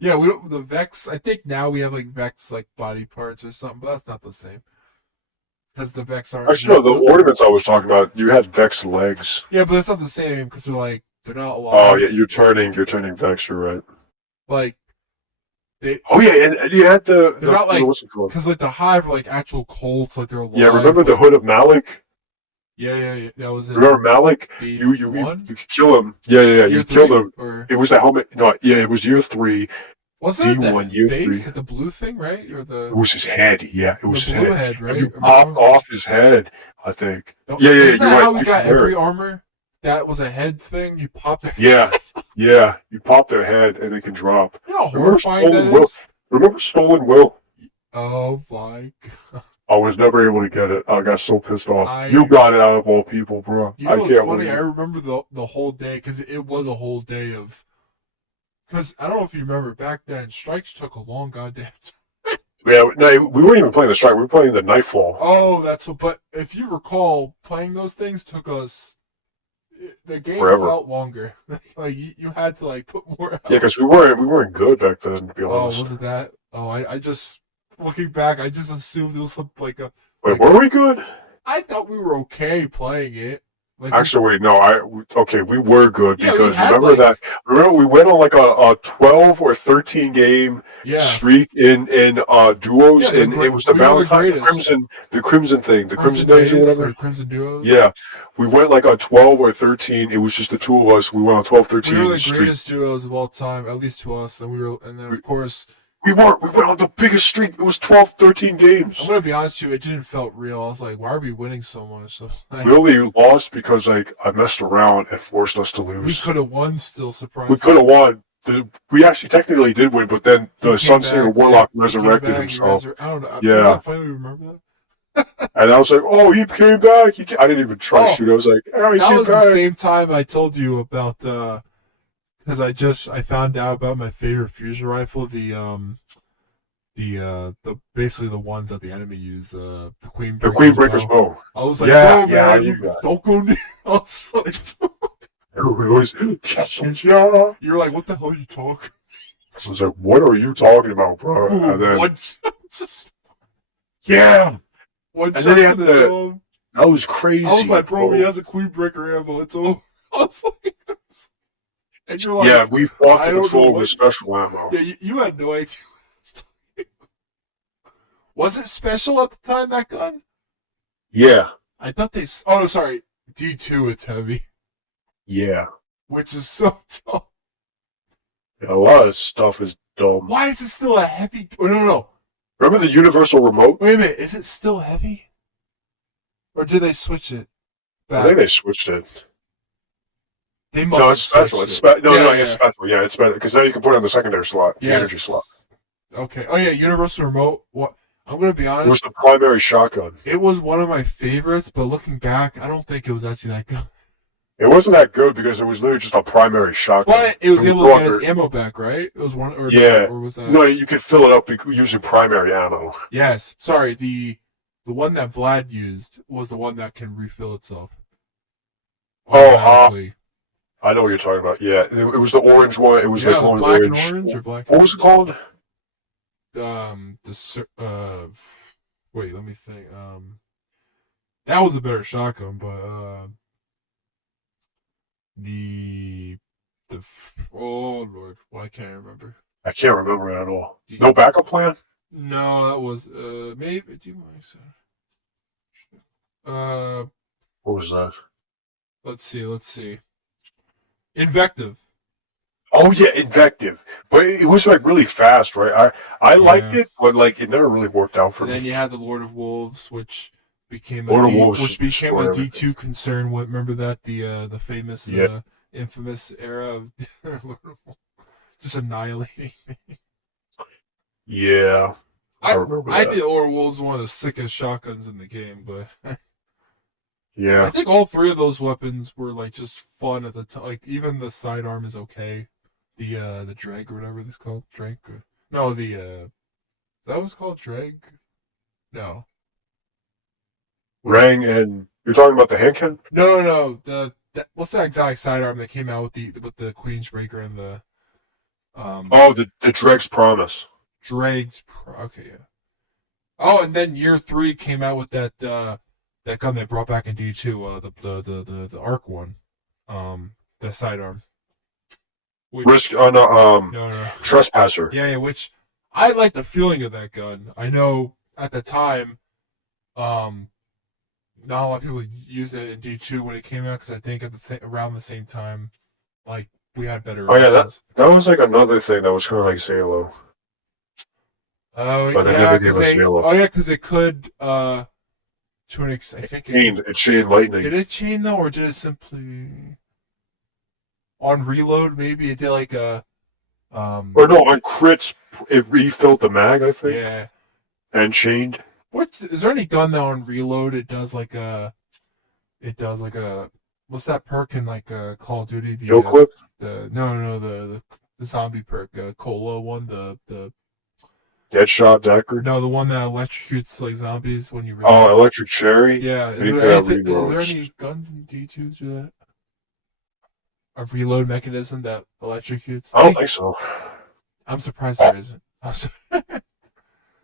Yeah, we don't, the Vex. I think now we have like Vex like body parts or something, but that's not the same because the Vex aren't. Actually, no, the ornaments I was talking about, you had Vex legs. Yeah, but it's not the same because they're not Oh yeah, alive. you're turning Vex. You're right. Like they Oh yeah, and you had they're not like what's it called? because like the Hive are like actual cults, like they're Yeah, alive. remember the Like, Hood of Malik? yeah. That was Remember in Malik? day You one, could kill him. Yeah. year You killed three, him. or It was that helmet. No, yeah, it was year 3, wasn't it D1, the year 3. face, like the blue thing, right? Or It was his head. Yeah, it the was his blue head. head, And right? you Am I popped wrong? off his head, I think. No, Yeah, isn't you're that right. how we You got can wear every it. armor? That was a head thing. You popped. Yeah, yeah. You pop their head and it can drop. You know how Remember horrifying that Stolen Will? is? Remember Stolen Will? Oh my god. I was never able to get it. I got so pissed off. You I got it out of all people, bro. You I know what's can't funny? I believe it. remember the whole day because it was a whole day of. Because I don't know if you remember back then, strikes took a long goddamn time. Yeah, no, we weren't even playing the strike. We were playing the Nightfall. Oh, that's what. But if you recall, playing those things took us. The game Forever. felt longer. Like you had to like put more. Yeah, because we weren't good back then, to be Oh, honest. was it that? Oh, I just looking back, I just assumed it was something like a. Wait, Like were we good? I thought we were okay playing it. Like Actually, wait, no. Okay, we were good yeah, we because had like remember we went on like a 12 or 13 game yeah streak in duos, yeah. and it was the We were the Valentine, greatest. the Crimson thing, the Crimson Crimson Days or Days whatever. or Crimson Duos. Yeah, we went like on 12 or 13. It was just the two of us. We went on 12, We were 13 the streak. greatest duos of all time, at least to us. And then of course, We weren't. We went on the biggest streak. It was 12, 13 games. I'm gonna be honest with you, it didn't felt real. I was like, why are we winning so much? So, like, We only lost because like I messed around and forced us to lose. we could have won still, We surprisingly. could have won. We actually technically did win, but then the He came Sunsinger back, Warlock yeah, he came resurrected back, himself. I don't know. Was Yeah, that funny? We remember that? and I was like, "Oh, he came back." I didn't even try to Oh, shoot. I was like, "Oh, he that came was the back." same time I told you about because I found out about my favorite fusion rifle, the basically the ones that the enemy use, the Queen The Breaker's Queenbreaker's bow. bow. I was like, Yeah, no yeah, I man, you remember that. don't go near. I was like, Everybody always, yeah. you're like, what the hell are you talking? So I was like, "What are you talking about, bro?" Ooh, And then, just yeah, one and shot then he to had the the. dome. That was crazy. I was like, bro, bro. he has a Queen Breaker ammo. It's all. I was like, and you're Yeah, like, we fought I the don't know control of what. the special ammo. Yeah, you had no idea. Was it special at the time, that gun? Yeah, I thought they. Oh, sorry, D2. It's heavy, yeah. which is so dumb. A lot of stuff is dumb. Why is it still a heavy? Oh, no. Remember the universal remote? Wait a minute. Is it still heavy? Or did they switch it I back? think they switched it. They must No, have it's special. switched It's it. it's special. Yeah, it's better because now you can put it on the secondary slot, the energy slot. Okay. Oh yeah, universal remote. What? I'm gonna be It was honest. the primary shotgun. It was one of my favorites, but looking back, I don't think it was actually that good. It wasn't that good because it was literally just a primary shotgun. But it was It able no to get longer- its ammo back, right? It was one, or Yeah. or was that? No, you could fill it up using primary ammo. Yes. Sorry. The one that Vlad used was the one that can refill itself. Oh, Automatically. I know what you're talking about. Yeah, it was the orange one. It was Yeah, like glowing black orange. and orange or black. What was it called? Wait, let me think. That was a better shotgun, but oh Lord, well, I can't remember. I can't remember it at all. Do No you- backup plan? No, that was maybe. Do you mind? Uh, What was that? let's see. Invective. Oh yeah, invective. But it was like really fast, right? I liked Yeah. it, but like it never really worked out for And then me. you had the Lord of Wolves, Lord of Wolves which just became a destroyed everything. D2 concern. What remember that the famous Yeah, infamous era of Lord of Wolves just annihilating. yeah, I remember I that. think Lord of Wolves is one of the sickest shotguns in the game, but I Yeah, think all three of those weapons were like just fun at the time. Like even the sidearm is okay. The drag or whatever it's called, drag. No, is that what's called drag? No. What is it? Rang and you're talking about the hand cannon? No. What's that exotic sidearm that came out with the Queensbreaker and the um Oh, the Dreg's Promise. Okay, yeah. Oh, and then year three came out with that gun they brought back in D2, the arc one, the sidearm. Which Risk on no. Trespasser. Yeah, which I like the feeling of that gun. I know at the time, um, not a lot of people used it in D2 when it came out because I think around the same time, like we had better Oh yeah, options. that was like another thing that was kind of like Halo, Oh but they yeah, never gave us Halo. because it could to an I think it could. It chained lightning. Did it chain though, or did it simply on reload? Maybe it did like a Or no, on crits, it refilled the mag, I think, yeah. and chained. What is there any gun that on reload it does like a what's that perk in like Call of Duty Kill clip? the no the zombie perk Cola one the Deadshot Decker? no the one that electrocutes like zombies when you Oh, reload. Electric Cherry? Yeah, Anything that is there reloads. any guns in D2 do that? A reload mechanism that electrocutes? I don't think so. I'm surprised Oh, there isn't.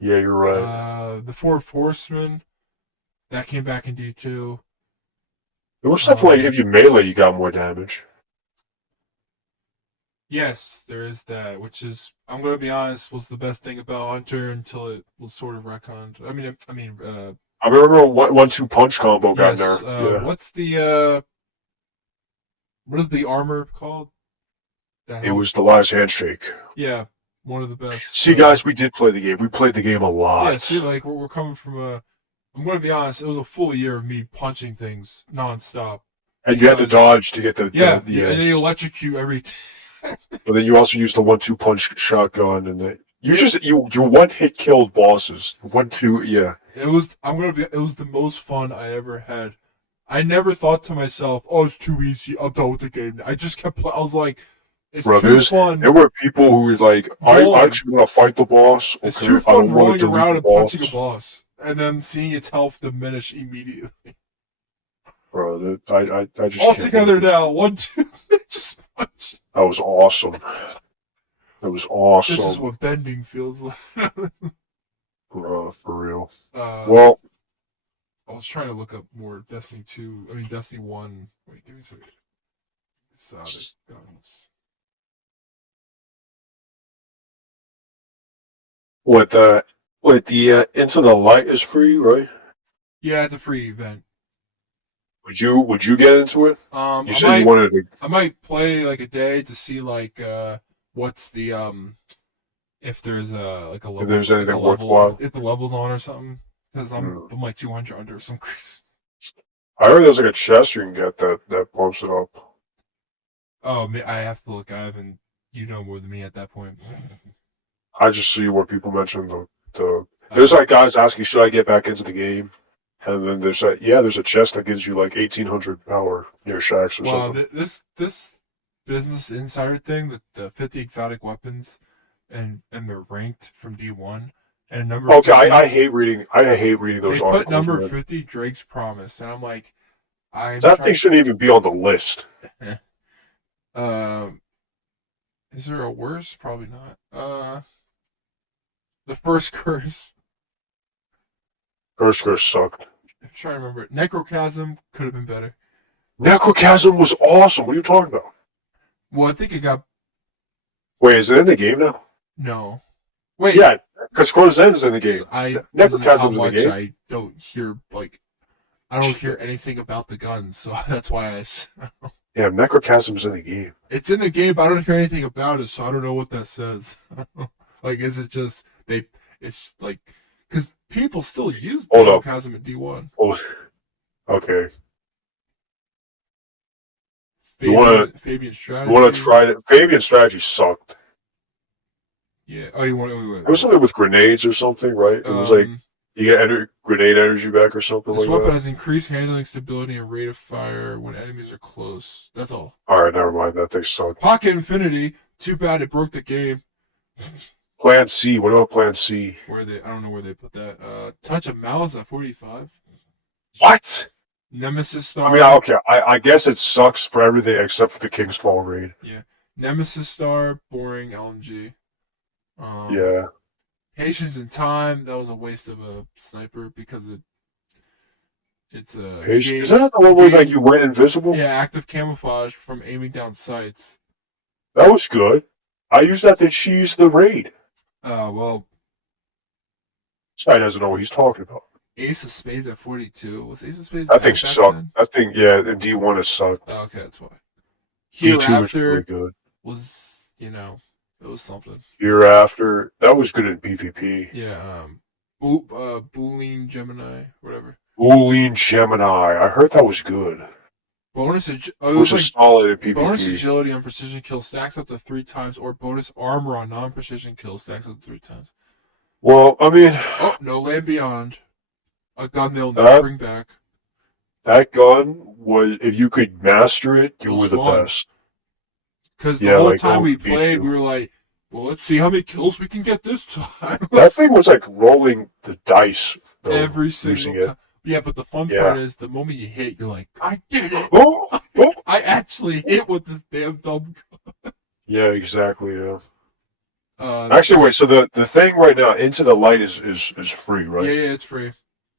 yeah, you're right. The Four Horsemen that came back in D2. It was stuff like if you melee, you got more damage. Yes, there is that, which is I'm gonna be honest, was the best thing about Hunter until it was sort of retconned. I remember one-two punch combo got yes. nerfed. Yeah. What is the armor called? The It help? was the last handshake. Yeah, one of the best. See, guys, we did play the game. We played the game a Yeah, lot. see, like we're coming from a. I'm gonna be honest, it was a full year of me punching things nonstop. And you had to dodge to get the And then you electrocute every. But then you also used the one-two punch shotgun, and you one hit killed bosses. 1-2, yeah. It was the most fun I ever had. I never thought to myself, "Oh, it's too easy. I'm done with the game." I just kept playing. I was like, "It's Bro, too fun." there were people who were like, I Rolling. actually want to fight the boss. Okay, It's too I fun don't want rolling to delete around the and boss. punching a boss, and then seeing its health diminish immediately. Bro, I just All can't together believe it. now, 1, 2, just punch. That was awesome. That was This is awesome. what bending feels like. Bro, for real. uh, Well, I was trying to look up more Destiny 2. I mean Destiny 1. Wait, give me a second. Exotic guns. what the Into the Light is free, right? Yeah, it's a free event. Would you get into it? You said you wanted to. I might play like a day to see like what's the if there's a like a level If there's anything worthwhile. if the level's on or something because I'm like 200 under some crazy. I heard there's like a chest you can get that bumps it up. Oh, I have to look. I haven't. You know more than me at that point. I just see where people mention there's like guys asking, should I get back into the game? And then there's there's a chest that gives you like 1800 power near shacks or something. This business insider thing, the 50 exotic weapons, and they're ranked from D1 and number. Okay, 50, I hate reading those they articles. put number man. 50 Drake's Promise, and I'm like, That thing shouldn't even be on the list. Is there a worse? Probably not. The first curse. First curse sucked. I'm trying to remember. Necrochasm could have been better. Necrochasm was awesome. What are you talking about? Well, I think it got Wait, is it in the game now? no. Wait, Yeah, because Corozan is in the game. this is how Necrochasm's in the much game. I don't hear I don't hear anything about the guns, so that's why Yeah, Necrochasm's in the game. it's in the game, but I don't hear anything about it, so I don't know what that says. Like, is it just they? It's like because people still use Hold up. Chasm in D1. Oh, okay. You Fabian strategy. wanna try it? Fabian strategy sucked. Yeah. Oh, you want? Wait. It was something with grenades or something, right? It was like you get grenade energy back or something this like weapon that. has increased handling, stability, and rate of fire when enemies are close. That's all. All right, never mind. That thing sucked. Pocket Infinity. Too bad it broke the game. Plan C. What about Plan C? Where they? I don't know where they put that. Touch of Malice at 45. What? Nemesis Star. I mean, okay. I guess it sucks for everything except for the King's Fall raid. Yeah. Nemesis Star. Boring LMG. Yeah. Patience and Time. That was a waste of a sniper because it's a Is that the one where like you went invisible? Yeah, active camouflage from aiming down sights. That was good. I used that to cheese the raid. Well, This guy doesn't know what he's talking about. Ace of Spades at 42. Was Ace of Spades? That thing sucked. That thing, yeah, in D1 it sucked. Oh, okay, that's why. D2 was really good. Was, it was something. Hereafter, that was good in PvP. Yeah, Boolean Gemini, whatever. Boolean Gemini. I heard that was good. Bonus solid in PvP. Bonus agility on precision kill stacks up to 3 times, or bonus armor on non-precision kill stacks up to 3 times. Well, I mean... Oh, No Land Beyond. A gun they'll never bring back. That gun was, if you could master it, you were the best. Because the whole time we played, we were like, well, let's see how many kills we can get this time. That thing was like rolling the dice. Though, every single time. Yeah, but the fun part is the moment you hit, you're like, I did it! Oh! I actually hit with this damn dumb gun. Yeah, exactly, yeah. Actually, wait, so the thing right now, Into the Light is free, right? Yeah, it's free.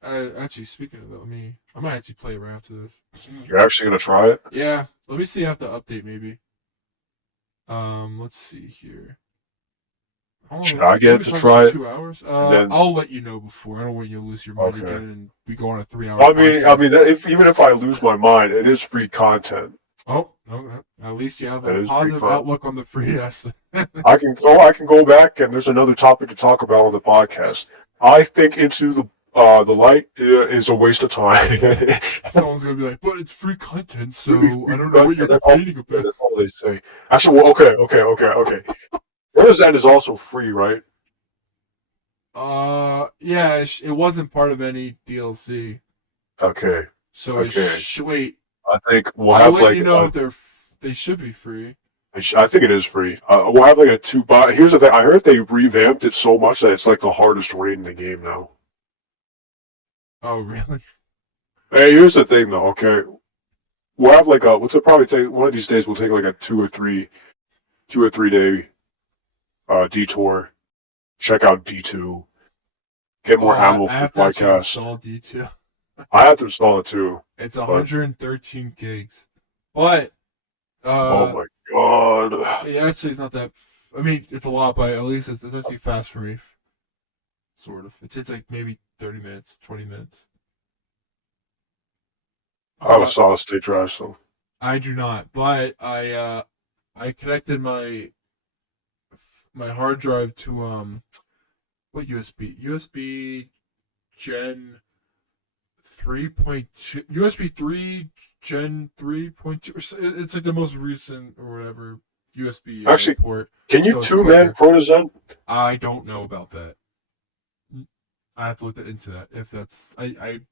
Actually, speaking of that, I might actually play it right after this. You're actually going to try it? Yeah, let me see after update, maybe. Let's see here. Should I get to try it? 2 hours? I'll let you know before. I don't want you to lose your mind again and we go on a 3-hour podcast. Even if I lose my mind, it is free content. Oh, at least you have a positive outlook on the free S. I can go back and there's another topic to talk about on the podcast. I think Into the Light is a waste of time. Someone's gonna be like, but it's free content, so I don't know what you're complaining about. That's all they say. Actually, well, okay. Whereas End is also free, right? Yeah, it wasn't part of any DLC. Okay. So wait. I think we'll have like. If they should be free. I think it is free. We'll have like a 2. But here's the thing: I heard they revamped it so much that it's like the hardest raid in the game now. Oh really? Hey, here's the thing though. Okay, we'll have like a. We'll probably take one of these days. We'll take like a 2 or 3 day detour. Check out D2. Get more ammo for the podcast. I have to install D2. I have to install it too. It's 113 gigs, but oh my god! Yeah, actually, it's not that. I mean, it's a lot, but at least it's actually fast for me. Sort of. It takes like maybe 30 minutes, 20 minutes. I have a solid state drive, so. I do not, but I connected my hard drive to what USB? USB Gen 3.2, USB 3 Gen 3.2. It's like the most recent or whatever USB actually port. Can you two-man Protozen? I don't know about that. I have to look into that. If that's Can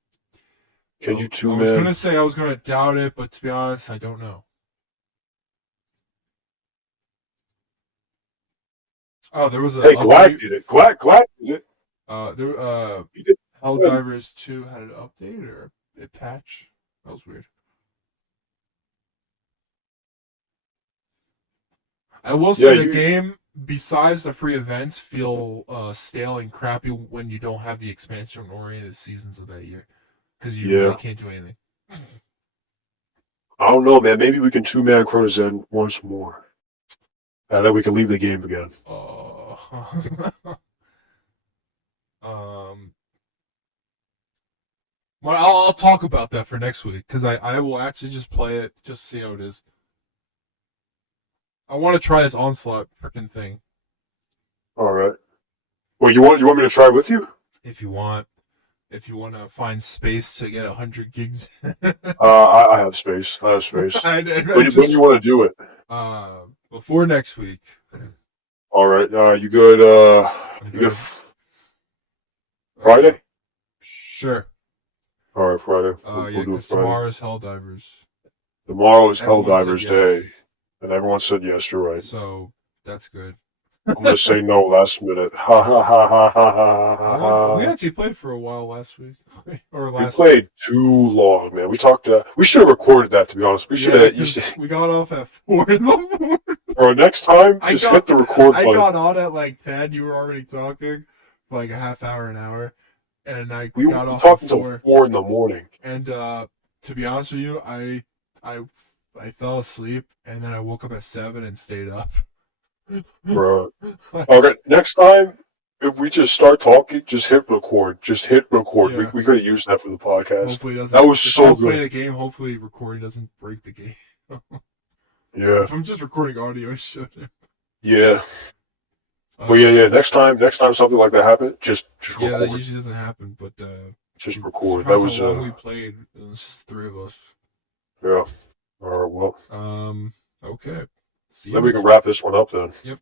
you two-man? I was gonna say I was gonna doubt it, but to be honest, I don't know. Oh, there was a. Hey, Glad did it. Glad did it. He did. Helldivers 2 had an update or a patch. That was weird. I will say the game, besides the free events, feel stale and crappy when you don't have the expansion-oriented seasons of that year, because you really can't do anything. I don't know, man. Maybe we can two-man Chronozen once more. And then we can leave the game again. Um, well, I'll talk about that for next week because I will actually just play it just to see how it is. I want to try this Onslaught freaking thing. All right. Well, you want me to try with you? If you want to find space to get 100 gigs. I have space. I have space. When do you want to do it? Before next week. All right. You good? You good? Friday? Sure. All right, Friday. Yeah, because tomorrow's Helldivers. Tomorrow is Helldivers Day, and everyone said yes. You're right. So that's good. I'm gonna say no last minute. Ha ha ha ha ha ha ha. We actually played for a while last week. We played too long, man. We talked. We should have recorded that. To be honest, we should have. We got off at 4 in the morning. Or next time, hit the record button. I got on at like 10. You were already talking for like a half hour, an hour, and we got off at 4. Until 4 in the morning. And to be honest with you, I fell asleep, and then I woke up at 7 and stayed up. Bro. Okay, next time, if we just start talking, just hit record. Just hit record. Yeah. We could have used that for the podcast. Hopefully it doesn't. That was so good. Playing a game, hopefully recording doesn't break the game. Yeah. If I'm just recording audio, I should. Yeah. But yeah. Next time something like that happens, just record. Yeah, that usually doesn't happen, but just record. That was how long we played. It was just 3 of us. Yeah. All right. Well. Okay. See you. Then we can wrap this one up then. Yep.